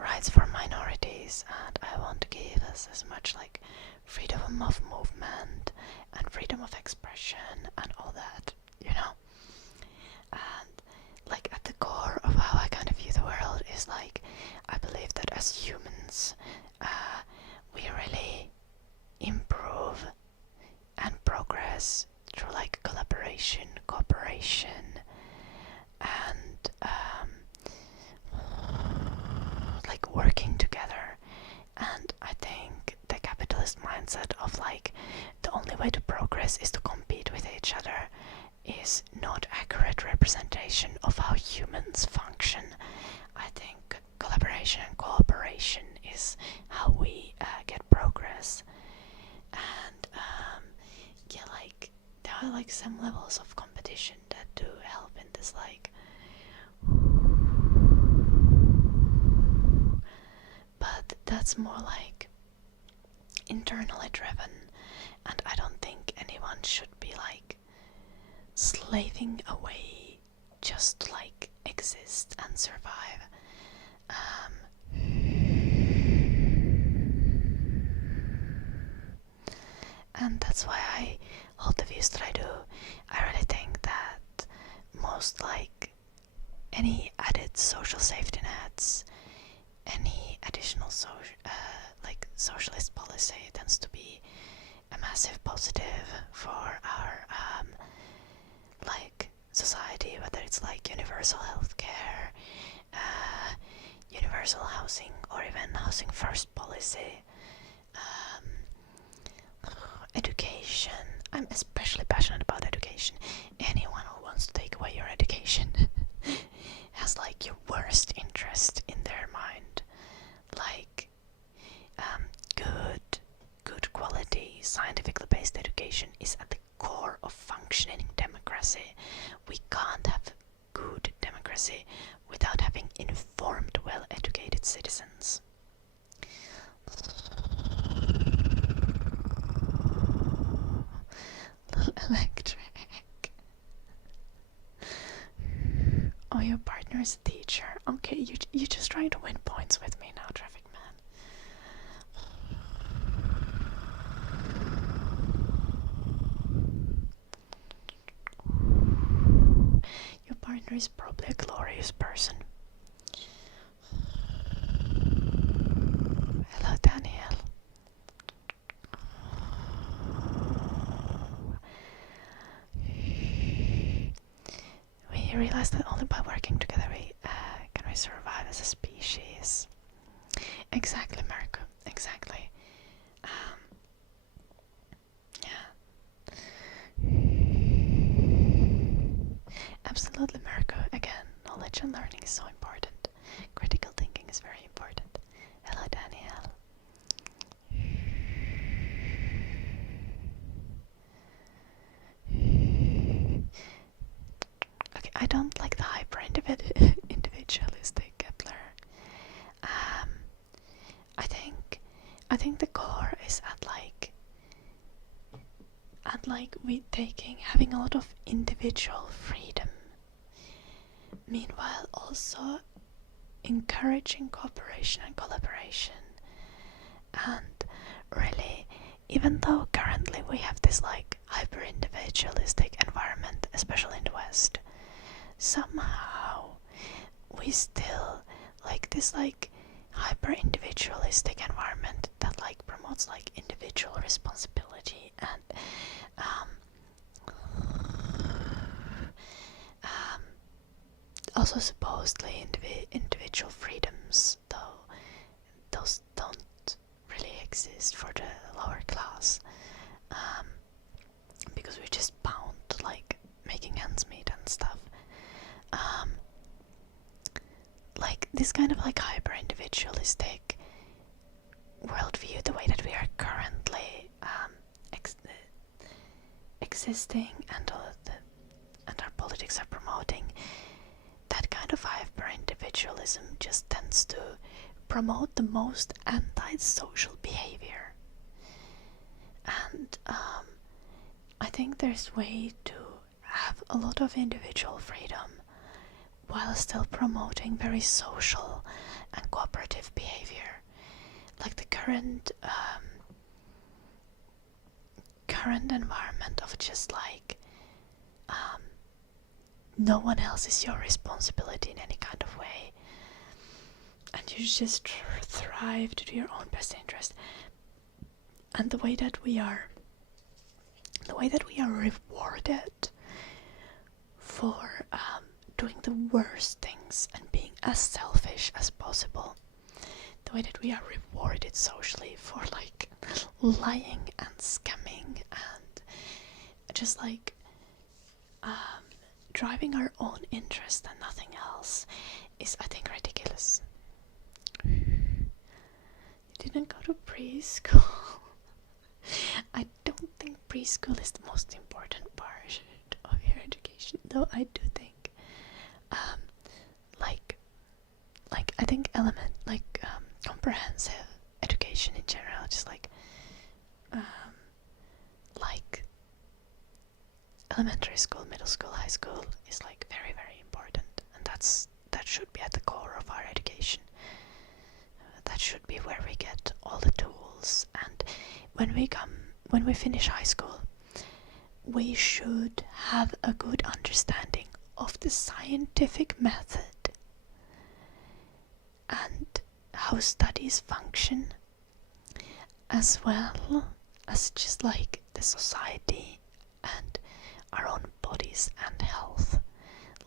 rights for minorities, and I want to give us as much like freedom of movement and freedom of expression and all that, you know. And like at the core of how I kind of view the world is like I believe that as humans we really improve and progress through like collaboration, cooperation, and like working together. And I think the capitalist mindset of like the only way to progress is to compete with each other is not accurate representation of how humans function. I think collaboration and cooperation is how we get progress. And yeah, like there are like some levels of competition that do help in this like, but that's more like internally driven, and I don't think anyone should be like slaving away just to like exist and survive. And that's why I hold the views that I do. I really think that most like any added social safety nets, any additional like socialist policy tends to be a massive positive for our like society, whether it's like universal healthcare, universal housing or even housing first policy, education. I'm especially passionate about education. Anyone who wants to take away your education has like your worst interest in their mind. Like good quality scientifically based education is at the core of functioning democracy. We can't have good democracy without having informed, well educated citizens. Little electric. Oh, your partner is a teacher. Okay, you're just trying to win points with me now, traffic man. Your partner is probably a glorious person. Hello, Daniel. We realized that only by working together can we survive as a species. Exactly, Marco. Exactly. Yeah. Absolutely, Marco. Again, knowledge and learning is so important. Critical thinking is very important. Hello, Daniel. Okay, I don't like the hyper individualistic Kepler. I think the core is at we having a lot of individual freedom. Meanwhile, also encouraging cooperation and collaboration. And really, even though currently we have this like hyper individualistic environment, especially in the West, somehow we still like this like hyper individualistic environment that like promotes like individual responsibility and also supposedly individual freedoms, though those don't really exist for the lower class, because we're just bound to like making ends meet and stuff. Like this kind of like hyper individualistic worldview, the way that we are currently existing and our politics are promoting, that kind of hyper individualism just tends to promote the most anti-social behavior. And I think there's way to have a lot of individual freedom while still promoting very social and cooperative behavior. Like the current environment of just like no one else is your responsibility in any kind of way, and you just thrive to do your own best interest. And the way that we are rewarded for doing the worst things and being as selfish as possible, the way that we are rewarded socially for like lying and scamming and just like driving our own interest and nothing else, is I think ridiculous. You didn't go to preschool. I don't think preschool is the most important part of your education, though I do think I think comprehensive education in general, just like elementary school, middle school, high school is like very, very important, and that should be at the core of our education. That should be where we get all the tools, and when we finish high school, we should have a good understanding of the scientific method and how studies function, as well as just like the society and our own bodies and health.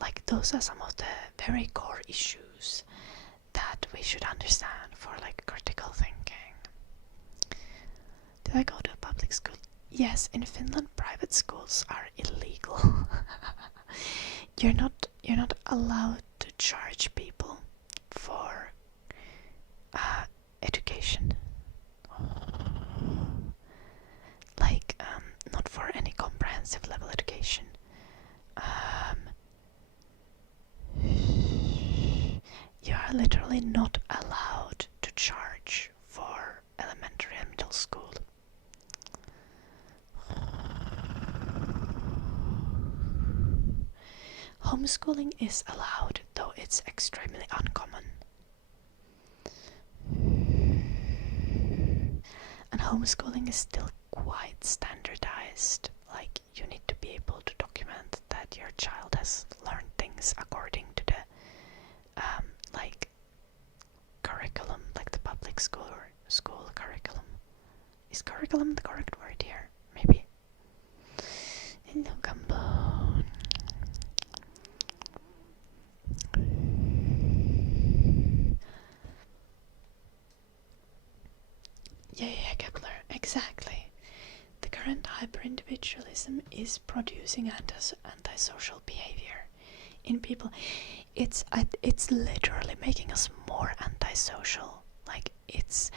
Like those are some of the very core issues that we should understand for like critical thinking. Did I go to a public school? Yes, in Finland private schools are illegal. You're not allowed to charge people for education. Like not for any comprehensive level education. You are literally not allowed to charge for elementary and middle school. Homeschooling is allowed, though it's extremely uncommon. And homeschooling is still quite standardized. Like, you need to be able to document that your child has learned things according to the like curriculum, like the public school or school curriculum. Is curriculum the correct word here? Maybe. Yeah, Kepler, exactly. The current hyper-individualism is producing antisocial behavior in people. It's literally making us more antisocial. Like, it's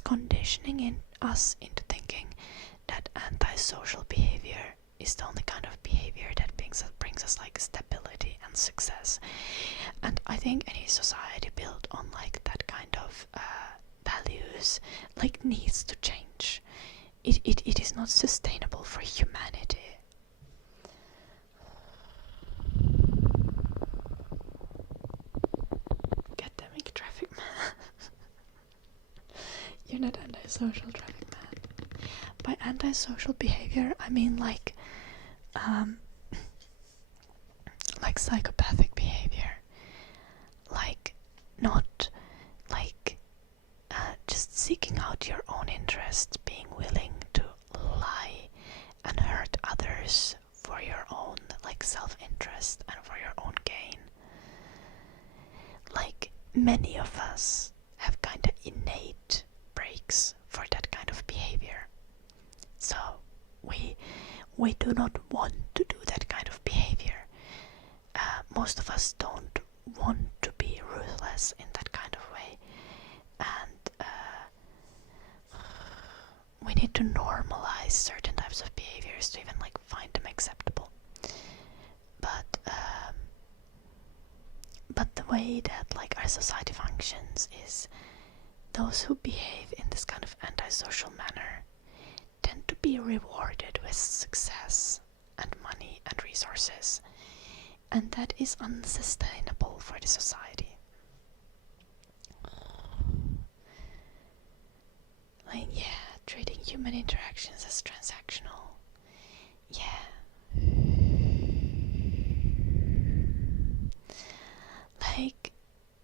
conditioning us into thinking that antisocial behavior is the only kind of behavior that brings us like stability and success. And I think any society built on like that kind of values like needs to change. It is not sustainable for humanity. Academic traffic man. You're not antisocial traffic man. By antisocial behavior, I mean like psychopathic behavior. Like, not like just seeking out your own interests, being willing to lie and hurt others for your own like self-interest and for your own gain. Like, many of us have kind of innate breaks for that kind of behavior. So we do not want to do that kind of behavior. Most of us don't want to be ruthless in that kind of way, and we need to normalize certain types of behaviors to even like find them acceptable. But the way that like our society functions is those who behave in this kind of antisocial manner tend to be rewarded with success and money and resources, and that is unsustainable for the society. Like, yeah, treating human interactions as transactional. Yeah. Like,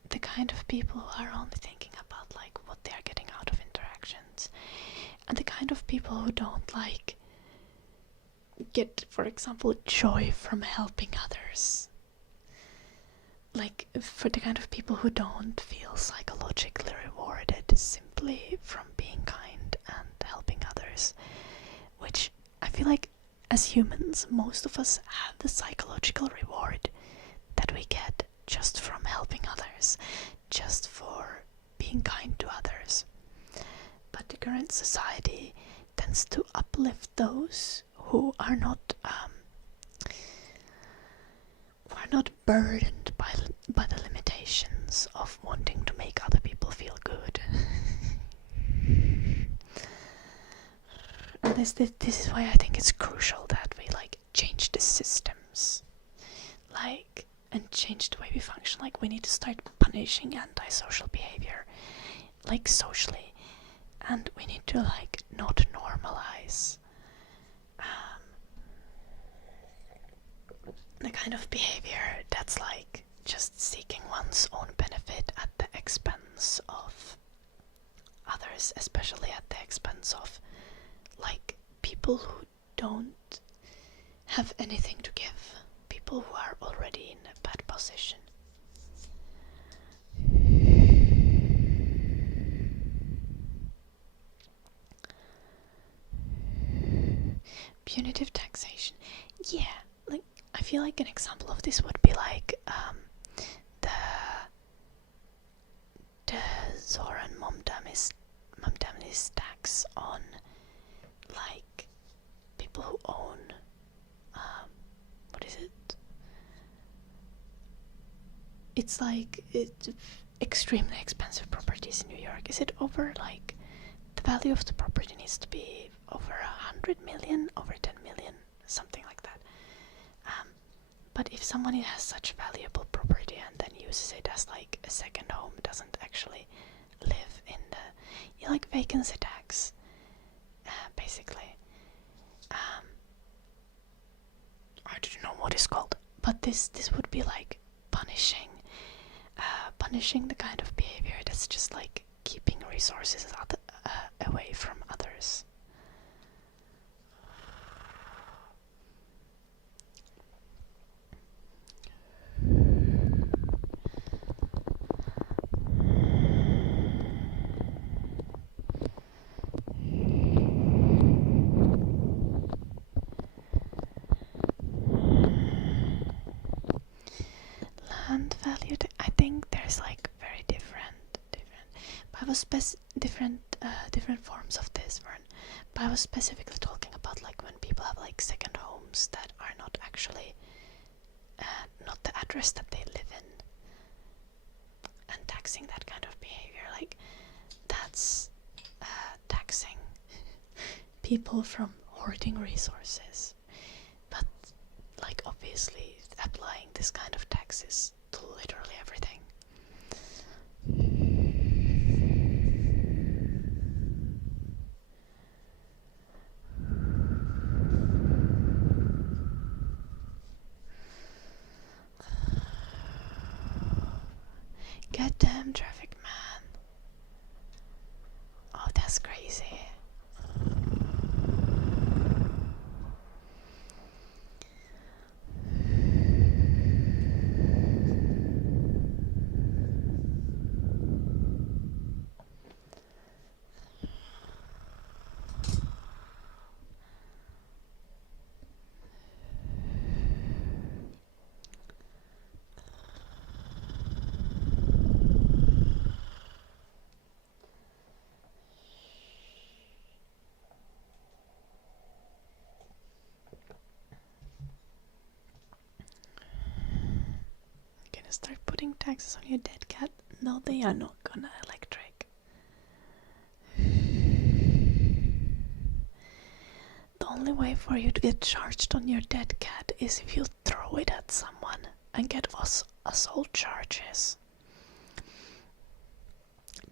the kind of people who are only thinking about like what they are getting out of interactions, and the kind of people who don't like get, for example, joy from helping others. Like, for the kind of people who don't feel psychologically rewarded simply from being kind and helping others, which I feel like as humans, most of us have the psychological reward that we get just from helping others, just for being kind to others. But the current society tends to uplift those who are not burdened by the limitations of wanting to make other people feel good. And this is why I think it's crucial that we like change the systems, like, and change the way we function. Like, we need to start punishing antisocial behavior, like socially, and we need to like not normalize the kind of behavior that's like just seeking one's own benefit at the expense of others, especially at the expense of like people who don't have anything to give, people who are already in a bad position. Punitive taxation. Yeah, like I feel like an example of this would be like the Zoran Momdamnis tax on like people who own what is it? It's like it's extremely expensive properties in New York. Is it over like the value of the property needs to be over 100 million, over 10 million, something like that. But if someone has such valuable property and then uses it as like a second home, doesn't actually live in the like vacancy tax, basically. I don't know what it's called, but this would be like punishing the kind of behavior that's just like keeping resources away from others. Land value, I think there's like very different. I was different forms of this one, but I was specifically talking about like when people have like second homes that are not actually not the address that they live in, and taxing that kind of behavior, like that's taxing people from hoarding resources, but like obviously applying this kind of taxes to literally everything. Goddamn traffic, man. Oh, that's crazy. Gonna start putting taxes on your dead cat? No, they are not gonna, Electric. The only way for you to get charged on your dead cat is if you throw it at someone and get assault charges.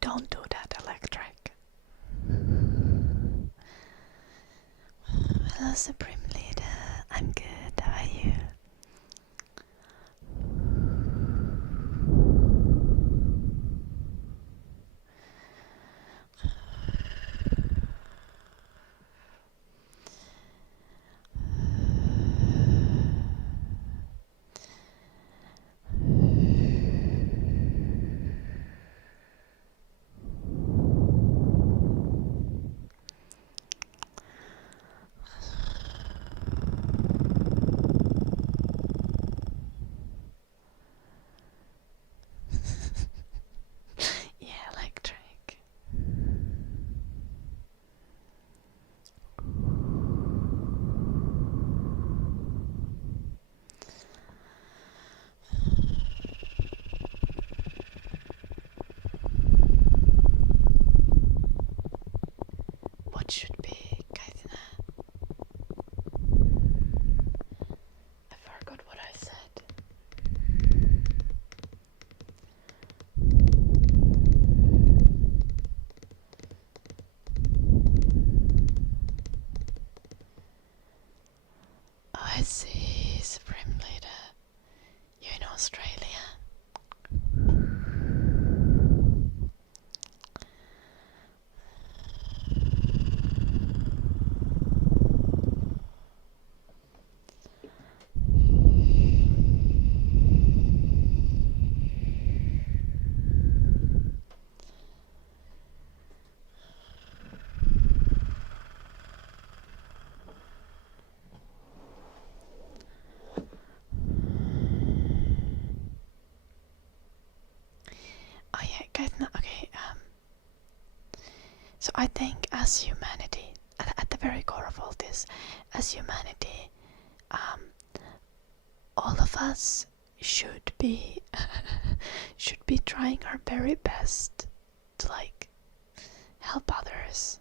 Don't do that, Electric. Hello, Supreme Leader. I'm good. How are you? Yeah, Electric. What should be, Kaithina? I forgot what I said. Oh, I see, Supreme Leader. You're in Australia. So I think as humanity, at the very core of all this, as humanity, all of us should be should be trying our very best to like help others.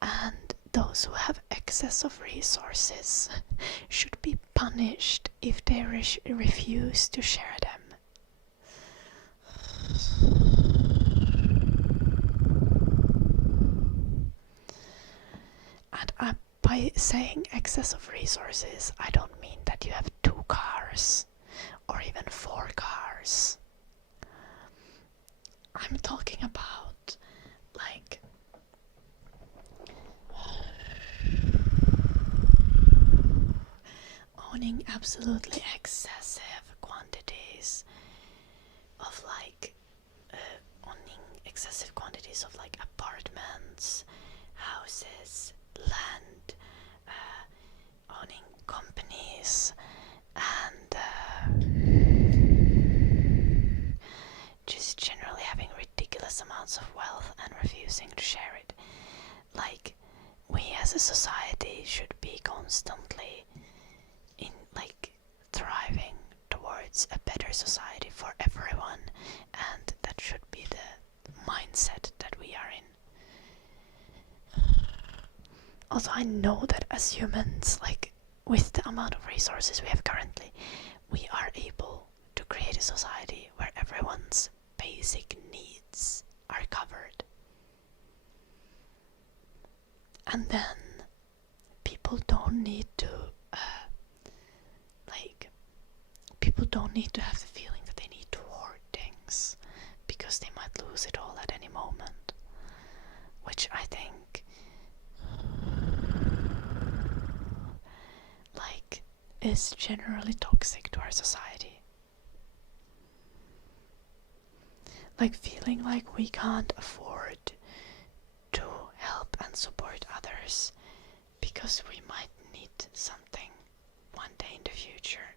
And those who have excess of resources should be punished if they refuse to share them. And by saying excess of resources, I don't mean that you have 2 cars or even 4 cars. I'm talking about like owning absolutely excessive quantities of like apartments, houses, land, owning companies, and just generally having ridiculous amounts of wealth and refusing to share it. Like, we as a society should be constantly in like thriving towards a better society for everyone, and that should be the mindset that we are in. Also, I know that as humans, like with the amount of resources we have currently, we are able to create a society where everyone's basic needs are covered. And then people don't need to have the feeling that they need to hoard things because they might lose it all at any moment, which I think like is generally toxic to our society. Like feeling like we can't afford to help and support others because we might need something one day in the future,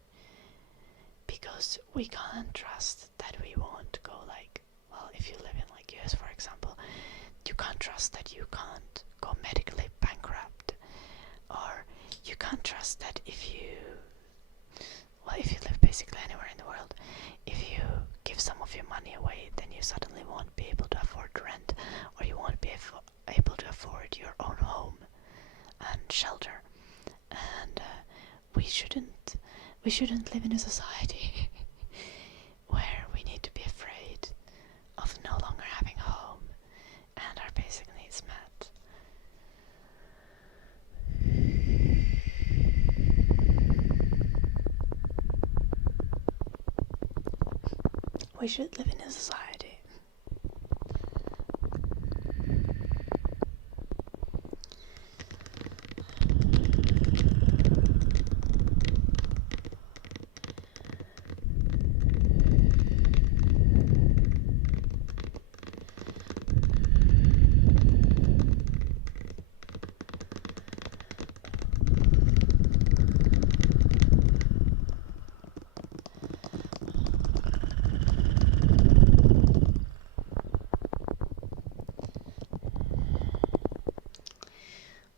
because we can't trust that we won't go like, well, if you live in like US for example, you can't trust that you can't go medically bankrupt, or you can't trust that if you live basically anywhere in the world, if you give some of your money away, then you suddenly won't be able to afford rent, or you won't be able to afford your own home and shelter. And we shouldn't live in a society where we need to be afraid of no longer having a home and our basic needs met. We should live in a society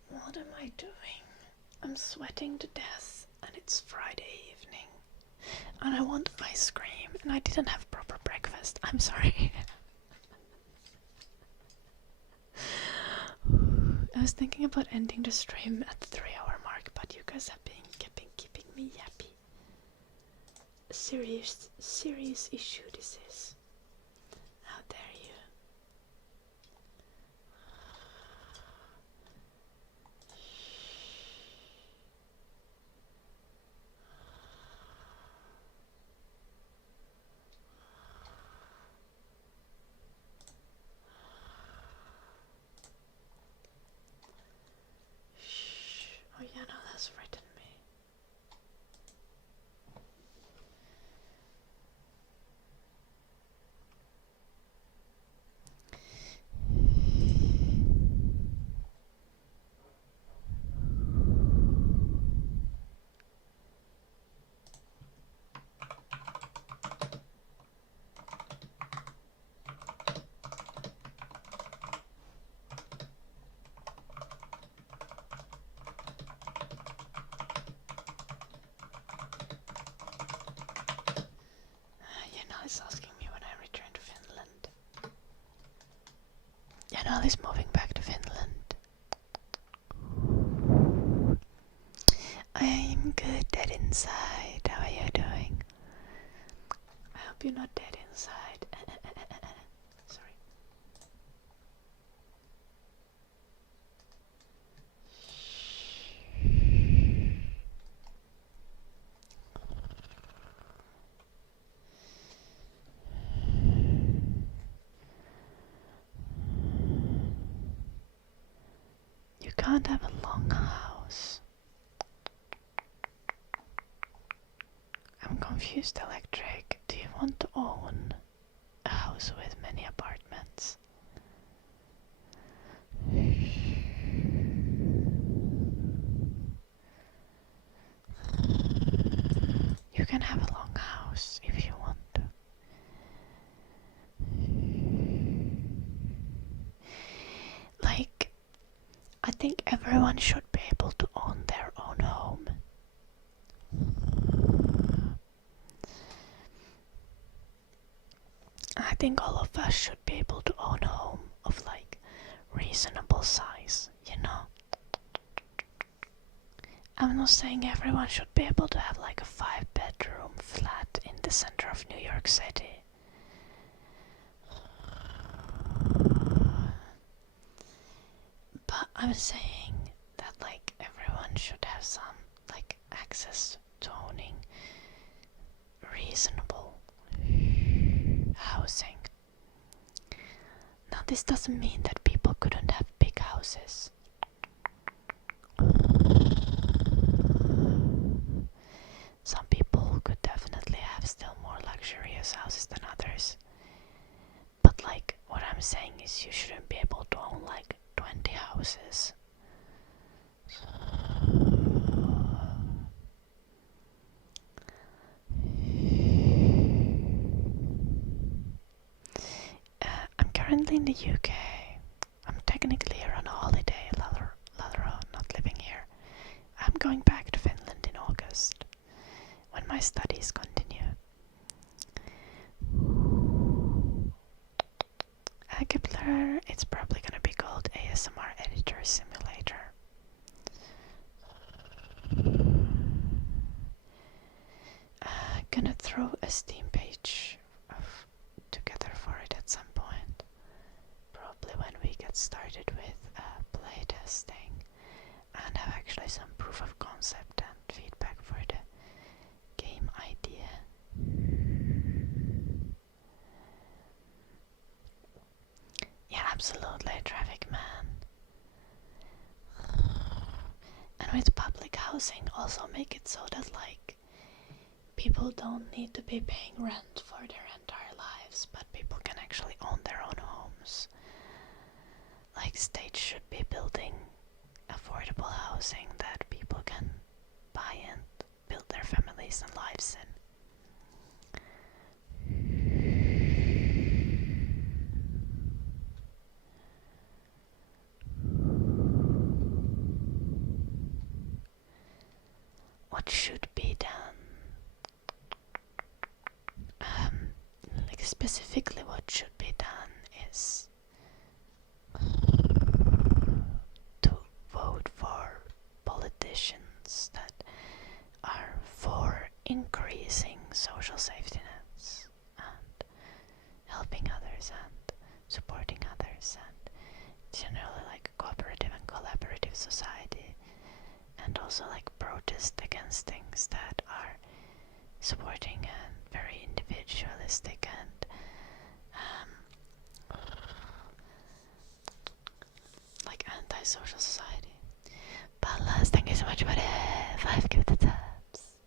What am I doing? I'm sweating to death and it's Friday evening and I want ice cream and I didn't have proper breakfast. I'm sorry. I was thinking about ending the stream at the 3-hour mark, but you guys have been keeping me yappy. A serious issue this is. How dare you? Oh yeah, no, that's written me. is moving back to Finland. I'm good dead inside. How are you doing? I hope you're not dead inside. Sorry. You can't have a long house. I'm confused, Electric. Do you want to own a house with many apartments? You can have a long house if you want to. Like, I think everyone should be able to own their own home. I think all of us should be able to own a home of like reasonable size, you know? I'm not saying everyone should be able to have like a 5-bedroom flat in the center of New York City. But I'm saying that like everyone should have some like access to owning reasonable housing. Now this doesn't mean that people couldn't have big houses. Some people could definitely have still more luxurious houses than others. But like what I'm saying is you shouldn't be able to own like 20 houses. I'm currently in the UK. I'm technically here on a holiday, not living here. I'm going back to Finland in August when my studies continue. Kepler, it's probably gonna be called ASMR Editor Simulator. Gonna throw a Steam page together for it at some point. Probably when we get started with playtesting and have actually some proof of concept and feedback for the game idea. Yeah, absolutely, Traffic Man. And with public housing, also make it so that like people don't need to be paying rent for their entire lives, but people can actually own their own homes. Like states should be building affordable housing that people can buy and build their families and lives in. What should be done? Like specifically what should be done is to vote for politicians that are for increasing social safety nets and helping others and supporting others and generally like cooperative and collaborative society, and also like protest against things that are supporting and very individualistic and like anti-social society. Ballas, thank you so much for the 5 gifted subs.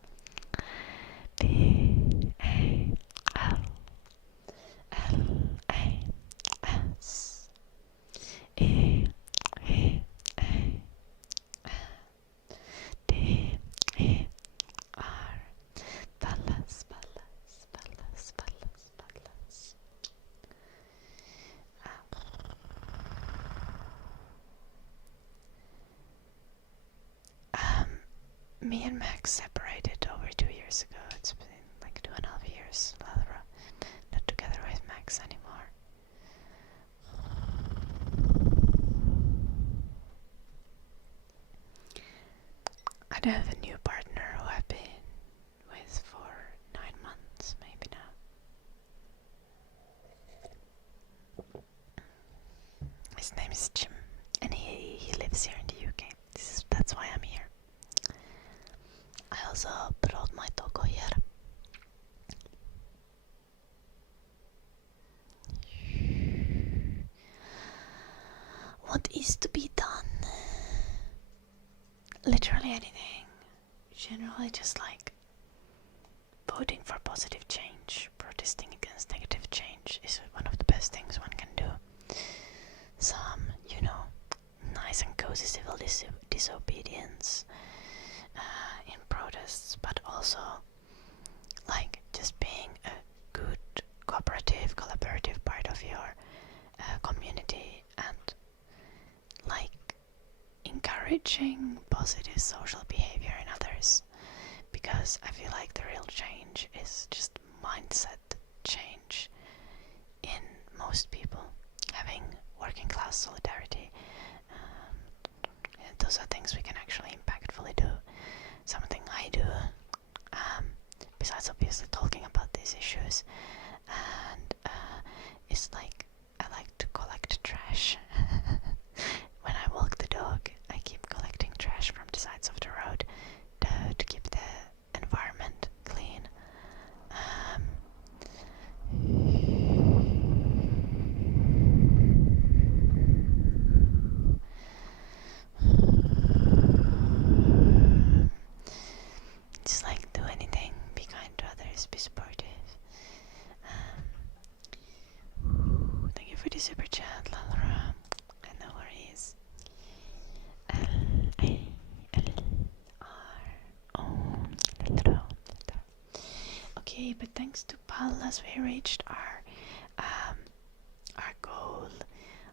BALLAS Ballas, ballas, ballas, ballas, ballas. Me and Max separated over 2 years ago. It's been like 2.5 years. Ladra, not together with Max anymore. I have a new partner who I've been with for 9 months, maybe now. His name is Jim, and he lives here in the UK. That's why I'm here. I also brought my dog here. What is to be done? Literally anything. Generally just like voting for positive change, protesting against negative change is one of the best things one can do. Some, nice and cozy civil disobedience in protests, but also like just being a good collaborative part of your community, and like encouraging positive social behavior in others, because I feel like the real change is just mindset change in most people, having working class solidarity. And those are things we can actually impactfully do. Something I do, besides obviously talking about these issues, and it's like I like to collect trash. When I walk the dog, I keep collecting trash from the sides of the road to keep the environment clean. Just like do anything, be kind to others, be supportive. Thank you for the super chat, Lalra. And no worries. Okay, but thanks to Pallas, we reached our goal,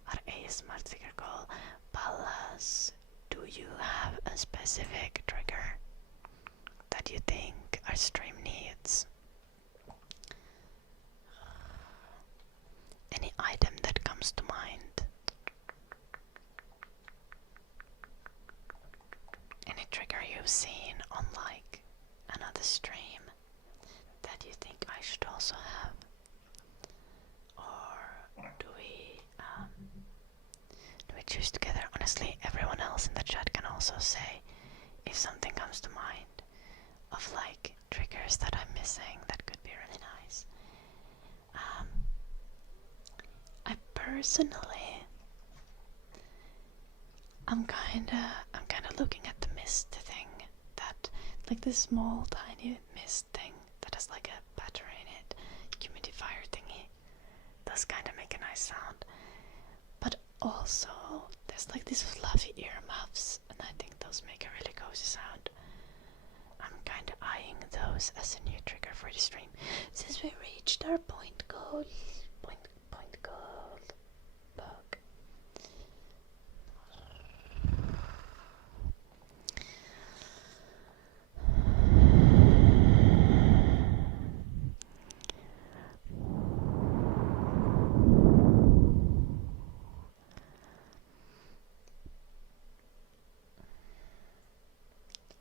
our AES Martiger goal. Pallas, do you have a specific trigger that you think our stream needs? Any item that comes to mind? Any trigger you've seen on like another stream that you think I should also have? Or do we choose together? Honestly, everyone else in the chat can also say if something comes to mind of like triggers that I'm missing that could be really nice. I personally, I'm kinda looking at the mist thing, that like this small tiny mist thing that has like a battery in it, humidifier thingy. Those kinda make a nice sound. But also there's like these fluffy earmuffs, and I think those make a really cozy sound. I'm kinda eyeing those as a new trigger for the stream. Since we reached our point goal. Point goal. Bug.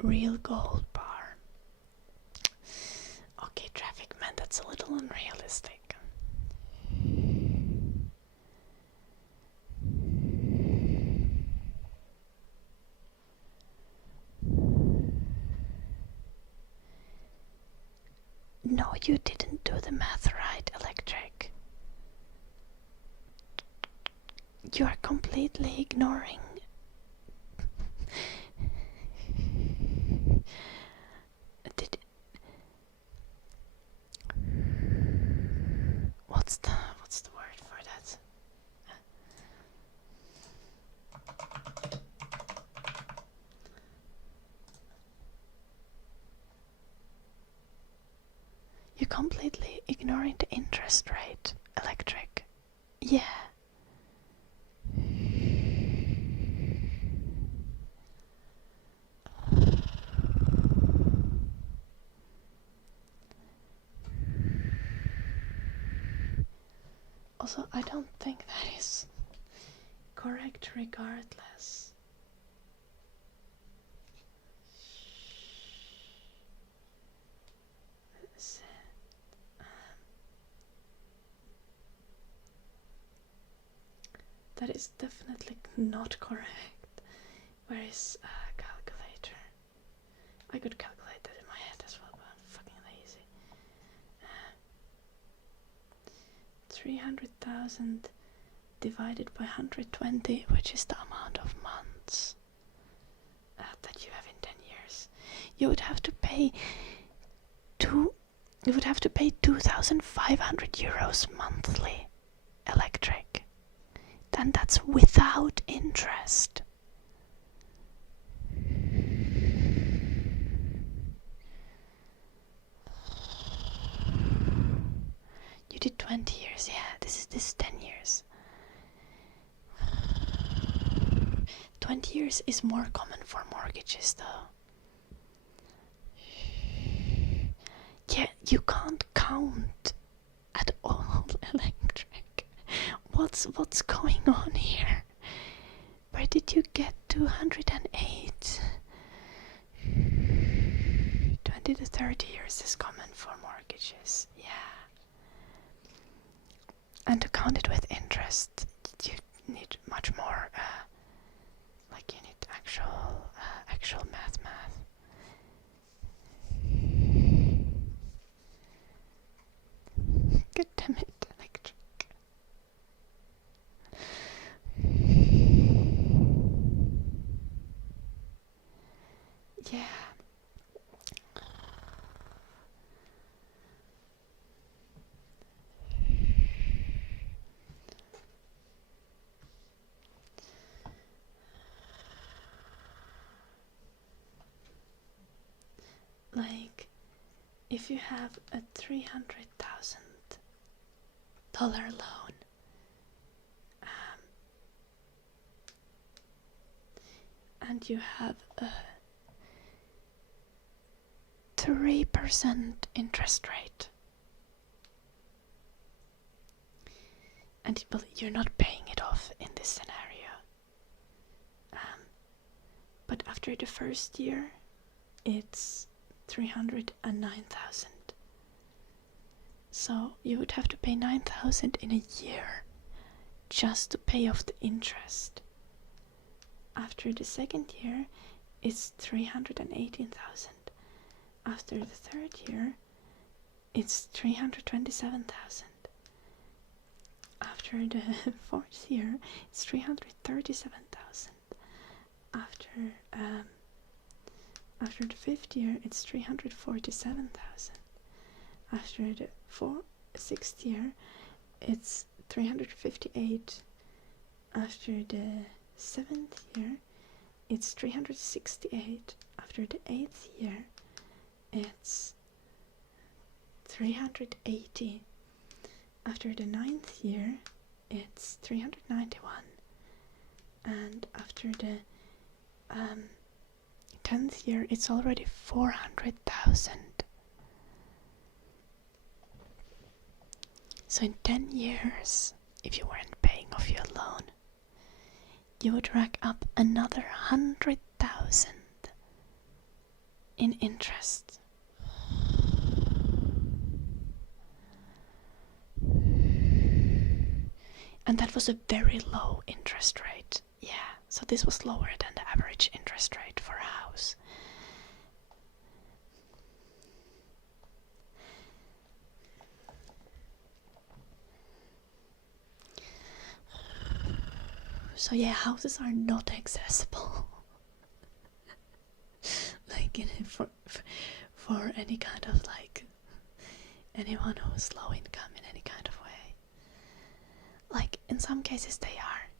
Real gold bar. Okay, traffic man, that's a little unrealistic. No, you didn't do the math right, Electric. You are completely ignoring. What's the word for that? You're completely ignoring the interest rate, Electric. Yeah. Also, I don't think that is correct regardless. That is definitely not correct. Where is a calculator? I could calculate that in my head as well, but I'm fucking lazy. 300,000 divided by 120, which is the amount of months that you have in 10 years. You would have to pay 2,500 euros monthly electric. Then that's without interest. You did 20 years, yeah, this is 10 years. 20 years is more common for mortgages though. Yeah, you can't count at all electric. What's going on here? Where did you get 208? 20 to 30 years is common for mortgages, yeah. And to count it with interest, you need much more, like you need actual math. God damn it, electric. Yeah. Like, if you have a $300,000 loan, and you have a 3% interest rate, and you're not paying it off in this scenario, but after the first year it's 309,000. So you would have to pay 9,000 in a year just to pay off the interest. After the second year it's 318,000. After the third year it's 327,000. After the fourth year it's 337,000. After the fifth year it's 347,000. After the sixth year it's 358. After the seventh year it's 368. After the eighth year it's 380. After the ninth year it's 391. And after the 10th year it's already 400,000. So in 10 years, if you weren't paying off your loan, you would rack up another 100,000 in interest. And that was a very low interest rate. Yeah, so this was lower than the average interest rate for a house. So yeah, houses are not accessible. Like for any kind of like anyone who's low income in any kind of way. Like in some cases they are.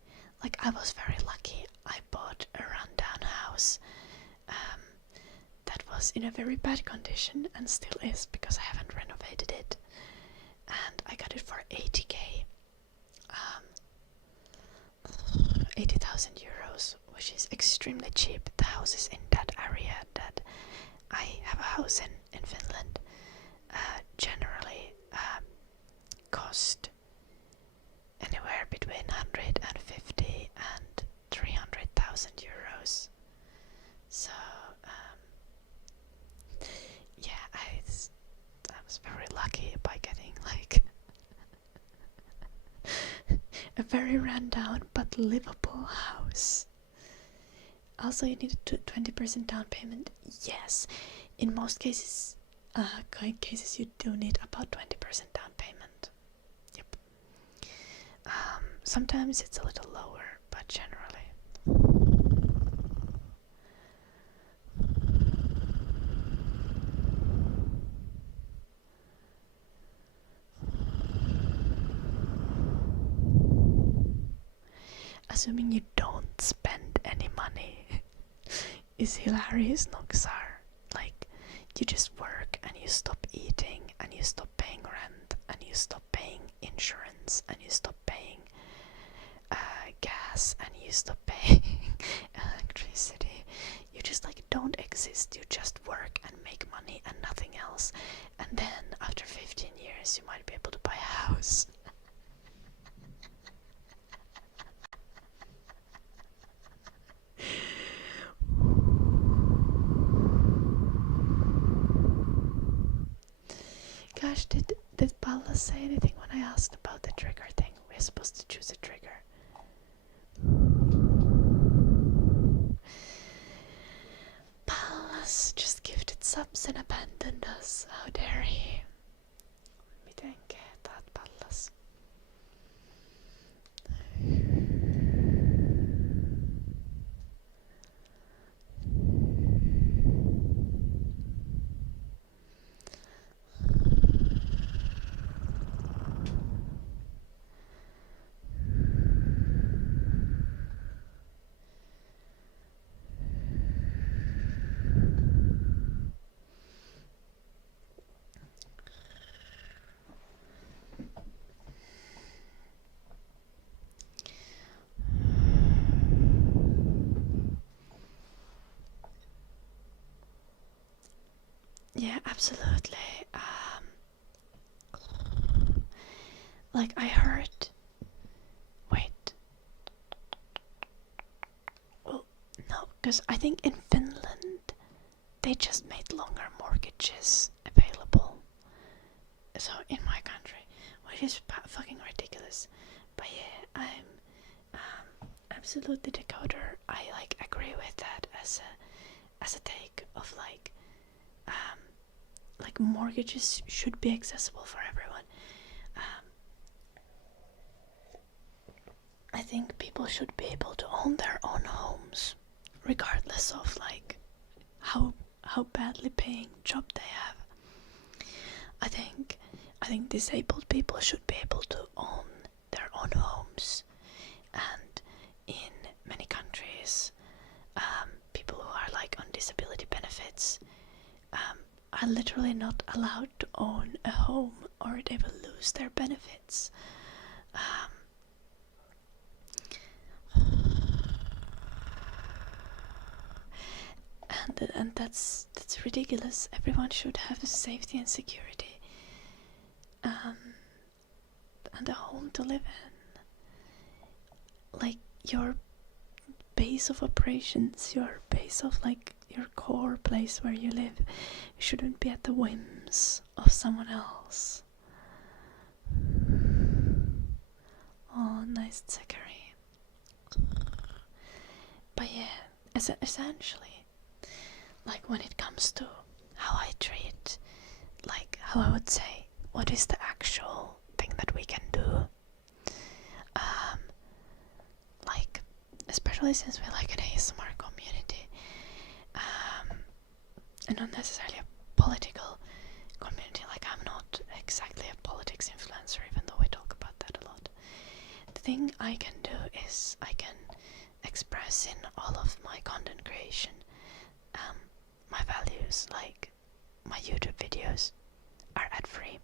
Like I was very lucky. I bought a rundown house that was in a very bad condition and still is because I haven't renovated it. And I got it for 80k. 80,000 euros, which is extremely cheap. The houses in that area that I have a house in Finland generally cost anywhere between 150 and 300,000 euros. So yeah, I was very lucky by getting like a very rundown but not livable house. Also, you need a 20% down payment. Yes, in most cases, you do need about 20% down payment. Yep. Sometimes it's a little lower, but generally. Assuming you don't spend any money is hilarious, Noxar. Like, you just work and you stop eating and you stop paying rent and you stop paying insurance and you stop paying gas and you stop paying electricity. You just like don't exist. You just work and make money and nothing else. And then after 15 years you might be able to buy a house. Gosh, did Paula say anything when I asked about the trigger thing? We're supposed to choose a trigger. Paula's just gifted subs and abandoned us. How dare he? Miten kehtaat, Pallas? Yeah, absolutely. Like I heard. Wait. Well, no, because I think in Finland they just made longer mortgages available. So in my country, which is fucking ridiculous. But yeah, I'm absolutely decoder. I like agree with that as a take of like mortgages should be accessible for everyone. I think people should be able to own their own homes, regardless of like how badly paying job they have. I think disabled people should be able to own their own homes, and in many countries, people who are like on disability benefits are literally not allowed to own a home, or they will lose their benefits. And that's ridiculous. Everyone should have safety and security, and a home to live in. Like your base of operations, your base of like your core place where you live, shouldn't be at the whims of someone else. Oh, nice Zachary. But yeah, essentially, like when it comes to how I treat, like how I would say, what is the actual thing that we can do? Like, especially since we're like an ASMR community, and not necessarily a political community. Like I'm not exactly a politics influencer, even though we talk about that a lot. The thing I can do is I can express in all of my content creation my values. Like my YouTube videos are ad-free.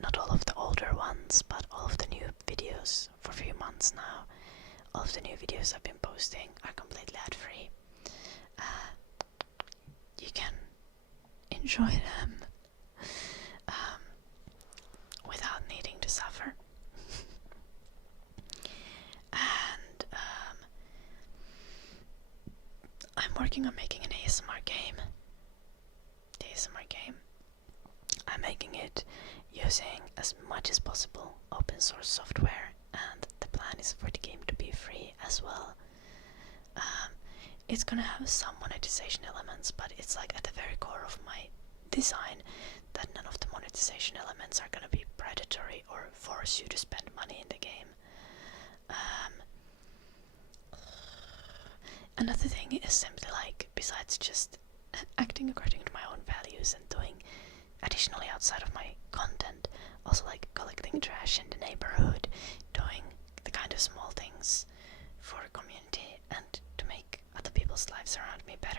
Not all of the older ones, but all of the new videos for a few months now. All of the new videos I've been posting are completely ad-free. You can enjoy them without needing to suffer. And I'm working on making an ASMR game. The ASMR game. I'm making it using as much as possible open source software, and the plan is for the game to be free as well. It's gonna have some monetization elements, but it's like at the very core of my design that none of the monetization elements are gonna be predatory or force you to spend money in the game. Another thing is simply like, besides just acting according to my own values and doing additionally outside of my content, also like collecting trash in the neighborhood, doing the kind of small things for the community and to make other people's lives around me better.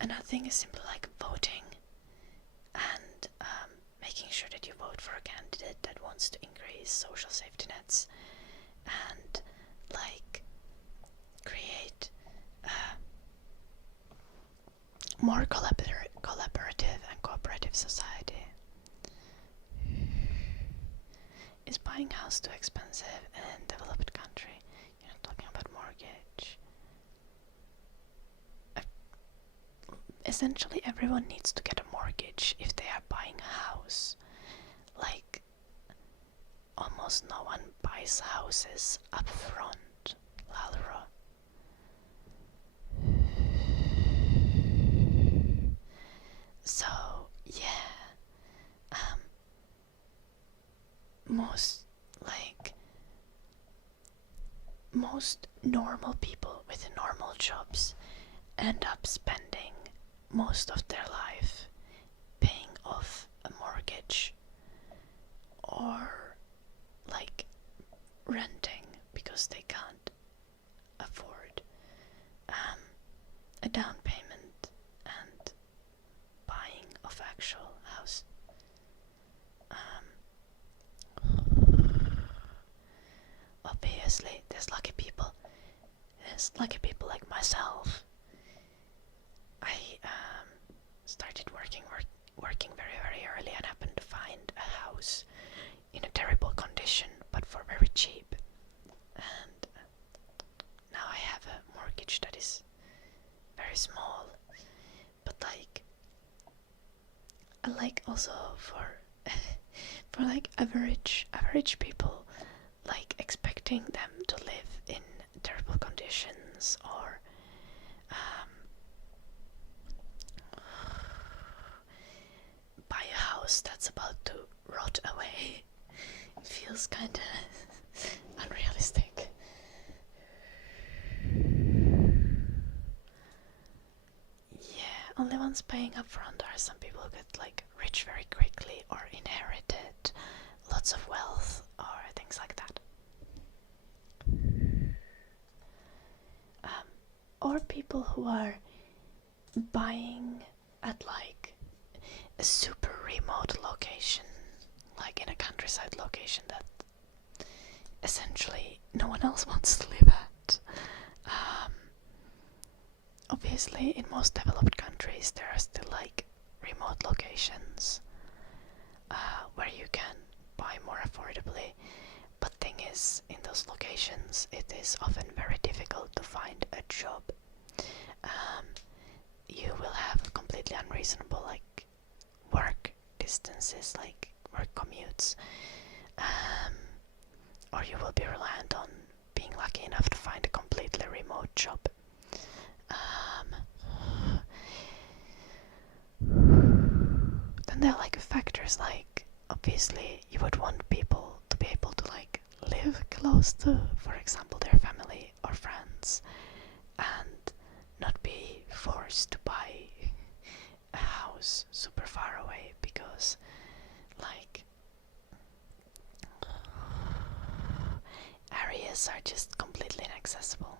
Another thing is simply like voting and making sure that you vote for a candidate that wants to increase social safety nets and like create more collaborative and cooperative society. Is buying a house too expensive in a developed country? You're not talking about mortgage. Essentially everyone needs to get a mortgage if they are buying a house. Like, almost no one buys houses up front. Lalra. So, yeah. Most normal people with normal jobs end up spending most of their life paying off a mortgage or like renting because they can't afford a down payment and buying of actual house. Obviously there's lucky people. There's lucky people like myself. I started working very, very early and happened to find a house in a terrible condition but for very cheap. And now I have a mortgage that is very small, but like also for for like average people, like expecting them to live in terrible conditions or buy a house that's about to rot away. It feels kinda unrealistic. Yeah, only ones paying up front are some people who get like rich very quickly or inherited lots of wealth or things like that. Or people who are buying at like a super remote location, like in a countryside location that essentially no one else wants to live at. Obviously in most developed countries there are still like remote locations where you can buy more affordably, but thing is, in those locations it is often very difficult to find a job. You will have completely unreasonable like work distances, like work commutes, or you will be reliant on being lucky enough to find a completely remote job. Then there are like factors like, obviously you would want people to be able to like live close to, for example, their family or friends and not be forced to buy a house super far away because like areas are just completely inaccessible.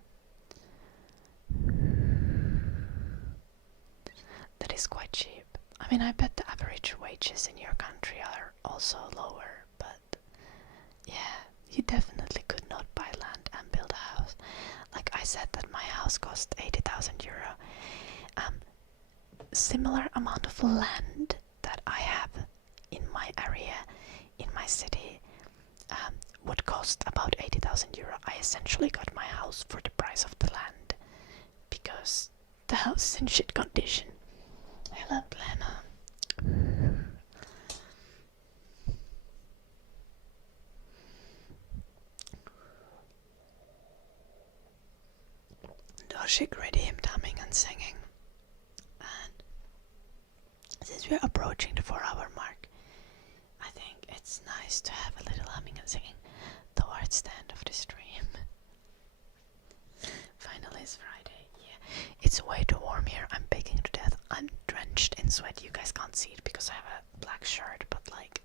That is quite cheap. I mean, I bet the average wages in your country are also lower, but yeah, you definitely could not buy land and build a house. Like I said that my house cost 80,000 euro. Similar amount of land that I have in my area, in my city, would cost about 80,000 euro. I essentially got my house for the price of the land because the house is in shit condition. Hello, Lena. she redeemed humming and singing. And since we're approaching the 4-hour mark, I think it's nice to have a little humming and singing towards the end of the stream. Finally it's Friday. Yeah, it's way too warm here. I'm baking to death. I'm drenched in sweat. You guys can't see it because I have a black shirt, but like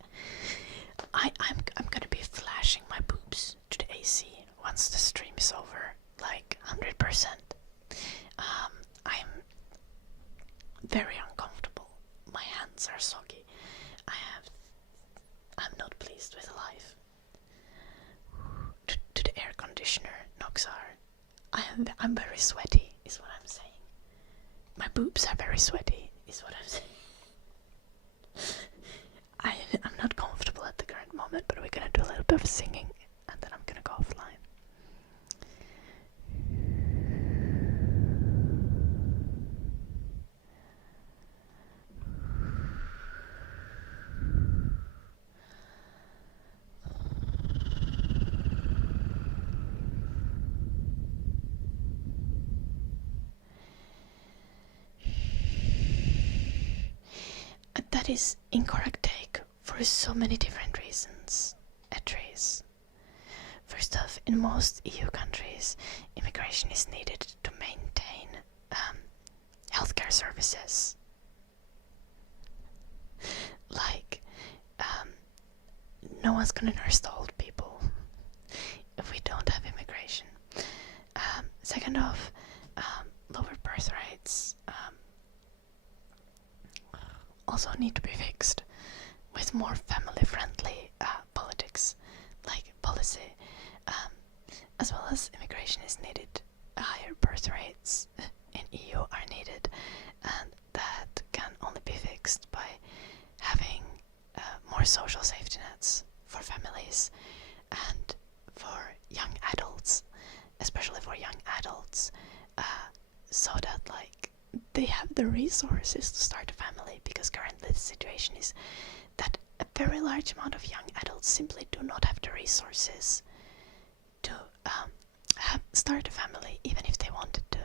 I'm gonna be flashing my boobs to the AC once the stream is over, like 100%. I'm very uncomfortable. My hands are soggy. I'm not pleased with life. To the air conditioner, Noxar. I'm very sweaty, is what I'm saying. My boobs are very sweaty, is what I'm saying. I'm not comfortable at the current moment, but we're gonna do a little bit of singing, and then I'm gonna go offline. That is incorrect take for so many different reasons, Trace. First off, in most EU countries, immigration is needed to maintain healthcare services. Like, no one's gonna nurse the old people if we don't have immigration. Second off, lower birth rates also need to be fixed with more family-friendly politics, like policy, as well as immigration is needed. Higher birth rates in EU are needed, and that can only be fixed by having more social safety nets for families and for young adults, especially for young adults, so that like they have the resources to start a family, because currently the situation is that a very large amount of young adults simply do not have the resources to start a family, even if they wanted to.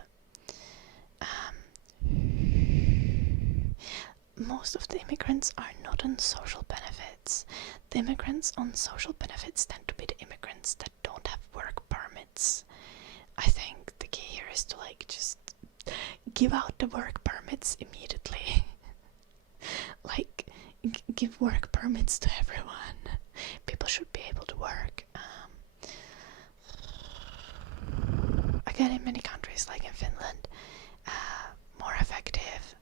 Most of the immigrants are not on social benefits. The immigrants on social benefits tend to be the immigrants that don't have work permits. I think the key here is to like just give out the work permits immediately. Like, give work permits to everyone. People should be able to work. Again, in many countries, like in Finland, more effective,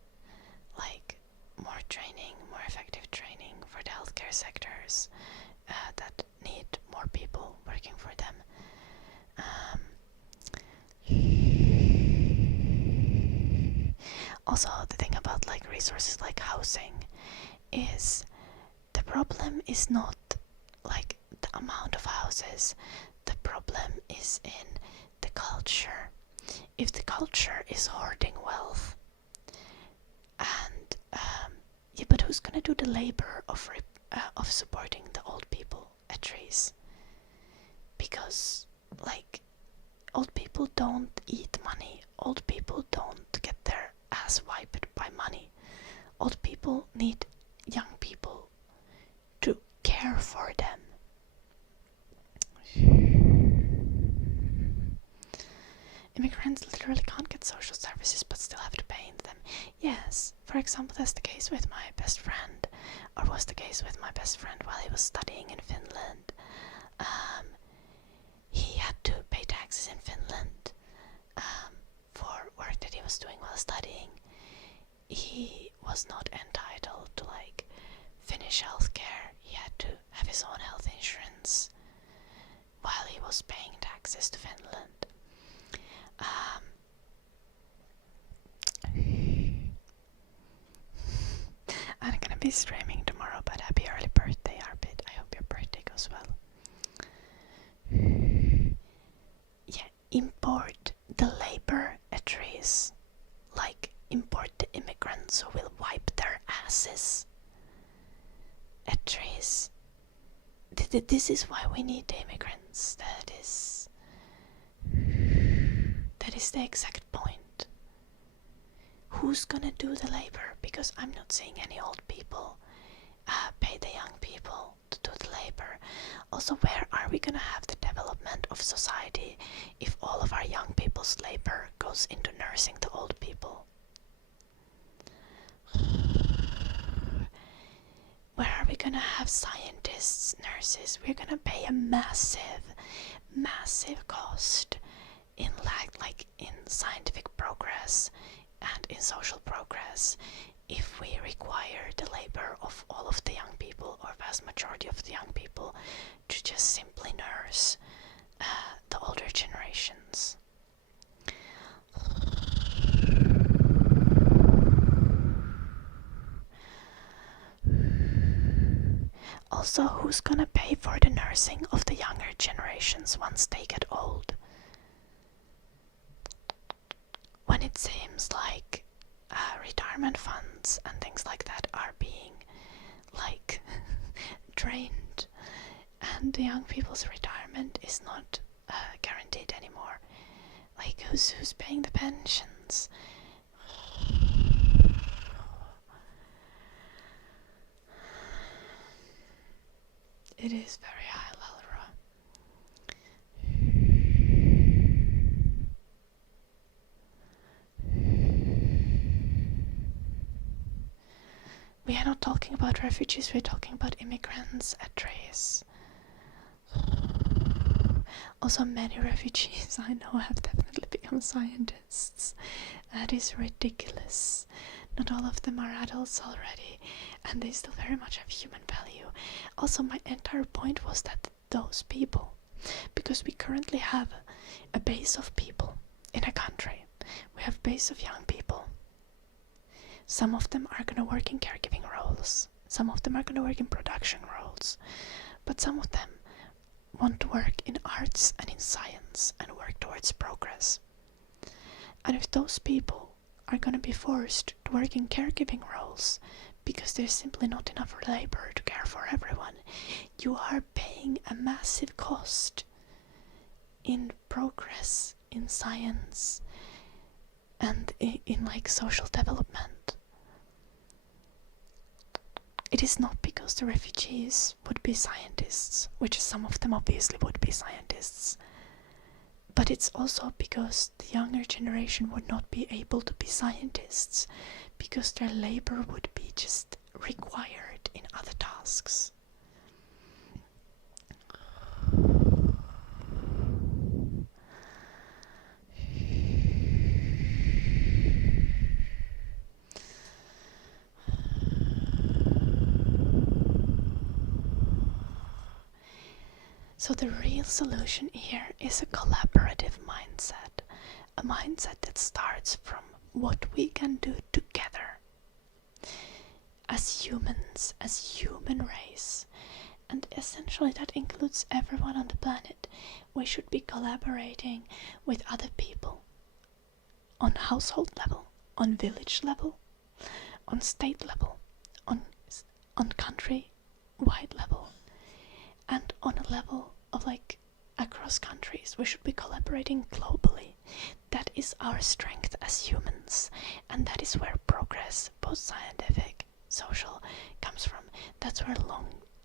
like more training, more effective training for the healthcare sectors that need more people working for them. Also, the thing about like resources like housing is the problem is not like the amount of houses. The problem is in the culture. If the culture is hoarding wealth, and yeah, but who's gonna do the labor of supporting the old people at trees? Because like old people don't eat money. Old people don't get their ass wiped by money. Old people need young people to care for them. Immigrants literally can't get social services but still have to pay into them. Yes, for example, that's the case with my best friend, or was the case with my best friend while he was studying in Finland. He had to pay taxes in Finland for work that he was doing while studying. He was not entitled to like Finnish healthcare. He had to have his own health insurance while he was paying taxes to Finland. I'm gonna be streaming tomorrow, but happy early birthday, Arpit. I hope your birthday goes well. Yeah, import the labor at trees. Like, import the immigrants who will wipe their asses at trees. This is why we need the immigrants. That is the exact point. Who's gonna do the labor? Because I'm not seeing any old people pay the young people to do the labor. Also, where are we gonna have the development of society if all of our young people's labor goes into nursing the old people? Where are we gonna have scientists, nurses? We're gonna pay a massive cost in in scientific progress and in social progress if we require the labor of all of the young people, or vast majority of the young people, to just simply nurse the older generations. Also, who's gonna pay for the nursing of the younger generations once they get old? When it seems like retirement funds and things like that are being drained, and the young people's retirement is not guaranteed anymore. Who's paying the pensions? It is very high, Lalra. We are not talking about refugees, we're talking about immigrants at Trace. Also, many refugees I know have definitely become scientists. That is ridiculous. Not all of them are adults already, and they still very much have human value. Also, my entire point was that those people, because we currently have a base of people in a country, we have a base of young people. Some of them are going to work in caregiving roles, some of them are going to work in production roles, but some of them want to work in arts and in science and work towards progress. And if those people are going to be forced to work in caregiving roles because there's simply not enough labor to care for everyone, you are paying a massive cost in progress, in science, and in social development. It is not because the refugees would be scientists, which some of them obviously would be scientists, but it's also because the younger generation would not be able to be scientists because their labor would be just required in other tasks. So the real solution here is a collaborative mindset, a mindset that starts from what we can do together as humans, as human race, and essentially that includes everyone on the planet. We should be collaborating with other people on household level, on village level, on state level, on country-wide level, and on a level of across countries. We should be collaborating globally. That is our strength as humans, and that is where progress, both scientific, social, comes from. That's where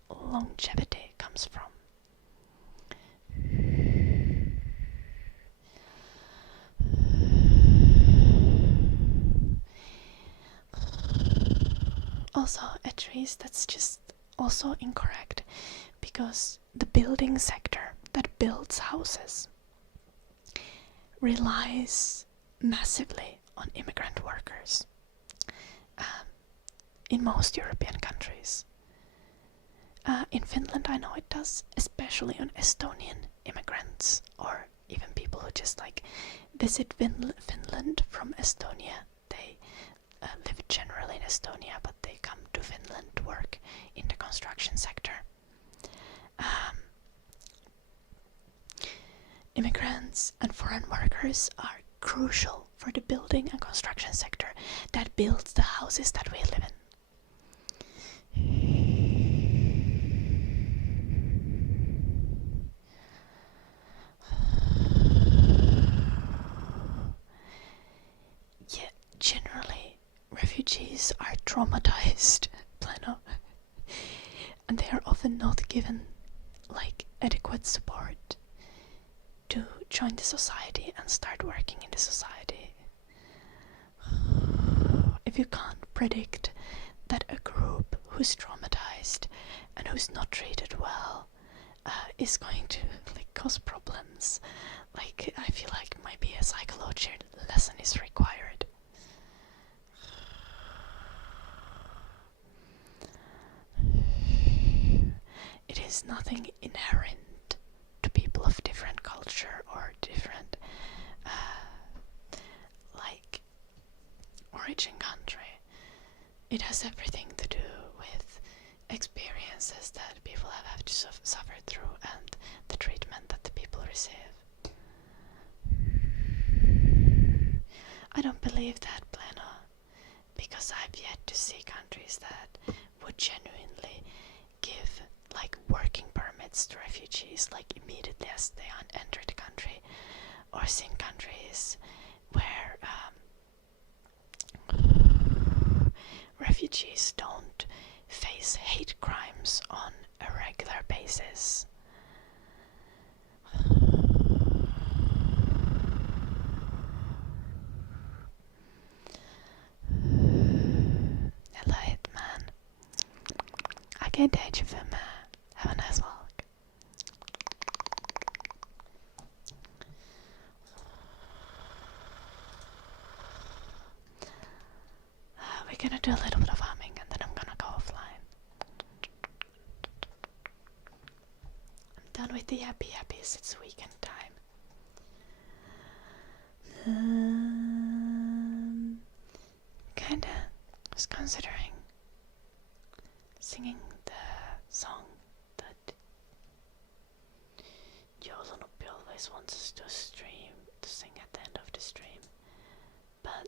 longevity comes from. Also, at Trees, that's just also incorrect, because the building sector that builds houses relies massively on immigrant workers in most European countries. In Finland, I know it does, especially on Estonian immigrants, or even people who just visit Finland from Estonia. They live generally in Estonia, but they come to Finland to work in the construction sector. Immigrants and foreign workers are crucial for the building and construction sector that builds the houses that we live in. like adequate support to join the society and start working in the society. If you can't predict that a group who's traumatized and who's not treated well is going to like cause problems, like I feel like maybe a psychology lesson is required. It is nothing inherent to people of different culture or different like origin country. It has everything to do with experiences that people have to suffer through and the treatment that the people receive. I don't believe that, Plena, because I've yet to see countries that would genuinely give like working permits to refugees like immediately as they enter the country, or seen countries where refugees don't face hate crimes on a regular basis. Hello, Hitman. Okay, date you for me. Have a nice walk. We're gonna do a little bit of humming and then I'm gonna go offline. I'm done with the yappies, it's weekend time. Kinda was considering singing the song that Joulunuppi always wants us to sing at the end of the stream, but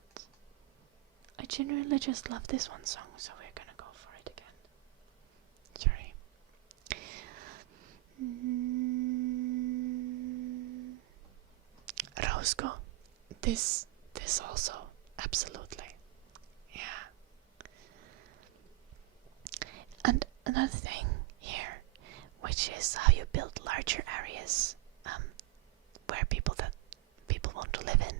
I genuinely just love this one song, so we're gonna go for it again. Sorry. Rosco. This also, absolutely. Yeah. And another thing here, which is how you build larger areas where people want to live in.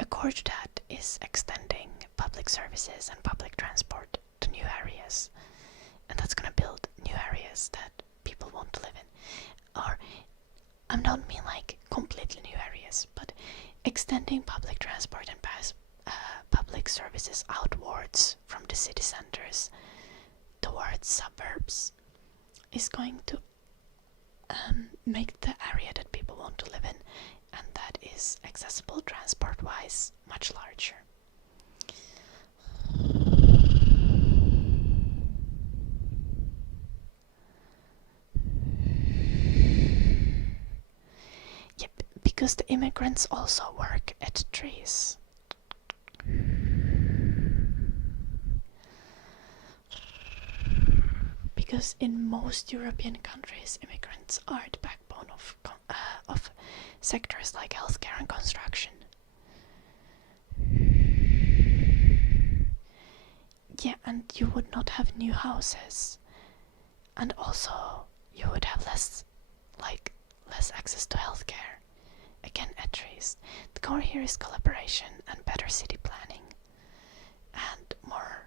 A core to that is extending public services and public transport to new areas, and that's gonna build new areas that people want to live in. Or I don't mean like completely new areas, but extending public transport and public services outwards from the city centers towards suburbs is going to make the area that people want to live in and that is accessible transport-wise much larger. Yep, because the immigrants also work at trees. Because in most European countries, immigrants are the backbone of sectors like healthcare and construction. Yeah, and you would not have new houses, and also you would have less access to healthcare. Again, at trees. The core here is collaboration and better city planning, and more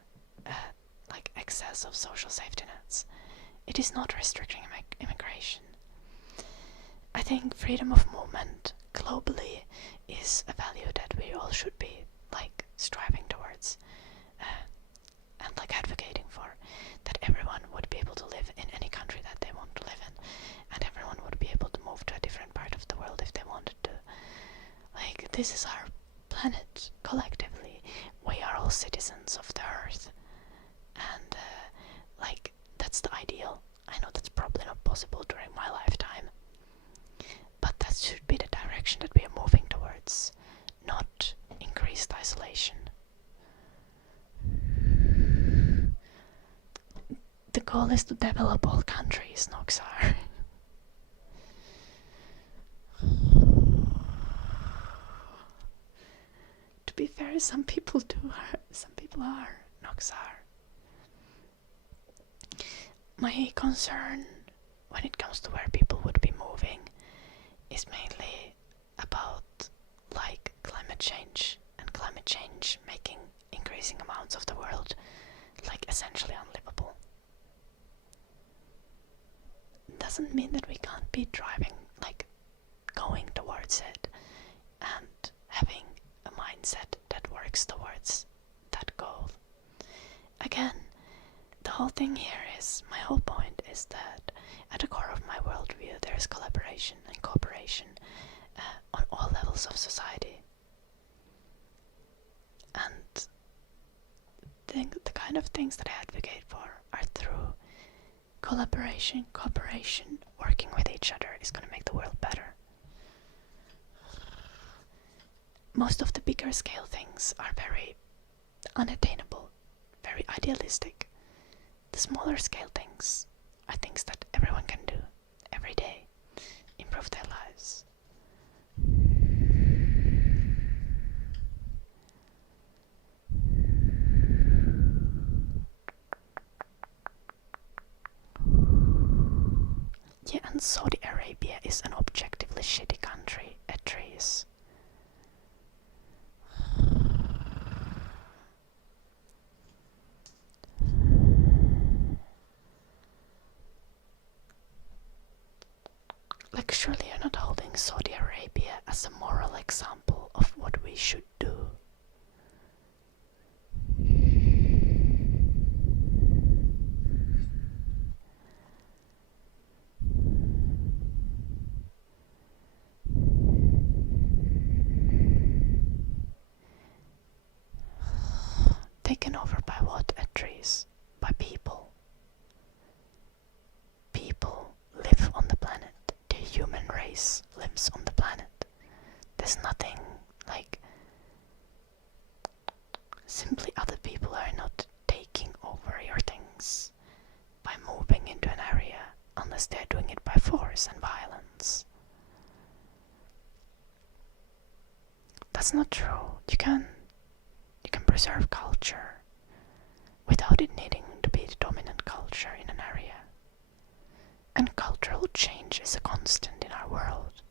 excess of social safety nets. It is not restricting immigration. I think freedom of movement globally is a value that we all should be striving towards and advocating for. That everyone would be able to live in any country that they want to live in, and everyone would be able to move to a different part of the world if they wanted to. This is our planet collectively. We are all citizens of the earth, and that's the ideal. I know that's probably not possible during my lifetime, but that should be the direction that we are moving towards, not increased isolation. The goal is to develop all countries, Noxar. To be fair, some people are, Noxar. My concern when it comes to where people would be moving is mainly about like climate change, and climate change making increasing amounts of the world like essentially unlivable. Doesn't mean that we can't be driving, like going towards it and having a mindset that works towards that goal. Again, the whole thing here is, my whole point is that at the core of my worldview there is collaboration and cooperation on all levels of society. And the kind of things that I advocate for are through collaboration, cooperation, working with each other is going to make the world better. Most of the bigger scale things are very unattainable, very idealistic. The smaller scale things are things that everyone can do every day, improve their lives. Yeah, and Saudi Arabia is an objectively shitty country at trees. Like, surely you're not holding Saudi Arabia as a moral example of what we should do. Taken over by what at trees? By people. People live on the planet. The human race lives on the planet. There's nothing like simply other people are not taking over your things by moving into an area unless they're doing it by force and violence. That's not true. You can preserve culture without it needing to be the dominant culture in an area. And cultural change is a constant in our world.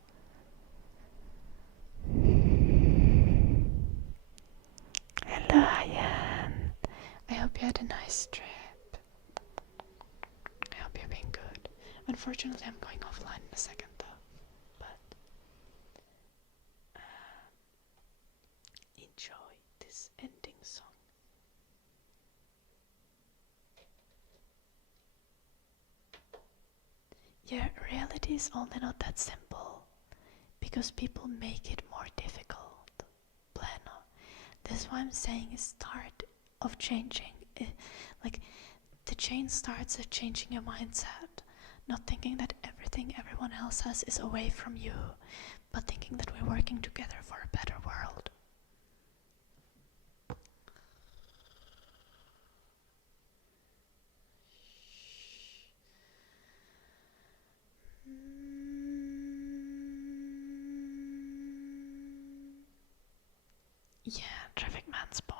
Hello, Ian. I hope you had a nice trip. I hope you're being good. Unfortunately, I'm going offline in a second though. But enjoy this ending song. Yeah, reality is only not that simple because people make it more difficult. Plano. That's why I'm saying is start of changing. Like, the change starts at changing your mindset. Not thinking that everything everyone else has is away from you, but thinking that we're working together for a better world. Yeah, traffic man's point.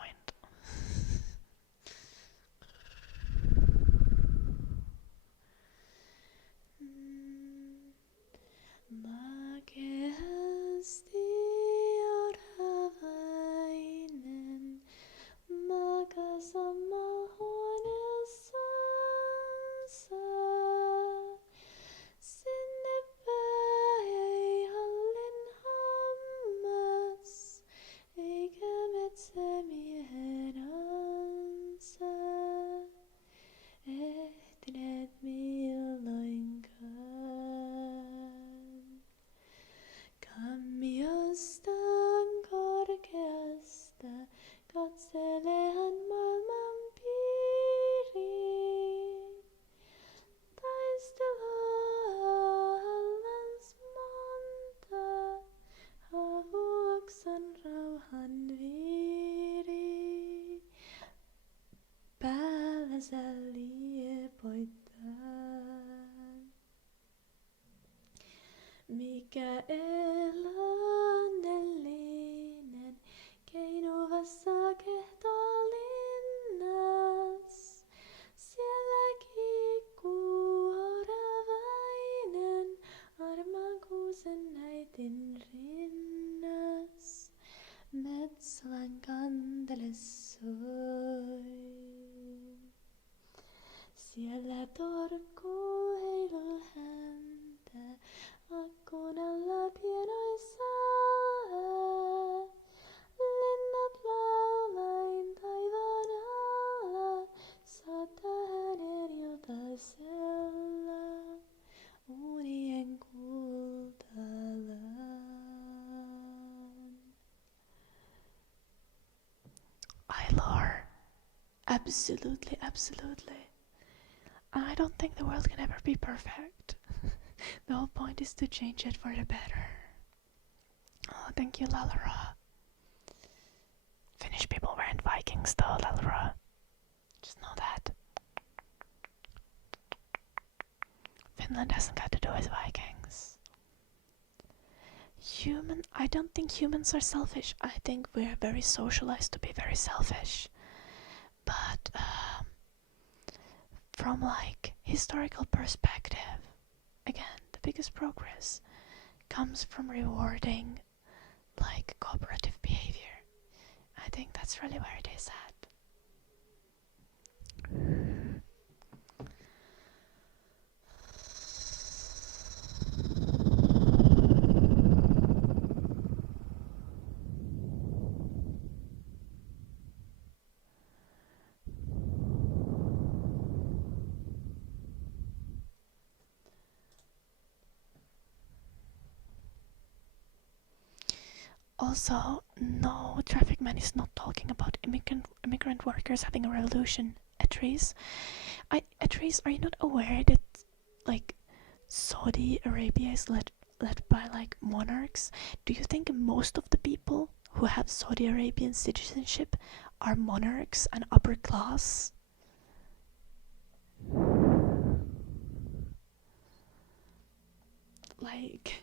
Mikaelanellinen keinuvassa kehtoolinnas. Siellä kiikkuu Absolutely, absolutely. And I don't think the world can ever be perfect. The whole point is to change it for the better. Oh, thank you, Lalra. Finnish people weren't Vikings though, Lalra. Just know that. Finland hasn't got to do with Vikings. I don't think humans are selfish. I think we're very socialized to be very selfish. But from like historical perspective, again, the biggest progress comes from rewarding like cooperative behavior. I think that's really where it is at. Also, no, Traffic Man is not talking about immigrant workers having a revolution. Atrice, are you not aware that like Saudi Arabia is led by like monarchs? Do you think most of the people who have Saudi Arabian citizenship are monarchs and upper class? Like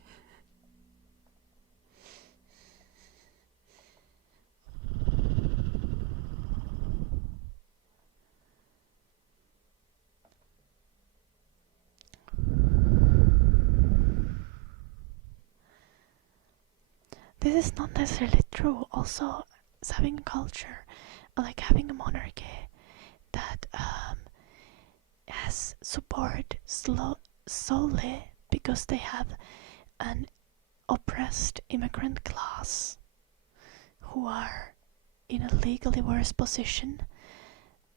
this is not necessarily true. Also, having a culture, like having a monarchy that has support solely because they have an oppressed immigrant class who are in a legally worse position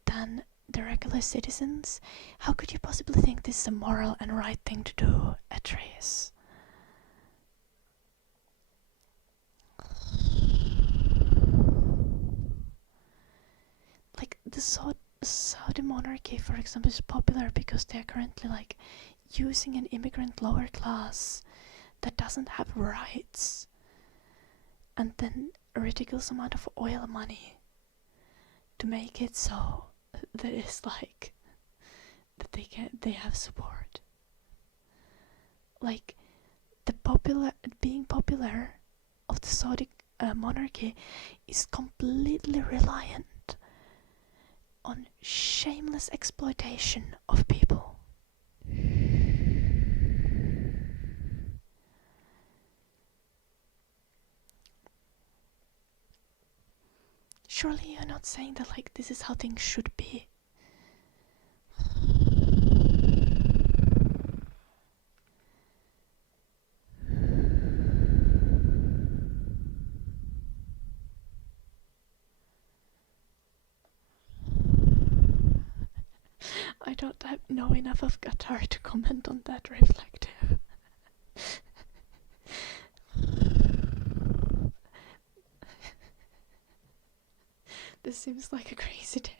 than the regular citizens. How could you possibly think this is a moral and right thing to do, Atreus? Like the Saudi monarchy, for example, is popular because they are currently like using an immigrant lower class that doesn't have rights, and then a ridiculous amount of oil money to make it so that it's like that they have support. Like being popular of the Saudi monarchy is completely reliant on shameless exploitation of people. Surely you're not saying that like this is how things should be. I don't know enough of Qatar to comment on that reflective. This seems like a crazy day.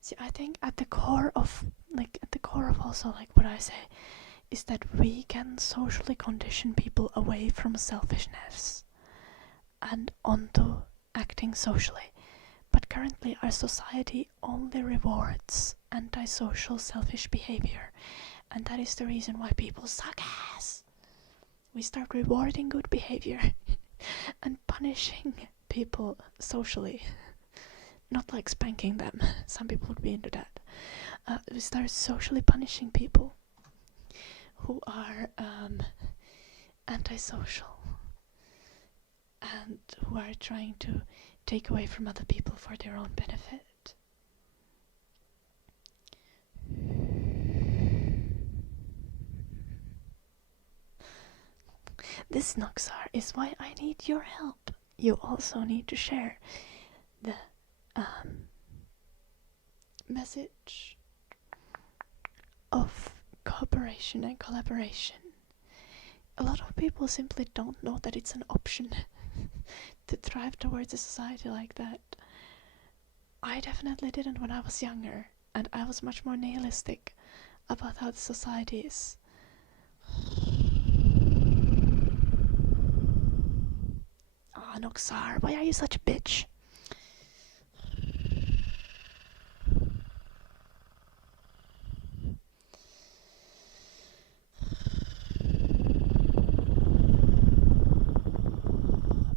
See, I think at the core of also like what I say is that we can socially condition people away from selfishness and onto acting socially. But currently our society only rewards antisocial selfish behavior, and that is the reason why people suck ass. We start rewarding good behavior and punishing people socially. Not like spanking them. Some people would be into that. We start socially punishing people who are antisocial and who are trying to take away from other people for their own benefit. This Noxar is why I need your help. You also need to share the message of cooperation and collaboration. A lot of people simply don't know that it's an option to thrive towards a society like that. I definitely didn't when I was younger, and I was much more nihilistic about how the society is. Ah, Noxar, why are you such a bitch?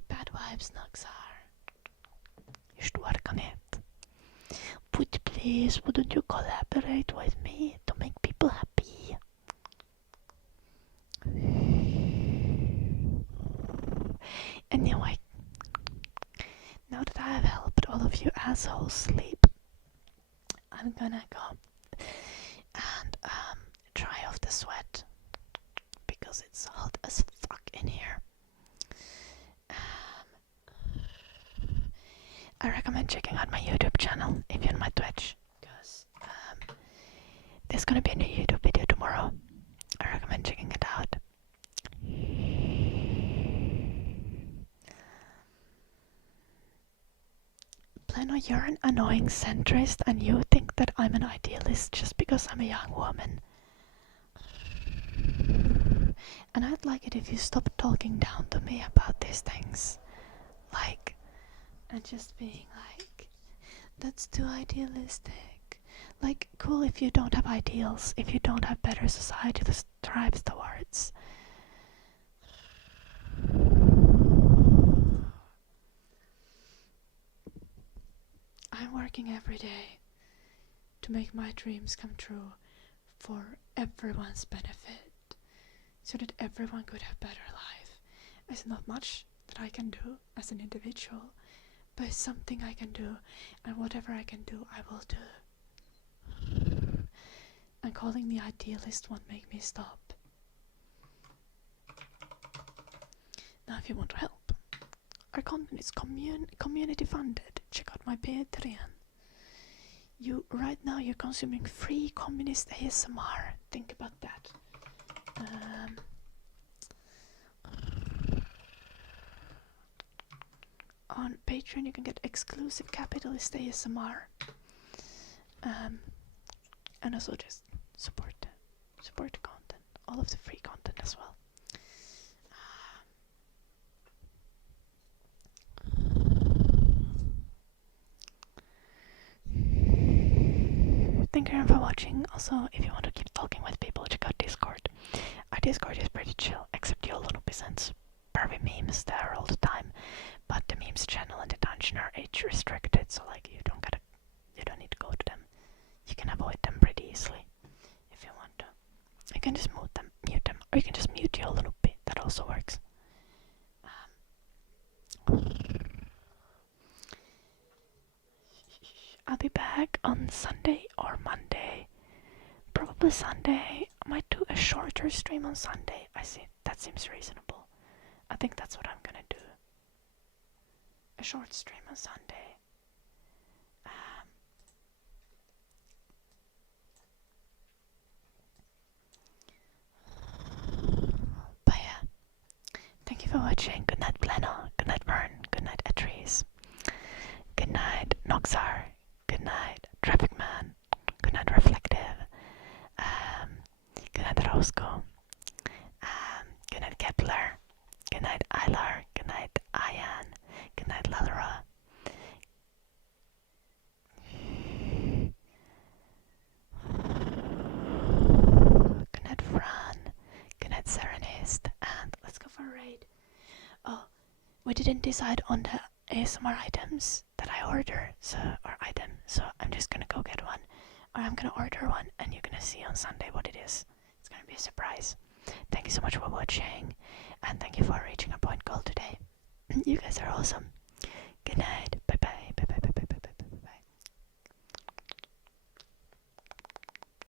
Bad vibes, Noxar. You Shtuarkanet. But please, wouldn't you collaborate with me to make people happy? Anyway, now that I have helped all of you assholes sleep, I'm gonna go and dry off the sweat because it's hot as fuck in here. I recommend checking out my YouTube channel if you're on my Twitch, because there's gonna be a new YouTube video tomorrow. I recommend checking it out. Plano, you're an annoying centrist and you think that I'm an idealist just because I'm a young woman. And I'd like it if you stop talking down to me about these things. Like, and just being like, that's too idealistic. Like, cool if you don't have ideals, if you don't have better society to strive towards. I'm working every day to make my dreams come true for everyone's benefit, so that everyone could have a better life. It's not much that I can do as an individual, but it's something I can do, and whatever I can do, I will do. And calling me idealist won't make me stop. Now if you want to help, our content is community funded. Check out my Patreon. Right now you're consuming free communist ASMR. Think about that. On Patreon you can get exclusive capitalist ASMR. And also just support the content. All of the free content as well. Thank you for watching. Also, if you want to keep talking with people, check out Discord. Our Discord is pretty chill, except the old nonsense. Pervy memes there all the time, but the memes channel and the dungeon are age restricted, so like you don't need to go to them. You can avoid them pretty easily if you want to. You can just mute them, or you can just mute your little bit. That also works. I'll be back on Sunday or Monday. Probably Sunday. I might do a shorter stream on Sunday. I see. That seems reasonable. I think that's what I'm gonna do. A short stream on Sunday. But yeah. Thank you for watching. Good night, Plano. Good night, Vern. Good night, Etris. Good night, Noxar. Good night, Traffic Man. Good night, Reflective. Good night, Roscoe. Good night, Kepler. Good night, Ilar. Good night, Ayan. Good night, Lalera. Good night, Fran. Good night, Serenist. And let's go for a raid. Oh, we didn't decide on the ASMR items that I order, so I'm just gonna go get one, or I'm gonna order one, and you're gonna see on Sunday what it is. It's gonna be a surprise. Thank you so much for watching, and thank you for reaching a point goal today. You guys are awesome.